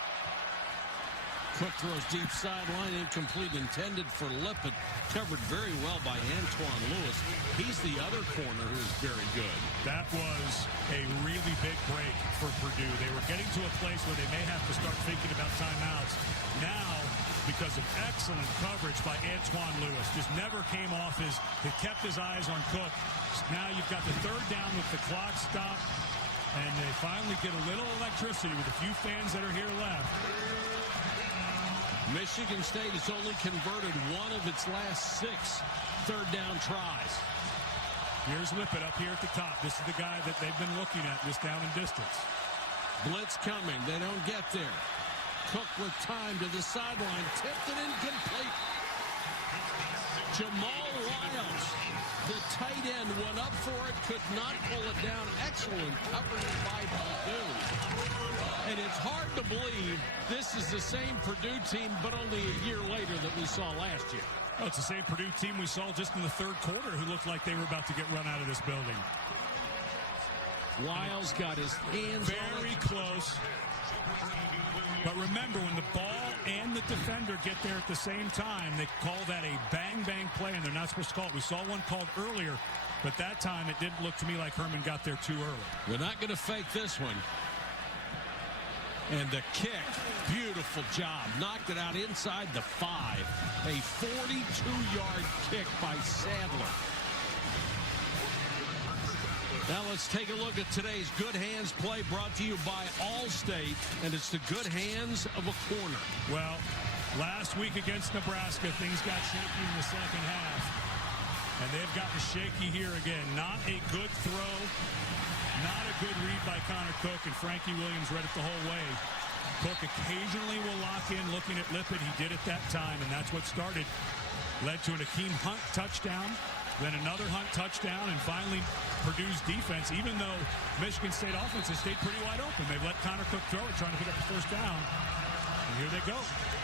Cook throws deep sideline, incomplete, intended for Lippett. Covered very well by Antoine Lewis. He's the other corner who's very good. That was a really big break for Purdue. They were getting to a place where they may have to start thinking about timeouts. Now, because of excellent coverage by Antoine Lewis, just never came off he kept his eyes on Cook. Now you've got the third down with the clock stopped, and they finally get a little electricity with a few fans that are here left. Michigan State has only converted 1 of its last 6 third-down tries. Here's Lippett up here at the top. This is the guy that they've been looking at this down and distance. Blitz coming. They don't get there. Cook with time to the sideline. Tipped and incomplete. Jamal Wiles, the tight end, went up for it. Could not pull it down. Excellent coverage by Purdue. And it's hard to believe this is the same Purdue team, but only a year later that we saw last year. Oh, it's the same Purdue team we saw just in the third quarter who looked like they were about to get run out of this building. Wiles got his hands very close. But remember, when the ball and the defender get there at the same time, they call that a bang-bang play, and they're not supposed to call it. We saw one called earlier, but that time it didn't look to me like Herman got there too early. We're not going to fake this one. And the kick, beautiful job. Knocked it out inside the 5. A 42-yard kick by Sadler. Now let's take a look at today's Good Hands play brought to you by Allstate. And it's the good hands of a corner. Well, last week against Nebraska, things got shaky in the second half. And they've gotten shaky here again. Not a good throw. Not a good read by Connor Cook, and Frankie Williams read it the whole way. Cook occasionally will lock in looking at Lippett. He did it that time, and that's what started. Led to an Akeem Hunt touchdown, then another Hunt touchdown, and finally Purdue's defense, even though Michigan State offense has stayed pretty wide open. They've let Connor Cook throw it, trying to pick up the first down. And here they go.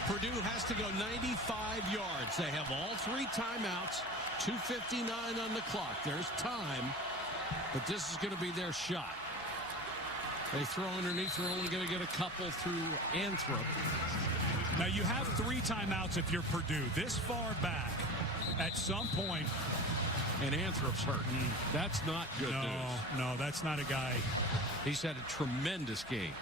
Purdue has to go 95 yards. They have all 3 timeouts, 2:59 on the clock. There's time. But this is going to be their shot. They throw underneath. They're only going to get a couple through Anthrop. Now, you have 3 timeouts if you're Purdue. This far back, at some point. And Anthrop's hurt. That's not good news. No, that's not a guy. He's had a tremendous game.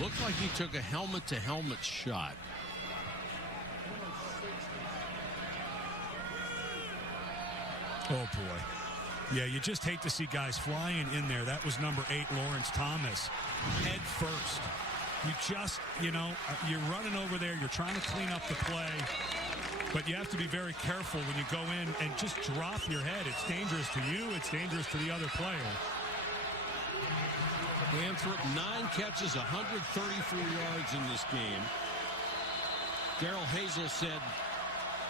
Looked like he took a helmet-to-helmet shot. Oh, boy. Yeah, you just hate to see guys flying in there. That was number 8, Lawrence Thomas. Head first. You just, you're running over there. You're trying to clean up the play. But you have to be very careful when you go in and just drop your head. It's dangerous to you. It's dangerous to the other player. Anthrop, 9 catches, 134 yards in this game. Darrell Hazel said,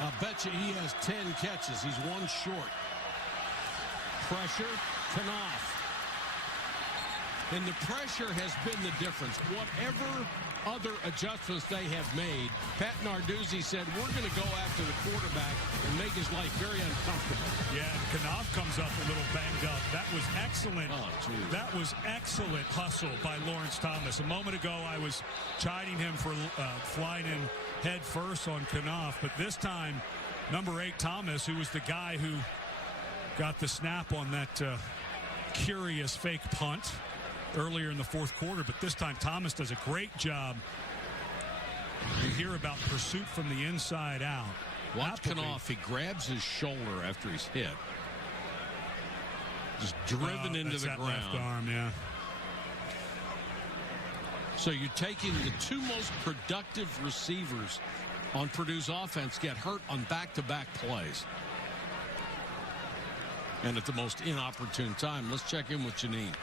I bet you he has 10 catches. He's 1 short. Pressure, Knopf. And the pressure has been the difference. Whatever other adjustments they have made, Pat Narduzzi said, we're going to go after the quarterback and make his life very uncomfortable. Yeah, Knopf comes up a little banged up. That was excellent. That was excellent hustle by Lawrence Thomas. A moment ago, I was chiding him for flying in head first on Knopf, but this time, number 8, Thomas, who was the guy who got the snap on that curious fake punt earlier in the fourth quarter, but this time Thomas does a great job. You hear about pursuit from the inside out. Watch Knopf. He grabs his shoulder after he's hit. Just driven into the ground. Left arm, yeah. So you're taking the 2 most productive receivers on Purdue's offense get hurt on back-to-back plays. and at the most inopportune time. Let's check in with Janine.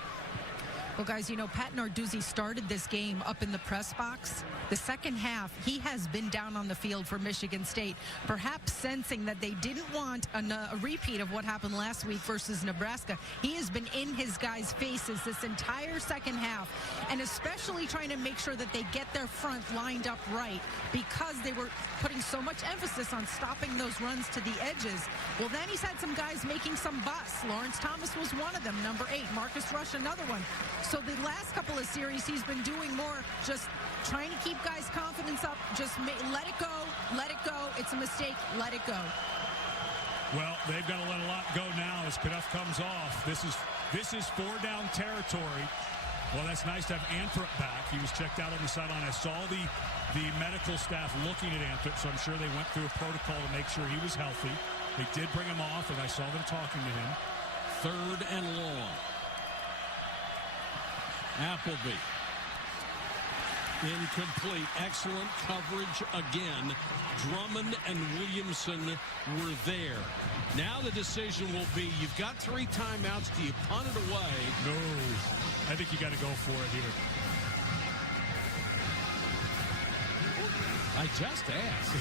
Well, guys, you know, Pat Narduzzi started this game up in the press box. The second half, he has been down on the field for Michigan State, perhaps sensing that they didn't want a repeat of what happened last week versus Nebraska. He has been in his guys' faces this entire second half, and especially trying to make sure that they get their front lined up right because they were putting so much emphasis on stopping those runs to the edges. Well, then he's had some guys making some busts. Lawrence Thomas was one of them, number 8. Marcus Rush, another one. So the last couple of series, he's been doing more just trying to keep guys' confidence up. Just let it go. Let it go. It's a mistake. Let it go. Well, they've got to let a lot go now as Knuff comes off. This is 4-down territory. Well, that's nice to have Anthrop back. He was checked out on the sideline. I saw the medical staff looking at Anthrop, so I'm sure they went through a protocol to make sure he was healthy. They did bring him off, and I saw them talking to him. 3rd and long. Appleby. Incomplete. Excellent coverage again. Drummond and Williamson were there. Now the decision will be, you've got 3 timeouts. Do you punt it away? No. I think you got to go for it here. I just asked.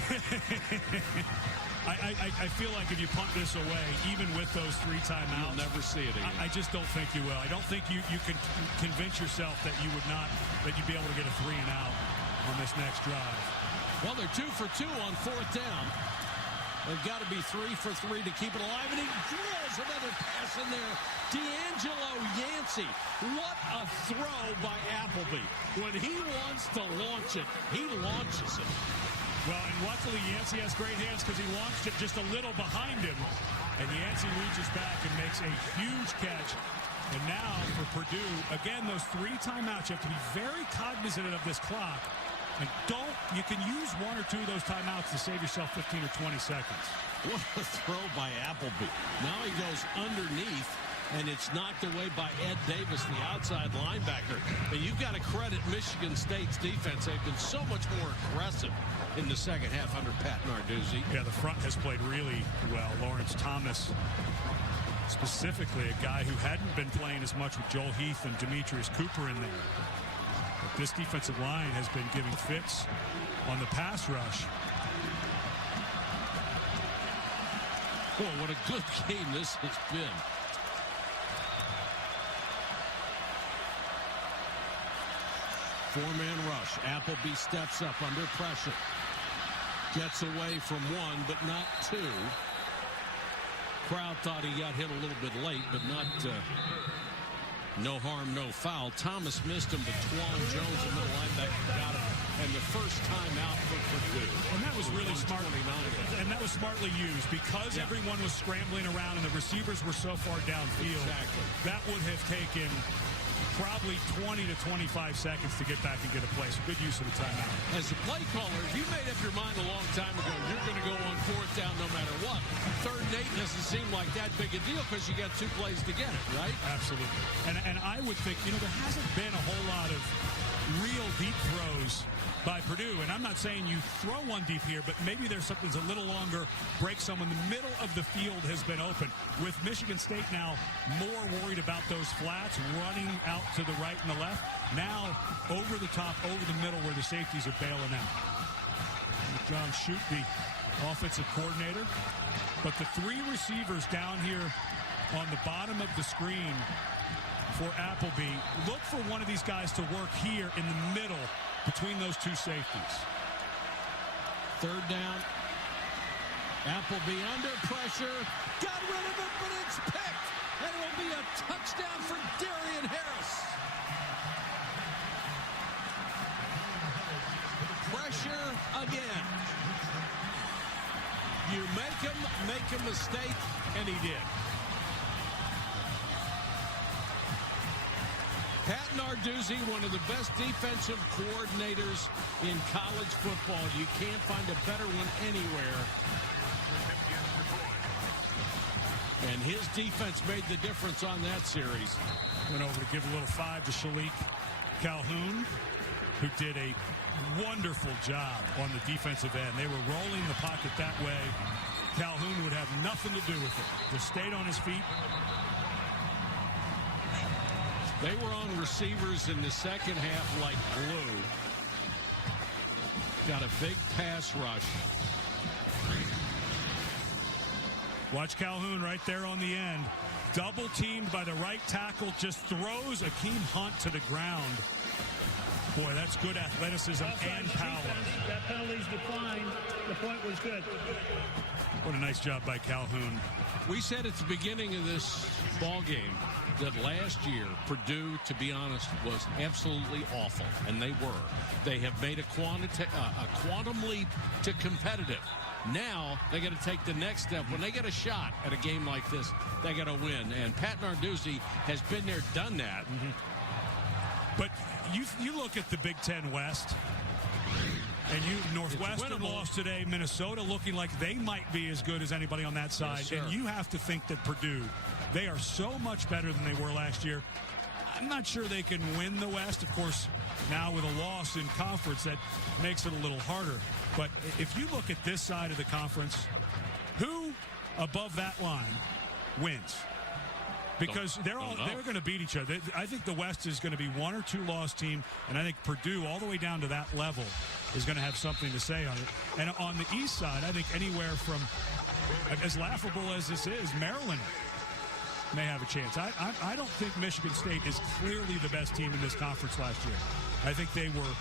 I feel like if you punt this away, even with those 3 timeouts, you'll never see it again. I just don't think you will. I don't think you can convince yourself that you'd be able to get a 3 and out on this next drive. Well, they're 2 for 2 on 4th down. They've got to be 3 for 3 to keep it alive, and he drills another pass in there. D'Angelo Yancey, what a throw by Appleby. When he wants to launch it, he launches it. Well, and luckily Yancey has great hands because he launched it just a little behind him. And Yancey reaches back and makes a huge catch. And now for Purdue, again, those 3 timeouts, you have to be very cognizant of this clock. And you can use 1 or 2 of those timeouts to save yourself 15 or 20 seconds. What a throw by Appleby. Now he goes underneath, and it's knocked away by Ed Davis, the outside linebacker. And you've got to credit Michigan State's defense. They've been so much more aggressive in the second half under Pat Narduzzi. Yeah, the front has played really well. Lawrence Thomas, specifically a guy who hadn't been playing as much with Joel Heath and Demetrius Cooper in there. But this defensive line has been giving fits on the pass rush. Oh, what a good game this has been. Four-man rush. Appleby steps up under pressure. Gets away from 1, but not 2. Crowd thought he got hit a little bit late, but not no harm, no foul. Thomas missed him, but Twan Jones, the middle linebacker, got him. And the first time out for Purdue. And that was really smart. And that was smartly used because everyone was scrambling around and the receivers were so far downfield. Exactly. That would have taken probably 20 to 25 seconds to get back and get a play. So good use of the timeout. As a play caller, if you made up your mind a long time ago, you're going to go on 4th down no matter what. 3rd and 8 doesn't seem like that big a deal because you got 2 plays to get it, right? Absolutely. And I would think, there hasn't been a whole lot of real deep throws by Purdue. And I'm not saying you throw one deep here, but maybe there's something that's a little longer. Break someone. The middle of the field has been open. With Michigan State now more worried about those flats, running out to the right and the left. Now over the top, over the middle where the safeties are bailing out. John Shute, the offensive coordinator. But the 3 receivers down here on the bottom of the screen for Appleby, look for one of these guys to work here in the middle between those 2 safeties. 3rd down. Appleby under pressure. Got rid of it, but it's picked. And it will be a touchdown for Darian Harris. Pressure again. You make a mistake, and he did. Pat Narduzzi, one of the best defensive coordinators in college football. You can't find a better one anywhere. And his defense made the difference on that series. Went over to give a little 5 to Shalik Calhoun, who did a wonderful job on the defensive end. They were rolling the pocket that way. Calhoun would have nothing to do with it. Just stayed on his feet. They were on receivers in the second half like glue. Got a big pass rush. Watch Calhoun right there on the end. Double teamed by the right tackle. Just throws Akeem Hunt to the ground. Boy, that's good athleticism and power. Defense, that penalty's declined. The point was good. What a nice job by Calhoun. We said at the beginning of this ball game that last year Purdue, to be honest, was absolutely awful, and they were. They have made a quantum leap to competitive. Now they got to take the next step. When they get a shot at a game like this, they got to win. And Pat Narduzzi has been there, done that. But you look at the Big Ten West, and Northwestern lost today. Minnesota looking like they might be as good as anybody on that side. Yes, and you have to think that Purdue, they are so much better than they were last year. I'm not sure they can win the West. Of course, now with a loss in conference, that makes it a little harder. But if you look at this side of the conference, who above that line wins? Because they're going to beat each other. I think the West is going to be one or two loss team, and I think Purdue, all the way down to that level, is going to have something to say on it. And on the East side, I think anywhere from, as laughable as this is, Maryland may have a chance. I don't think Michigan State is clearly the best team in this conference last year. I think they were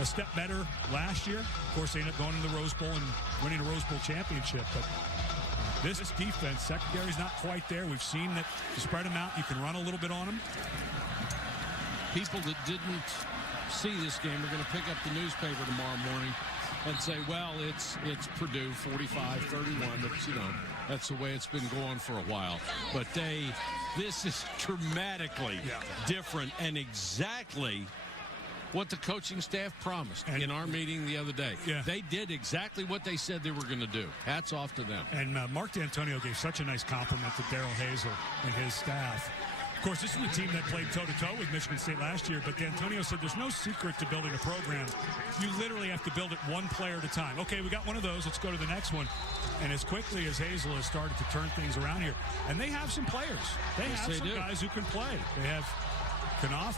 a step better last year. Of course, they ended up going to the Rose Bowl and winning a Rose Bowl championship. But this defense, secondary's not quite there. We've seen that to spread them out, you can run a little bit on them. People that didn't see this game are going to pick up the newspaper tomorrow morning and say, well, it's Purdue 45-31. That's, that's the way it's been going for a while. But this is dramatically different and exactly what the coaching staff promised in our meeting the other day. Yeah. They did exactly what they said they were going to do. Hats off to them. And Mark D'Antonio gave such a nice compliment to Daryl Hazel and his staff. Of course, this is a team that played toe-to-toe with Michigan State last year, but D'Antonio said there's no secret to building a program. You literally have to build it one player at a time. Okay, we got one of those. Let's go to the next one. And as quickly as Hazel has started to turn things around here, and they have some players. They have some guys who can play. They have Knopf.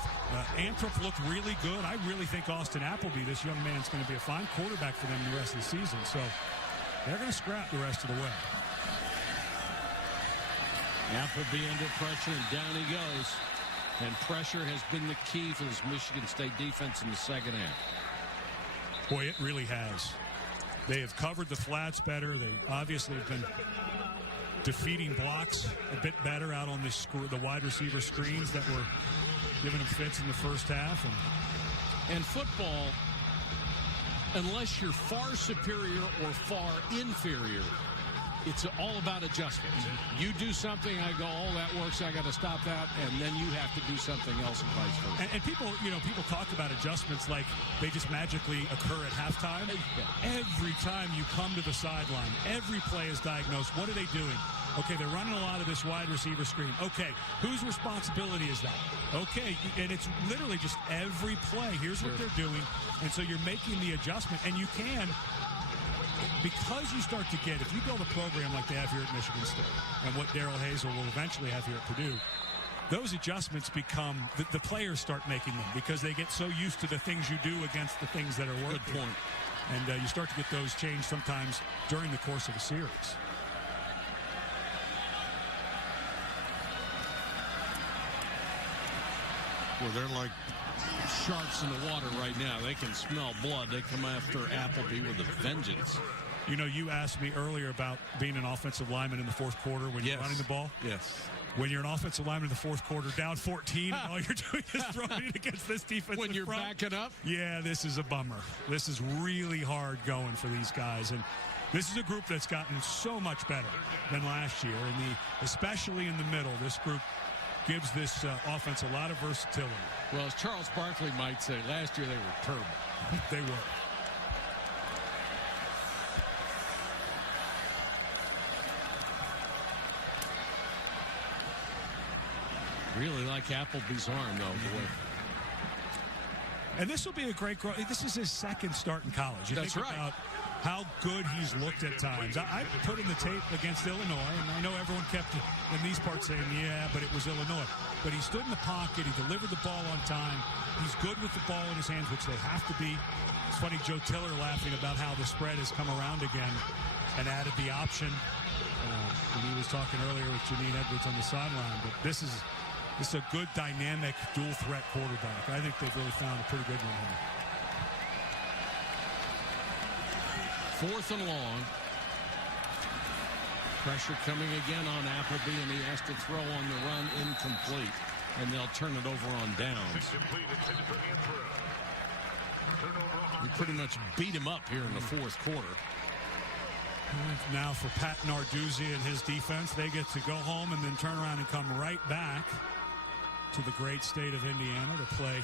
Anthrop looked really good. I really think Austin Appleby, this young man, is going to be a fine quarterback for them the rest of the season. So they're going to scrap the rest of the way. Appleby under pressure, and down he goes. And pressure has been the key for this Michigan State defense in the second half. Boy, it really has. They have covered the flats better. They obviously have been defeating blocks a bit better out on the wide receiver screens that were giving them fits in the first half. And football, unless you're far superior or far inferior, it's all about adjustments. You do something, I go, oh, that works, I got to stop that, and then you have to do something else and vice versa. And people, people talk about adjustments like they just magically occur at halftime. Every time you come to the sideline, every play is diagnosed. What are they doing? Okay, they're running a lot of this wide receiver screen. Okay, whose responsibility is that? Okay, and it's literally just every play. Here's what they're doing. And so you're making the adjustment, and you can, because you start to get, if you build a program like they have here at Michigan State and what Daryl Hazel will eventually have here at Purdue, those adjustments become, the players start making them because they get so used to the things you do against the things that are working. Good point. And you start to get those changed sometimes during the course of a series. Well, they're like sharks in the water right now. They can smell blood. They come after Appleby with a vengeance. You asked me earlier about being an offensive lineman in the fourth quarter when you're running the ball. Yes. When you're an offensive lineman in the fourth quarter, down 14, all you're doing is throwing it against this defense. When you're backing up? Yeah, this is a bummer. This is really hard going for these guys. And this is a group that's gotten so much better than last year. And especially in the middle, this group gives this offense a lot of versatility. Well, as Charles Barkley might say, last year they were terrible. They were. Really like Appleby's arm, though, boy. And this will be a great growth. This is his second start in college. That's right. how good he's looked at times. I put in the tape against Illinois, and I know everyone kept in these parts saying, yeah, but it was Illinois. But he stood in the pocket. He delivered the ball on time. He's good with the ball in his hands, which they have to be. It's funny, Joe Tiller laughing about how the spread has come around again and added the option. And he was talking earlier with Janine Edwards on the sideline. But this is a good, dynamic, dual-threat quarterback. I think they've really found a pretty good one here. 4th and long. Pressure coming again on Appleby, and he has to throw on the run, incomplete. And they'll turn it over on downs. We pretty much beat him up here in the 4th quarter. Now for Pat Narduzzi and his defense, they get to go home and then turn around and come right back to the great state of Indiana to play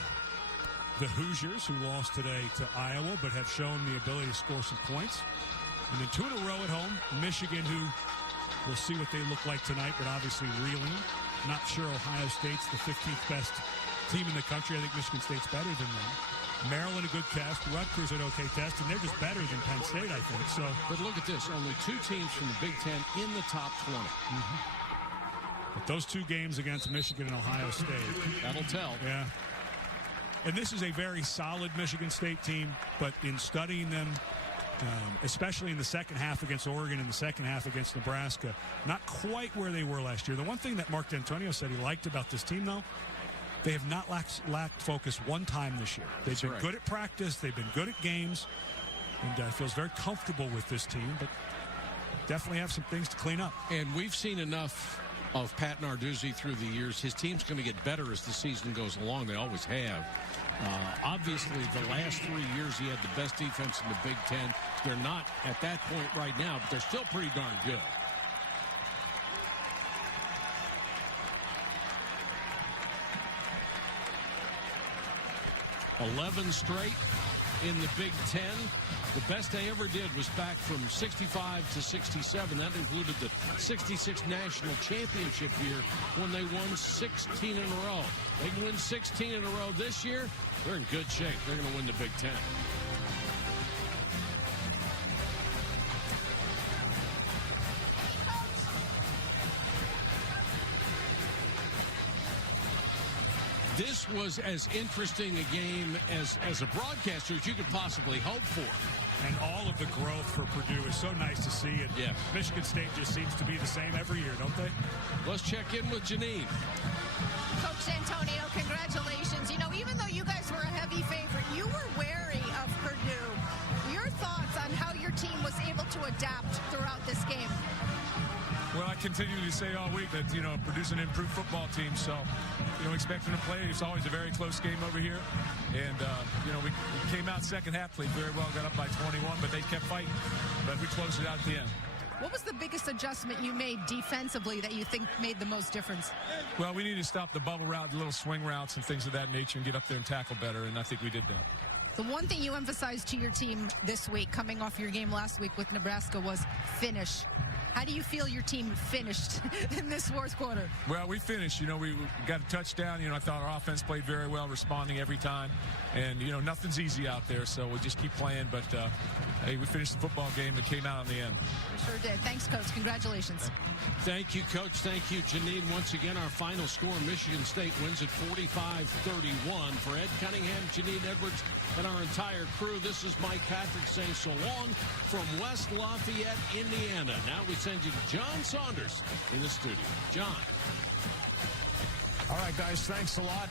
the Hoosiers, who lost today to Iowa, but have shown the ability to score some points. And then 2 in a row at home. Michigan, who we'll see what they look like tonight, but obviously reeling. Not sure Ohio State's the 15th best team in the country. I think Michigan State's better than them. Maryland, a good test. Rutgers, an okay test. And they're just better than Penn State, I think. So, but look at this. Only 2 teams from the Big Ten in the top 20. But those 2 games against Michigan and Ohio State. That'll tell. Yeah. And this is a very solid Michigan State team, but in studying them, especially in the second half against Oregon and the second half against Nebraska, not quite where they were last year. The one thing that Mark D'Antonio said he liked about this team, though, they have not lacked focus one time this year. They've been good at practice. They've been good at games. And feels very comfortable with this team, but definitely have some things to clean up. And we've seen enough of Pat Narduzzi through the years. His team's going to get better as the season goes along. They always have. Obviously, the last 3 years, he had the best defense in the Big Ten. They're not at that point right now, but they're still pretty darn good. "11 straight in the Big Ten. The best they ever did was back from 65 to 67. That included the 66 national championship year when they won 16 in a row. They can win 16 in a row this year. They're in good shape. They're going to win the Big Ten. This was as interesting a game as a broadcaster as you could possibly hope for. And all of the growth for Purdue is so nice to see. And yeah. Michigan State just seems to be the same every year, don't they? Let's check in with Janine. Coach Antonio, congratulations. You know, even though you guys were a heavy favorite, you were wary of Purdue. Your thoughts on how your team was able to adapt throughout this game? Well, I continue to say all week that, Purdue's an improved football team, so, expect them to play. It's always a very close game over here. And, we came out second half, played very well, got up by 21, but they kept fighting. But we closed it out at the end. What was the biggest adjustment you made defensively that you think made the most difference? Well, we need to stop the bubble route, the little swing routes and things of that nature and get up there and tackle better, and I think we did that. The one thing you emphasized to your team this week, coming off your game last week with Nebraska, was finish. How do you feel your team finished in this 4th quarter? Well, we finished. We got a touchdown. I thought our offense played very well, responding every time. And, nothing's easy out there, so we'll just keep playing. But, hey, we finished the football game and came out on the end. We sure did. Thanks, Coach. Congratulations. Thank you, Coach. Thank you, Janine. Once again, our final score, Michigan State wins at 45-31. For Ed Cunningham, Janine Edwards, and our entire crew, this is Mike Patrick saying so long from West Lafayette, Indiana. Now we send you to John Saunders in the studio. John. All right, guys, thanks a lot.